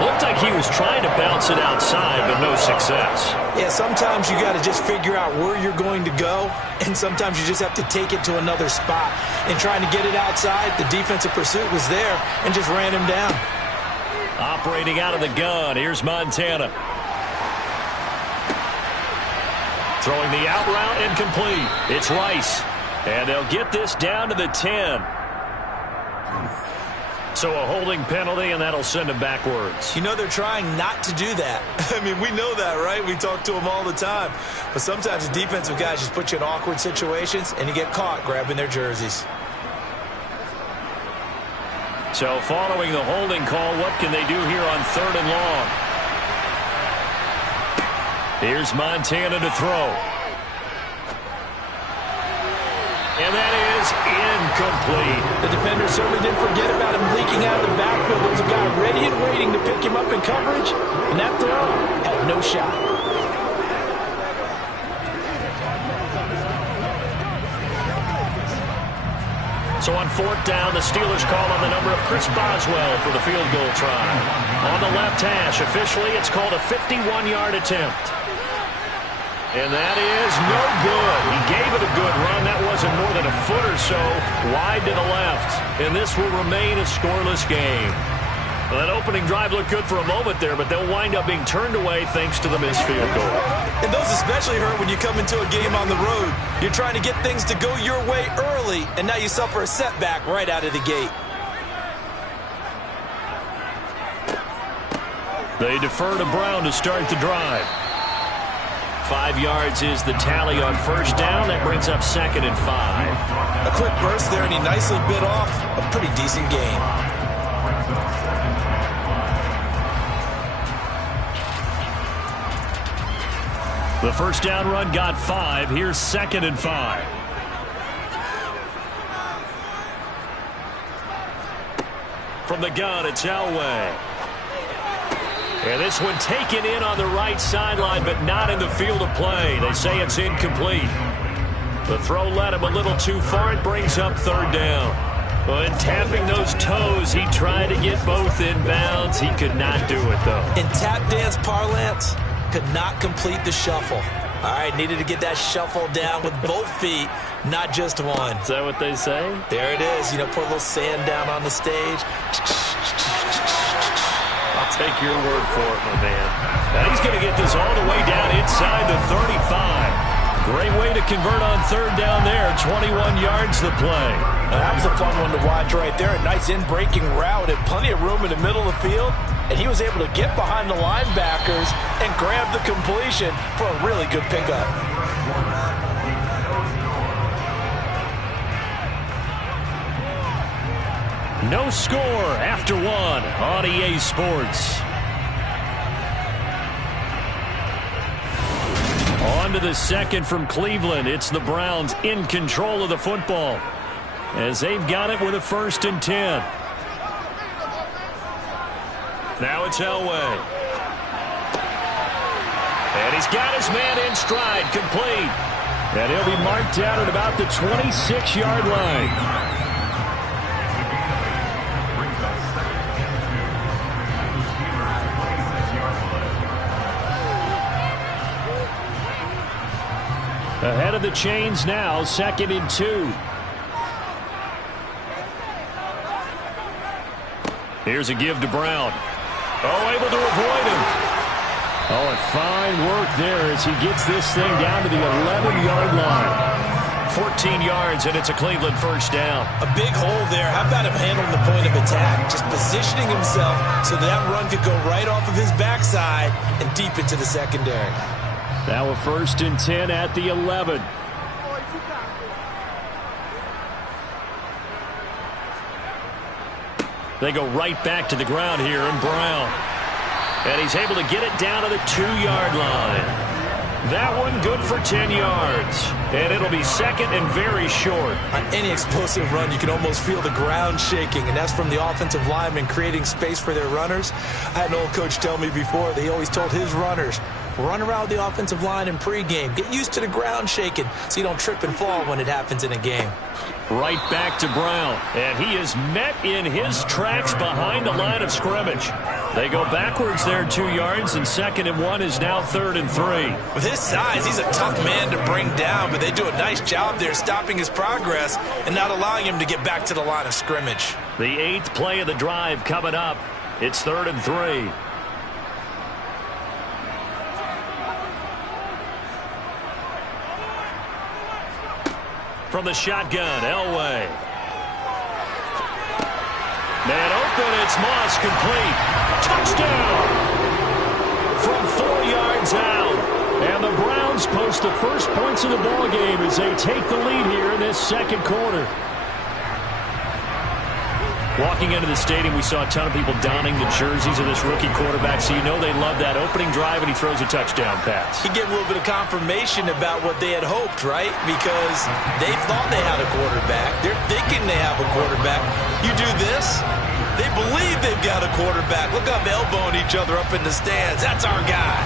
Looked like he was trying to bounce it outside, but no success. Yeah, sometimes you got to just figure out where you're going to go, and sometimes you just have to take it to another spot. And trying to get it outside, the defensive pursuit was there and just ran him down. Operating out of the gun, here's Montana. Throwing the out route incomplete. It's Rice. And they'll get this down to the 10. So a holding penalty, and that'll send him backwards. You know, they're trying not to do that. I mean, we know that, right? We talk to them all the time. But sometimes the defensive guys just put you in awkward situations, and you get caught grabbing their jerseys. So following the holding call, what can they do here on 3rd and long? Here's Montana to throw. And that is incomplete. The defender certainly didn't forget about him leaking out of the backfield. There was a guy ready and waiting to pick him up in coverage, and that throw had no shot. So on 4th down, the Steelers call on the number of Chris Boswell for the field goal try. On the left hash, officially, it's called a 51-yard attempt. And that is no good. He gave it a good run. That wasn't more than a foot or so wide to the left. And this will remain a scoreless game. Well, that opening drive looked good for a moment there, but they'll wind up being turned away thanks to the missed field goal. And those especially hurt when you come into a game on the road. You're trying to get things to go your way early, and now you suffer a setback right out of the gate. They defer to Brown to start the drive. 5 yards is the tally on 1st down. That brings up 2nd and 5. A quick burst there, and he nicely bit off a pretty decent gain. The 1st down run got 5. Here's 2nd and 5. From the gun, it's Elway. And this one taken in on the right sideline, but not in the field of play. They say it's incomplete. The throw led him a little too far. It brings up 3rd down. Well, in tapping those toes, he tried to get both in bounds. He could not do it, though. In tap dance parlance, could not complete the shuffle. All right, needed to get that shuffle down with both feet, not just one. Is that what they say? There it is. You know, put a little sand down on the stage. I'll take your word for it, my man. Now he's going to get this all the way down inside the 35. Great way to convert on 3rd down there. 21 yards the play. Now, that was a fun one to watch right there. A nice in-breaking route and plenty of room in the middle of the field. And he was able to get behind the linebackers and grab the completion for a really good pickup. No score after 1 on EA Sports. On to the 2nd from Cleveland. It's the Browns in control of the football as they've got it with a 1st and 10. Now it's Elway. And he's got his man in stride, complete. And he'll be marked down at about the 26-yard line. Ahead of the chains now, 2nd and 2. Here's a give to Brown. Oh, able to avoid him. Oh, and fine work there as he gets this thing down to the 11-yard line. 14 yards, and it's a Cleveland 1st down. A big hole there. How about him handling the point of attack? Just positioning himself so that run could go right off of his backside and deep into the secondary. Now a 1st and 10 at the 11. They go right back to the ground here, and Brown. And he's able to get it down to the 2-yard line. That one good for 10 yards. And it'll be 2nd and very short. On any explosive run, you can almost feel the ground shaking, and that's from the offensive linemen creating space for their runners. I had an old coach tell me before, they always told his runners, run around the offensive line in pregame. Get used to the ground shaking so you don't trip and fall when it happens in a game. Right back to Brown, and he is met in his tracks behind the line of scrimmage. They go backwards there 2 yards, and 2nd and 1 is now 3rd and 3. With his size, he's a tough man to bring down, but they do a nice job there stopping his progress and not allowing him to get back to the line of scrimmage. The 8th play of the drive coming up. It's 3rd and 3. From the shotgun, Elway. Man open, it's Moss, complete. Touchdown! From 4 yards out. And the Browns post the first points of the ballgame as they take the lead here in this 2nd quarter. Walking into the stadium, we saw a ton of people donning the jerseys of this rookie quarterback, so you know they love that opening drive, and he throws a touchdown pass. He gave a little bit of confirmation about what they had hoped, right? Because they thought they had a quarterback. They're thinking they have a quarterback. You do this, they believe they've got a quarterback. Look up, elbowing each other up in the stands. That's our guy.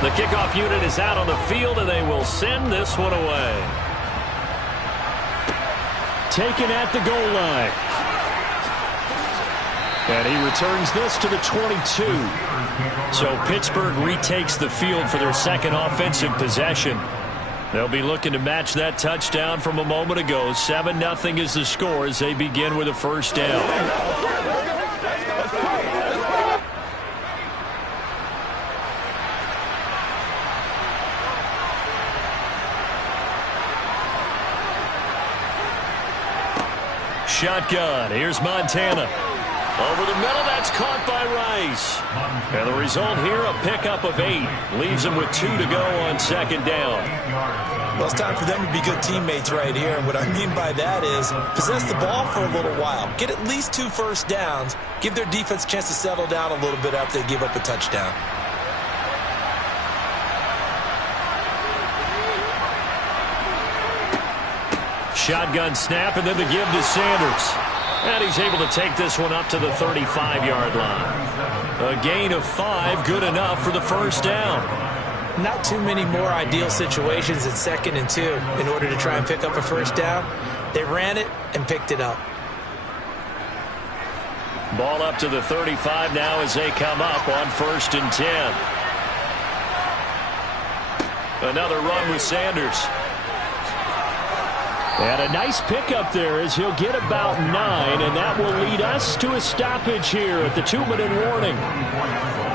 The kickoff unit is out on the field, and they will send this one away. Taken at the goal line. And he returns this to the 22. So Pittsburgh retakes the field for their second offensive possession. They'll be looking to match that touchdown from a moment ago. 7-0 is the score as they begin with a first down. Shotgun. Here's Montana. Over the middle, that's caught by Rice. And the result here, a pickup of 8. Leaves them with 2 to go on second down. Well, it's time for them to be good teammates right here. And what I mean by that is possess the ball for a little while. Get at least 2 first downs. Give their defense a chance to settle down a little bit after they give up a touchdown. Shotgun snap, and then the give to Sanders. And he's able to take this one up to the 35-yard line. A gain of 5, good enough for the first down. Not too many more ideal situations at 2nd and 2 in order to try and pick up a first down. They ran it and picked it up. Ball up to the 35 now as they come up on 1st and 10. Another run with Sanders. And a nice pickup there as he'll get about 9, and that will lead us to a stoppage here at the 2-minute warning.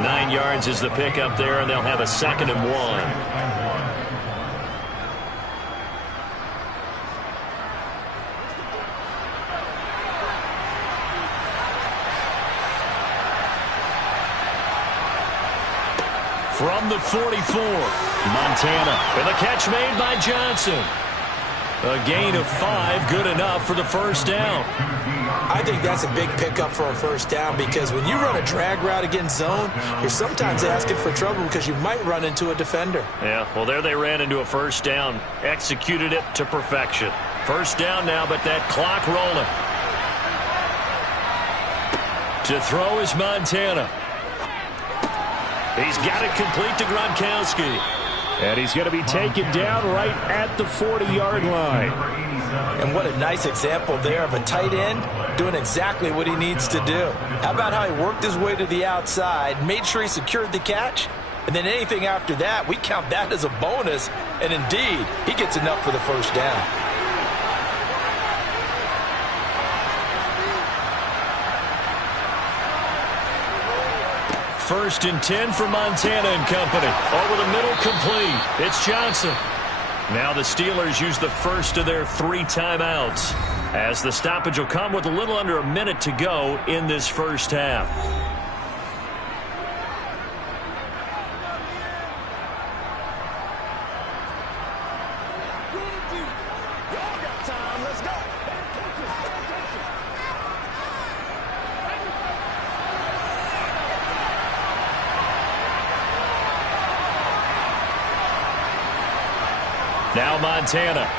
9 yards is the pickup there, and they'll have a 2nd and 1. From the 44, Montana, and the catch made by Johnson. A gain of 5, good enough for the first down. I think that's a big pickup for a first down because when you run a drag route against zone, you're sometimes asking for trouble because you might run into a defender. Yeah, well, there they ran into a first down. Executed it to perfection. First down now, but that clock rolling. To throw is Montana. He's got it complete to Gronkowski. And he's going to be taken down right at the 40-yard line. And what a nice example there of a tight end doing exactly what he needs to do. How about how he worked his way to the outside, made sure he secured the catch, and then anything after that, we count that as a bonus. And indeed, he gets enough for the first down. First and 10 for Montana and company. Over the middle, complete. It's Johnson. Now the Steelers use the first of their 3 timeouts, as the stoppage will come with a little under a minute to go in this first half. Now Montana.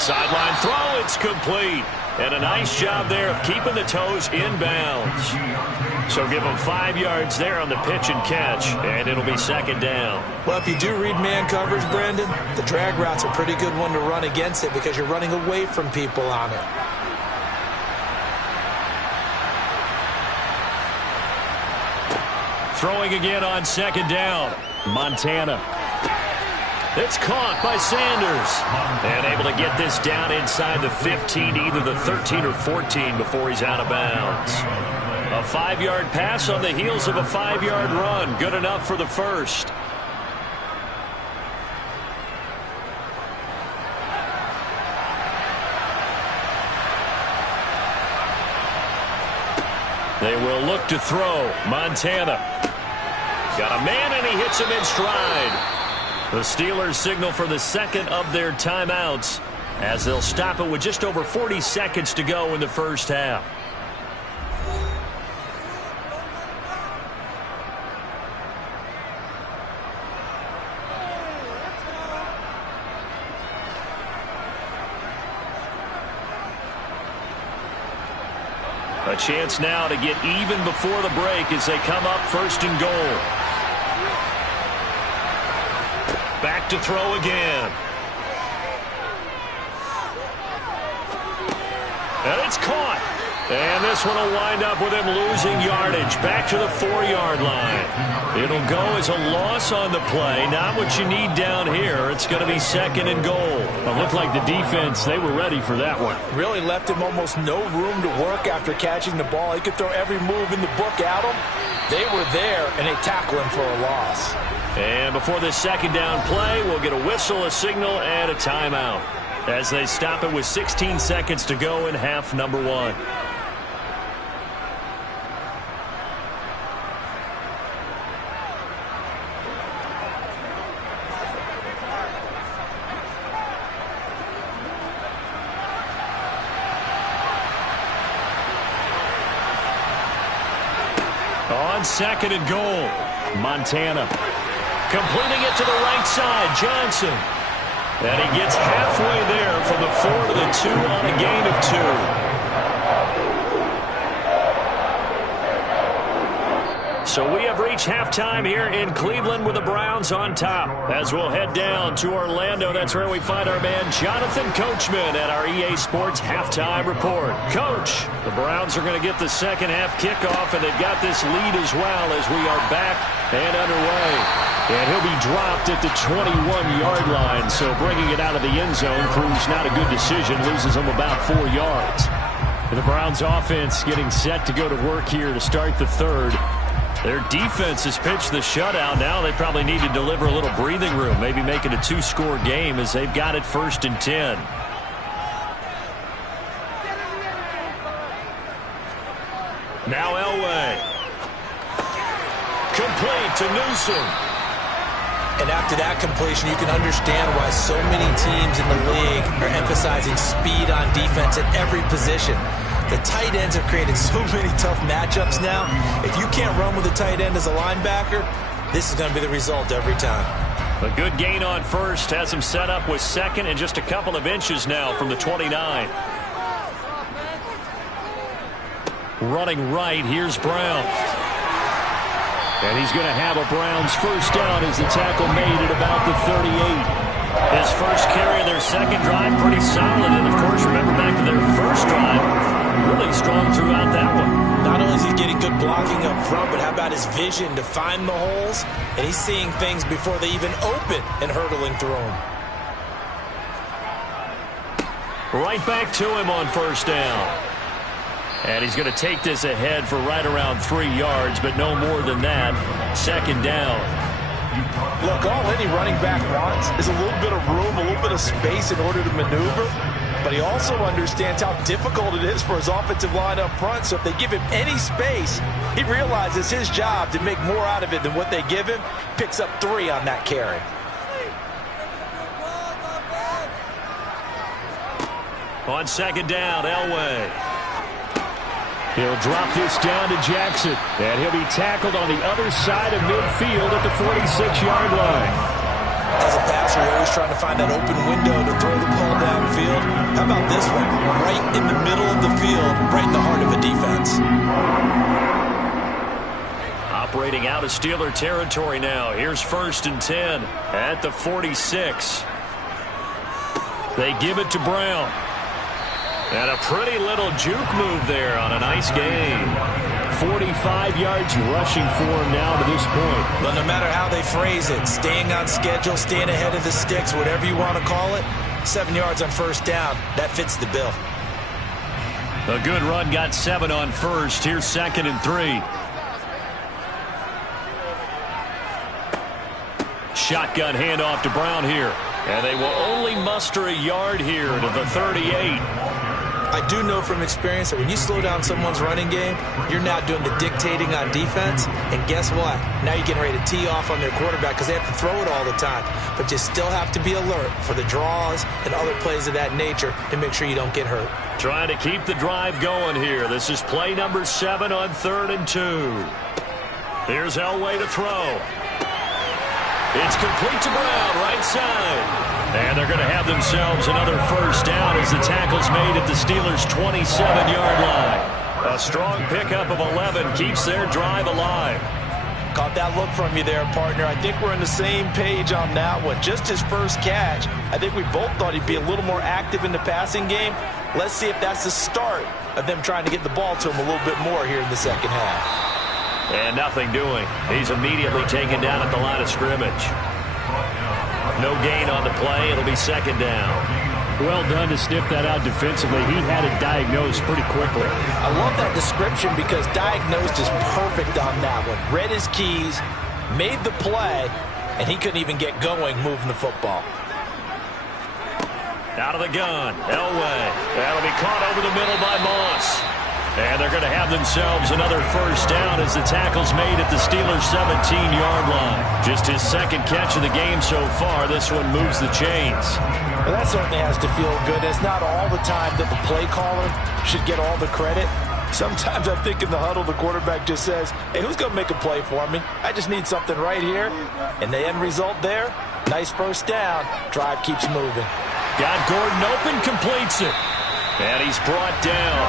Sideline throw, it's complete. And a nice job there of keeping the toes in bounds. So give them 5 yards there on the pitch and catch, and it'll be second down. Well, if you do read man coverage, Brandon, the drag route's a pretty good one to run against it because you're running away from people on it. Throwing again on second down. Montana. It's caught by Sanders. And able to get this down inside the 15, either the 13 or 14 before he's out of bounds. A 5-yard pass on the heels of a 5-yard run. Good enough for the first. They will look to throw. Montana. Got a man, and he hits him in stride. The Steelers signal for the second of their timeouts as they'll stop it with just over 40 seconds to go in the first half. A chance now to get even before the break as they come up first and goal. Back to throw again. And it's caught. And this one will wind up with him losing yardage. Back to the 4-yard line. It'll go as a loss on the play. Not what you need down here. It's going to be second and goal. It looked like the defense, they were ready for that one. Really left him almost no room to work after catching the ball. He could throw every move in the book at him. They were there, and they tackle him for a loss. And before this second down play, we'll get a whistle, a signal, and a timeout as they stop it with 16 seconds to go in half number 1. On second and goal, Montana. Completing it to the right side, Johnson. And he gets halfway there from the 4 to the 2 on a gain of 2. So we have reached halftime here in Cleveland with the Browns on top. As we'll head down to Orlando, that's where we find our man Jonathan Coachman at our EA Sports Halftime Report. Coach, the Browns are going to get the second half kickoff, and they've got this lead as well as we are back and underway. And he'll be dropped at the 21-yard line, so bringing it out of the end zone proves not a good decision, loses him about 4 yards. And the Browns offense getting set to go to work here to start the third. Their defense has pitched the shutout. Now they probably need to deliver a little breathing room, maybe make it a 2-score game as they've got it 1st and 10. Now Elway. Complete to Newsome. And after that completion, you can understand why so many teams in the league are emphasizing speed on defense at every position. The tight ends have created so many tough matchups now. If you can't run with a tight end as a linebacker, this is going to be the result every time. A good gain on first has him set up with second and just a couple of inches now from the 29. Running right, here's Brown. And he's going to have a Browns first down as the tackle made at about the 38. His first carry of their second drive, pretty solid. And, of course, remember back to their first drive, really strong throughout that one. Not only is he getting good blocking up front, but how about his vision to find the holes? And he's seeing things before they even open and hurdling through them. Right back to him on first down. And he's going to take this ahead for right around 3 yards, but no more than that. Second down. Look, all any running back wants is a little bit of room, a little bit of space in order to maneuver. But he also understands how difficult it is for his offensive line up front. So if they give him any space, he realizes his job to make more out of it than what they give him. Picks up 3 on that carry. On second down, Elway. He'll drop this down to Jackson, and he'll be tackled on the other side of midfield at the 46-yard line. As a passer, you're always trying to find that open window to throw the ball downfield. How about this one? Right in the middle of the field, right in the heart of a defense. Operating out of Steeler territory now. Here's 1st and 10 at the 46. They give it to Brown. And a pretty little juke move there on a nice gain. 45 yards rushing for him now to this point. But no matter how they phrase it, staying on schedule, staying ahead of the sticks, whatever you want to call it, 7 yards on first down, that fits the bill. A good run got 7 on first. Here's 2nd and 3. Shotgun handoff to Brown here. And they will only muster a yard here to the 38. I do know from experience that when you slow down someone's running game, you're now doing the dictating on defense. And guess what? Now you're getting ready to tee off on their quarterback because they have to throw it all the time. But you still have to be alert for the draws and other plays of that nature to make sure you don't get hurt. Trying to keep the drive going here. This is play number 7 on 3rd and 2. Here's Elway to throw. It's complete to Brown, right side. And they're going to have themselves another first down as the tackle's made at the Steelers' 27-yard line. A strong pickup of 11 keeps their drive alive. Caught that look from you there, partner. I think we're on the same page on that one. Just his first catch. I think we both thought he'd be a little more active in the passing game. Let's see if that's the start of them trying to get the ball to him a little bit more here in the second half. And nothing doing. He's immediately taken down at the line of scrimmage. No gain on the play. It'll be 2nd down. Well done to sniff that out defensively. He had it diagnosed pretty quickly. I love that description because diagnosed is perfect on that one. Read his keys, made the play, and he couldn't even get going moving the football. Out of the gun, Elway. That'll be caught over the middle by Moss. And they're going to have themselves another first down as the tackle's made at the Steelers' 17-yard line. Just his 2nd catch of the game so far. This one moves the chains. Well, that certainly has to feel good. It's not all the time that the play caller should get all the credit. Sometimes I think in the huddle, the quarterback just says, hey, who's going to make a play for me? I just need something right here. And the end result there, nice first down. Drive keeps moving. Got Gordon open, completes it. And he's brought down.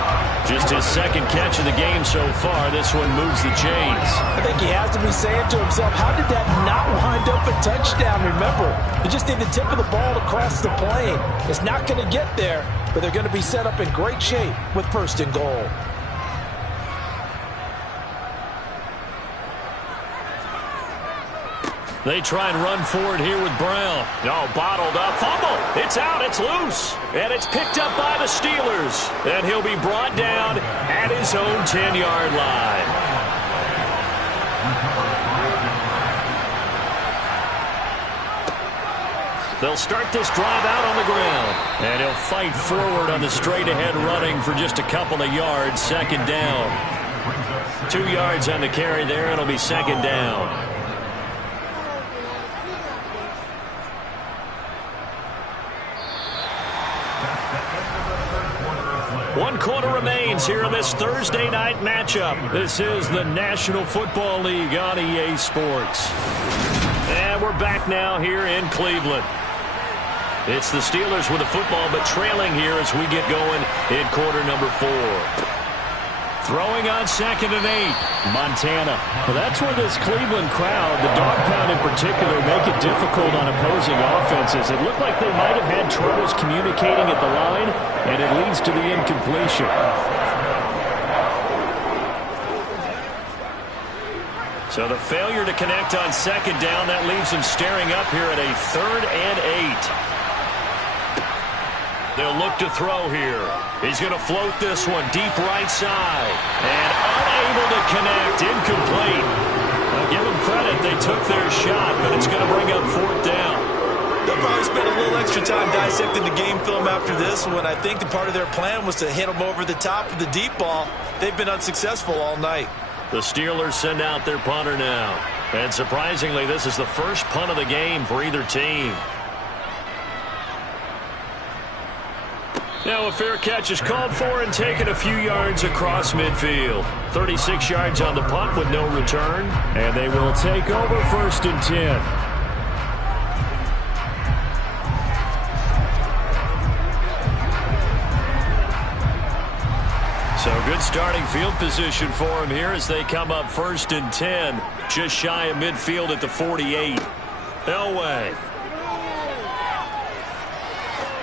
Just his 2nd catch of the game so far. This one moves the chains. I think he has to be saying to himself, how did that not wind up a touchdown? Remember, you just need the tip of the ball to cross the plane. It's not going to get there, but they're going to be set up in great shape with 1st and goal. They try and run forward here with Brown. No, bottled up. Fumble. It's out. It's loose. And it's picked up by the Steelers. And he'll be brought down at his own 10-yard line. They'll start this drive out on the ground. And he'll fight forward on the straight-ahead running for just a couple of yards. 2nd down. 2 yards on the carry there, and it'll be 2nd down. One quarter remains here in this Thursday night matchup. This is the National Football League on EA Sports. And we're back now here in Cleveland. It's the Steelers with the football, but trailing here as we get going in quarter number 4. Throwing on 2nd and 8. Montana. Well, that's where this Cleveland crowd, the dog pound in particular, make it difficult on opposing offenses. It looked like they might have had troubles communicating at the line, and it leads to the incompletion. So the failure to connect on 2nd down, that leaves them staring up here at a 3rd and 8. They'll look to throw here. He's going to float this one deep right side. And unable to connect. Incomplete. I'll give them credit. They took their shot, but it's going to bring up 4th down. They'll probably spend a little extra time dissecting the game film after this one. I think the part of their plan was to hit them over the top of the deep ball. They've been unsuccessful all night. The Steelers send out their punter now. And surprisingly, this is the first punt of the game for either team. Now a fair catch is called for and taken a few yards across midfield. 36 yards on the punt with no return. And they will take over 1st and 10. So good starting field position for him here as they come up 1st and 10. Just shy of midfield at the 48. Elway.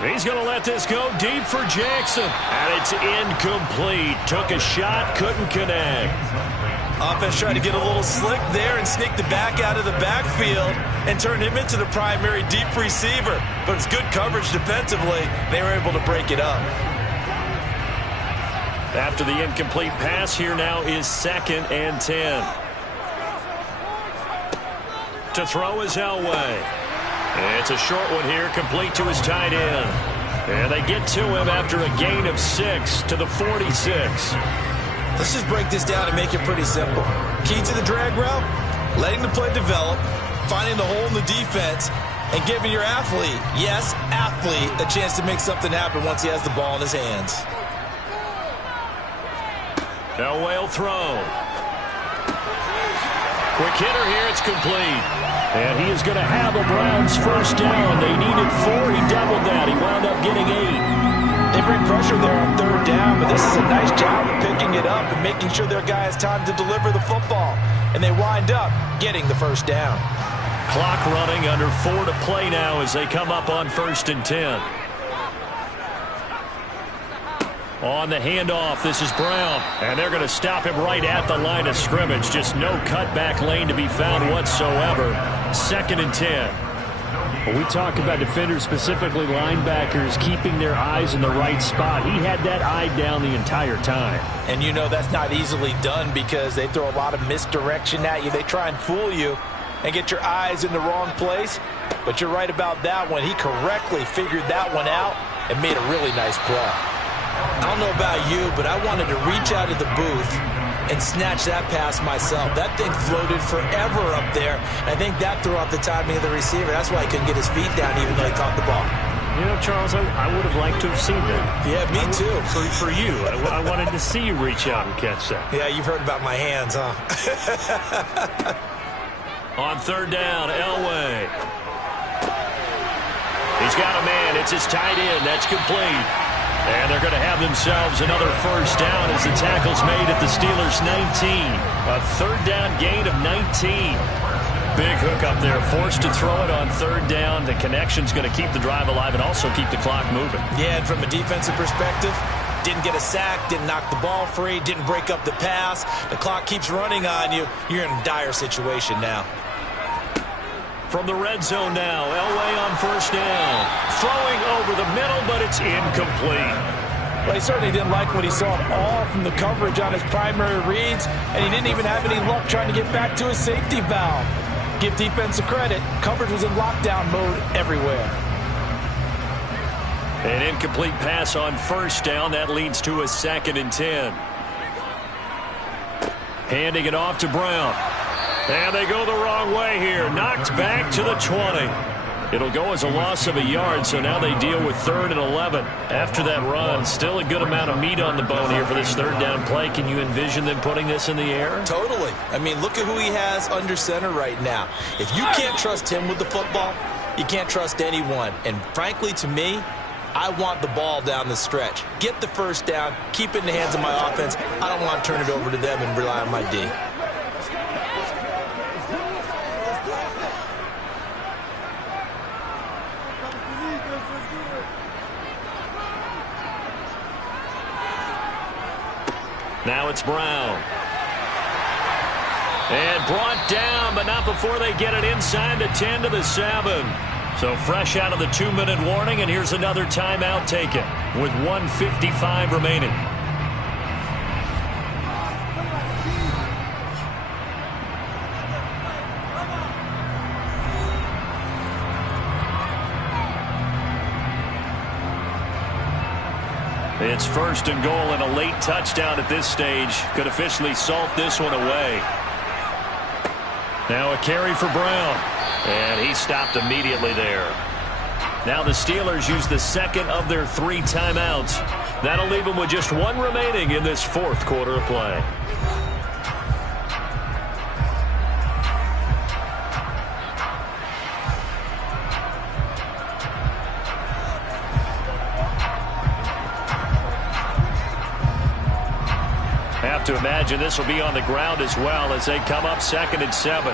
He's going to let this go deep for Jackson. And it's incomplete. Took a shot, couldn't connect. Offense tried to get a little slick there and sneak the back out of the backfield and turn him into the primary deep receiver. But it's good coverage defensively. They were able to break it up. After the incomplete pass, here now is 2nd and 10. To throw is Elway. It's a short one here, complete to his tight end. And they get to him after a gain of 6 to the 46. Let's just break this down and make it pretty simple. Key to the drag route, letting the play develop, finding the hole in the defense, and giving your athlete, yes, athlete, a chance to make something happen once he has the ball in his hands. Elway will throw. Quick hitter here, it's complete. And he is going to have a Browns first down. They needed 4, he doubled that. He wound up getting 8. They bring pressure there on 3rd down, but this is a nice job of picking it up and making sure their guy has time to deliver the football. And they wind up getting the first down. Clock running, under 4 to play now as they come up on 1st and 10. On the handoff, this is Brown. And they're going to stop him right at the line of scrimmage. Just no cutback lane to be found whatsoever. 2nd and 10. When we talk about defenders, specifically linebackers, keeping their eyes in the right spot, he had that eye down the entire time. And you know that's not easily done because they throw a lot of misdirection at you. They try and fool you and get your eyes in the wrong place. But you're right about that one. He correctly figured that one out and made a really nice play. I don't know about you, but I wanted to reach out of the booth and snatch that pass myself. That thing floated forever up there. I think that threw off the timing of the receiver. That's why he couldn't get his feet down even though he caught the ball. You know, Charles, I would have liked to have seen that. Yeah, me too. For you, I wanted to see you reach out and catch that. Yeah, you've heard about my hands, huh? On 3rd down, Elway. He's got a man. It's his tight end. That's complete. And they're going to have themselves another first down as the tackle's made at the Steelers' 19. A 3rd down gain of 19. Big hook up there. Forced to throw it on 3rd down. The connection's going to keep the drive alive and also keep the clock moving. Yeah, and from a defensive perspective, didn't get a sack, didn't knock the ball free, didn't break up the pass. The clock keeps running on you. You're in a dire situation now. From the red zone now, Elway on 1st down. Throwing over the middle, but it's incomplete. Well, he certainly didn't like what he saw at all from the coverage on his primary reads, and he didn't even have any luck trying to get back to his safety valve. Give defense credit. Coverage was in lockdown mode everywhere. An incomplete pass on 1st down. That leads to a 2nd and 10. Handing it off to Brown. And they go the wrong way here. Knocked back to the 20. It'll go as a loss of a yard, so now they deal with 3rd and 11. After that run, still a good amount of meat on the bone here for this 3rd down play. Can you envision them putting this in the air? Totally. I mean, look at who he has under center right now. If you can't trust him with the football, you can't trust anyone. And frankly, to me, I want the ball down the stretch. Get the first down, keep it in the hands of my offense. I don't want to turn it over to them and rely on my D. Now it's Brown. And brought down, but not before they get it inside the 10 to the 7. So fresh out of the 2-minute warning, and here's another timeout taken with 1:55 remaining. It's 1st and goal, and a late touchdown at this stage could officially salt this one away. Now a carry for Brown, and he stopped immediately there. Now the Steelers use the 2nd of their 3 timeouts. That'll leave them with just 1 remaining in this 4th quarter of play. Have to imagine this will be on the ground as well as they come up 2nd and 7.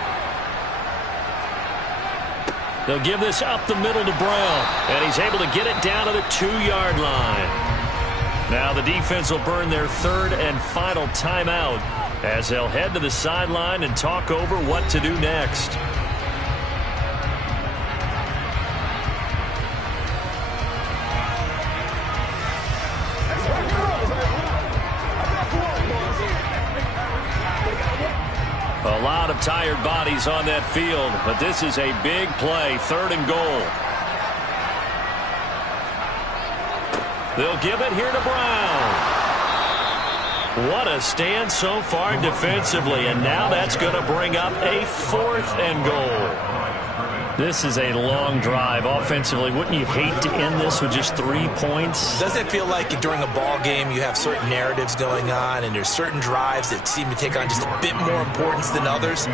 They'll give this up the middle to Brown, and he's able to get it down to the 2-yard line. Now the defense will burn their third and final timeout as they'll head to the sideline and talk over what to do next. A lot of tired bodies on that field, but this is a big play, 3rd and goal. They'll give it here to Brown. What a stand so far defensively, and now that's going to bring up a 4th and goal. This is a long drive offensively. Wouldn't you hate to end this with just 3 points? Doesn't it feel like during a ball game you have certain narratives going on and there's certain drives that seem to take on just a bit more importance than others?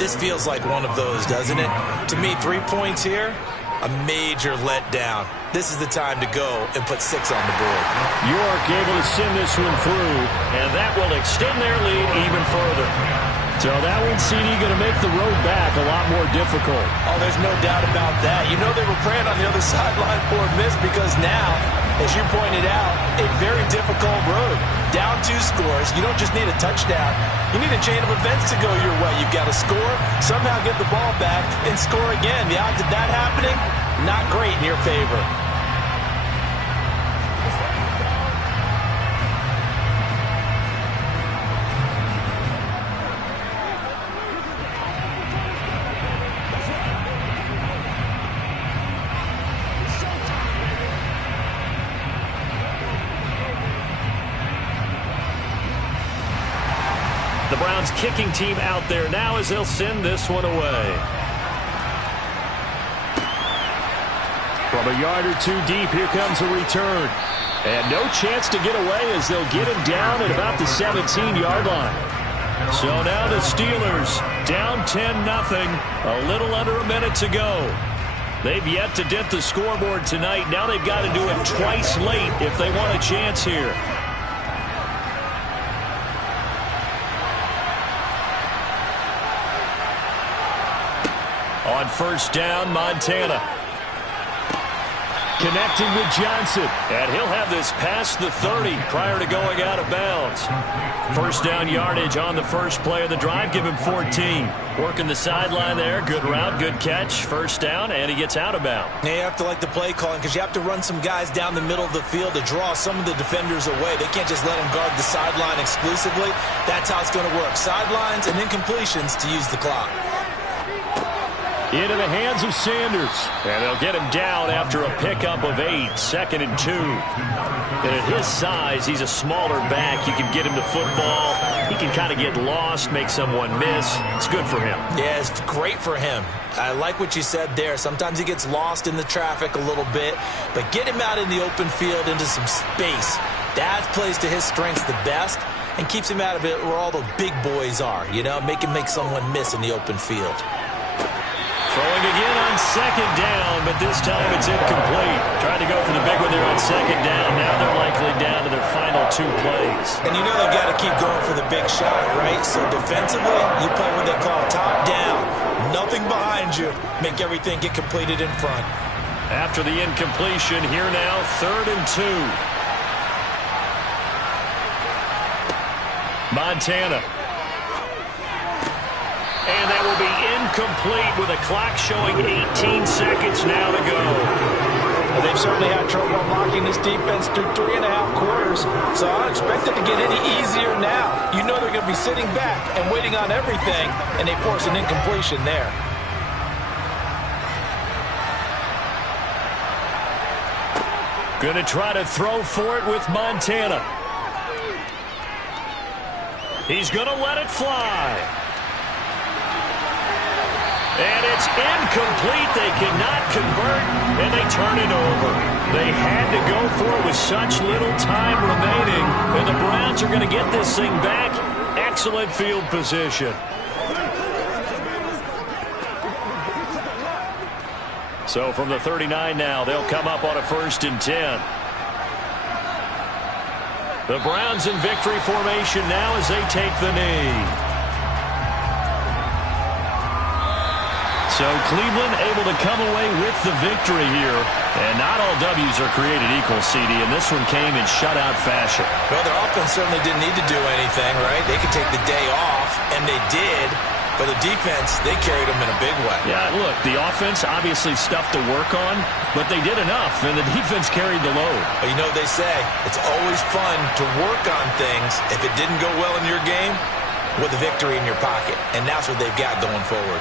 This feels like one of those, doesn't it? To me, 3 points here, a major letdown. This is the time to go and put 6 on the board. York able to send this one through, and that will extend their lead even further. So that one, CD, going to make the road back a lot more difficult. Oh, there's no doubt about that. You know they were praying on the other sideline for a miss because now, as you pointed out, a very difficult road. Down 2 scores. You don't just need a touchdown. You need a chain of events to go your way. You've got to score, somehow get the ball back, and score again. The odds of that happening, not great in your favor. The Browns kicking team out there now as they'll send this one away. From a yard or 2 deep, here comes a return. And no chance to get away as they'll get him down at about the 17-yard line. So now the Steelers down 10-0, a little under a minute to go. They've yet to dent the scoreboard tonight. Now they've got to do it twice late if they want a chance here. On 1st down, Montana. Connecting with Johnson. And he'll have this past the 30 prior to going out of bounds. 1st down yardage on the first play of the drive. Give him 14. Working the sideline there. Good route, good catch. 1st down, and he gets out of bounds. Yeah, you have to like the play calling because you have to run some guys down the middle of the field to draw some of the defenders away. They can't just let them guard the sideline exclusively. That's how it's going to work. Sidelines and incompletions to use the clock. Into the hands of Sanders. And they'll get him down after a pickup of 8. 2nd and 2. And at his size, he's a smaller back. You can get him to football. He can kind of get lost, make someone miss. It's good for him. Yeah, it's great for him. I like what you said there. Sometimes he gets lost in the traffic a little bit. But get him out in the open field into some space. That plays to his strengths the best and keeps him out of it where all the big boys are. You know, make him make someone miss in the open field. Throwing again on 2nd down, but this time it's incomplete. Trying to go for the big one there on 2nd down. Now they're likely down to their final 2 plays. And you know they've got to keep going for the big shot, right? So defensively, you play what they call top down. Nothing behind you. Make everything get completed in front. After the incompletion, here now, 3rd and 2. Montana. And that will be incomplete with a clock showing 18 seconds now to go. They've certainly had trouble unlocking this defense through 3.5 quarters, so I don't expect it to get any easier now. You know they're going to be sitting back and waiting on everything, and they force an incompletion there. Going to try to throw for it with Montana. He's going to let it fly. And it's incomplete. They cannot convert, and they turn it over. They had to go for it with such little time remaining, and the Browns are going to get this thing back. Excellent field position. So from the 39 now, they'll come up on a 1st and 10. The Browns in victory formation now as they take the knee. So Cleveland able to come away with the victory here. And not all W's are created equal, CD, and this one came in shutout fashion. Well, their offense certainly didn't need to do anything, right? They could take the day off, and they did. But the defense, they carried them in a big way. Yeah, look, the offense obviously stuff to work on, but they did enough, and the defense carried the load. But you know what they say, it's always fun to work on things if it didn't go well in your game with a victory in your pocket. And that's what they've got going forward.